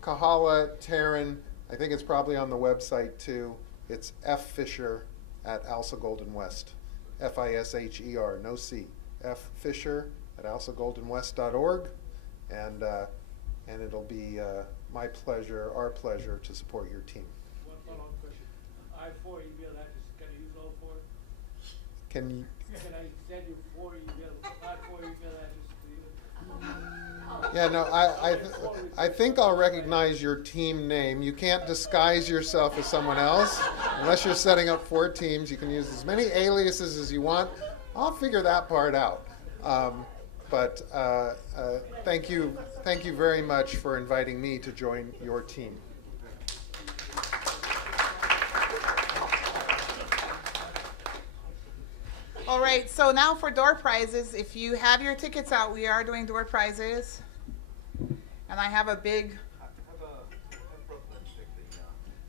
Kahala, Taryn, I think it's probably on the website too. It's ffisher@ALSA-Golden-West. Fisher, no C. ffisher@alsagoldenwest.org, and it'll be my pleasure, our pleasure, to support your team. One follow-up question. I-4 email address, can I use all 4? Can you? Can I send you 4 I-4 email address to you? Yeah, no, I think I'll recognize your team name. You can't disguise yourself as someone else unless you're setting up 4 teams. You can use as many aliases as you want. I'll figure that part out. But thank you very much for inviting me to join your team. All right, so now for door prizes. If you have your tickets out, we are doing door prizes. And I have a big...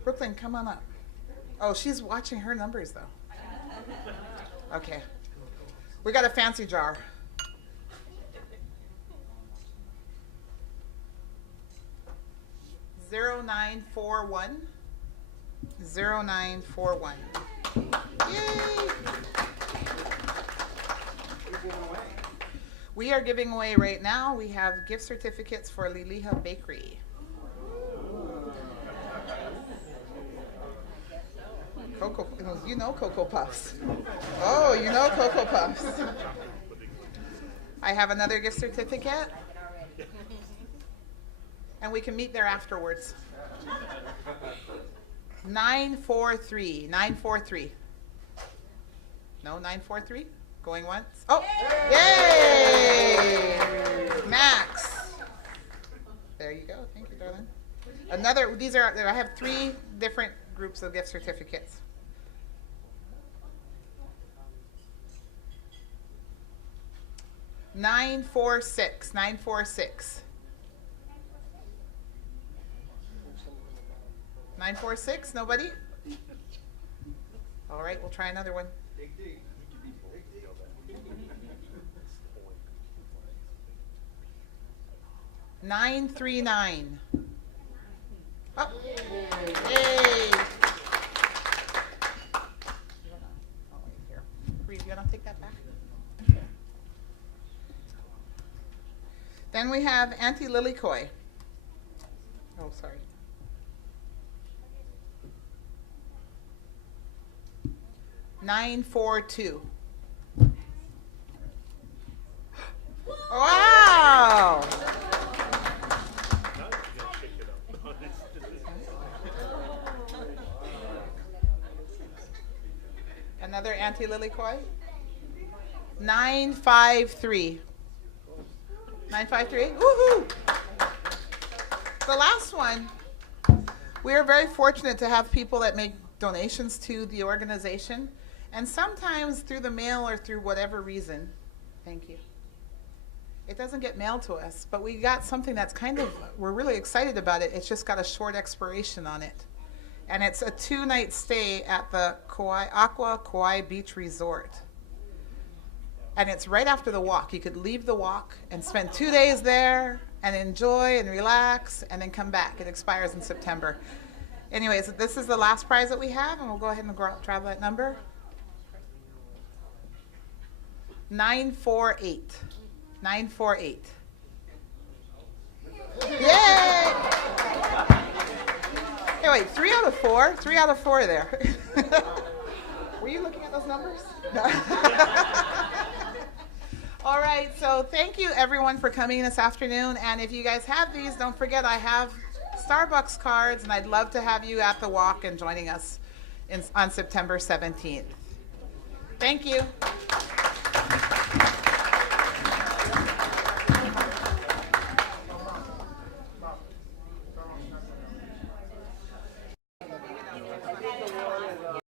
Brooklyn, come on up. Oh, she's watching her numbers, though. Okay. We got a fancy jar. (0941) 0941. Yay! We are giving away right now. We have gift certificates for Liliha Bakery. Cocoa, you know Cocoa Puffs. Oh, you know Cocoa Puffs. I have another gift certificate. And we can meet there afterwards. 943. 943. No, 943? Going once? Oh, yay! Max. There you go. Thank you, darling. I have 3 different groups of gift certificates. Nine, 946. 946, nobody? All right, we'll try another one. 939. Oh, yay! Reed, you gonna take that back? Then we have Auntie Lily Coy. Oh, sorry. Nine, 4, 2. Wow! Another anti-Lily-Coy. 9, 5, 3. 9, 5, 3. Woohoo! The last one. We are very fortunate to have people that make donations to the organization, and sometimes through the mail or through whatever reason. Thank you. It doesn't get mailed to us, but we got something that's we're really excited about it. It's just got a short expiration on it. And it's a 2-night stay at the Kauai Beach Resort. And it's right after the walk. You could leave the walk and spend 2 days there and enjoy and relax and then come back. It expires in September. Anyways, this is the last prize that we have, and we'll go ahead and grab that number. 948. 948. Yay! Hey, wait, 3 out of 4? 3 out of 4 there. Were you looking at those numbers? No. All right, so thank you everyone for coming this afternoon. And if you guys have these, don't forget I have Starbucks cards, and I'd love to have you at the walk and joining us on September 17th. Thank you.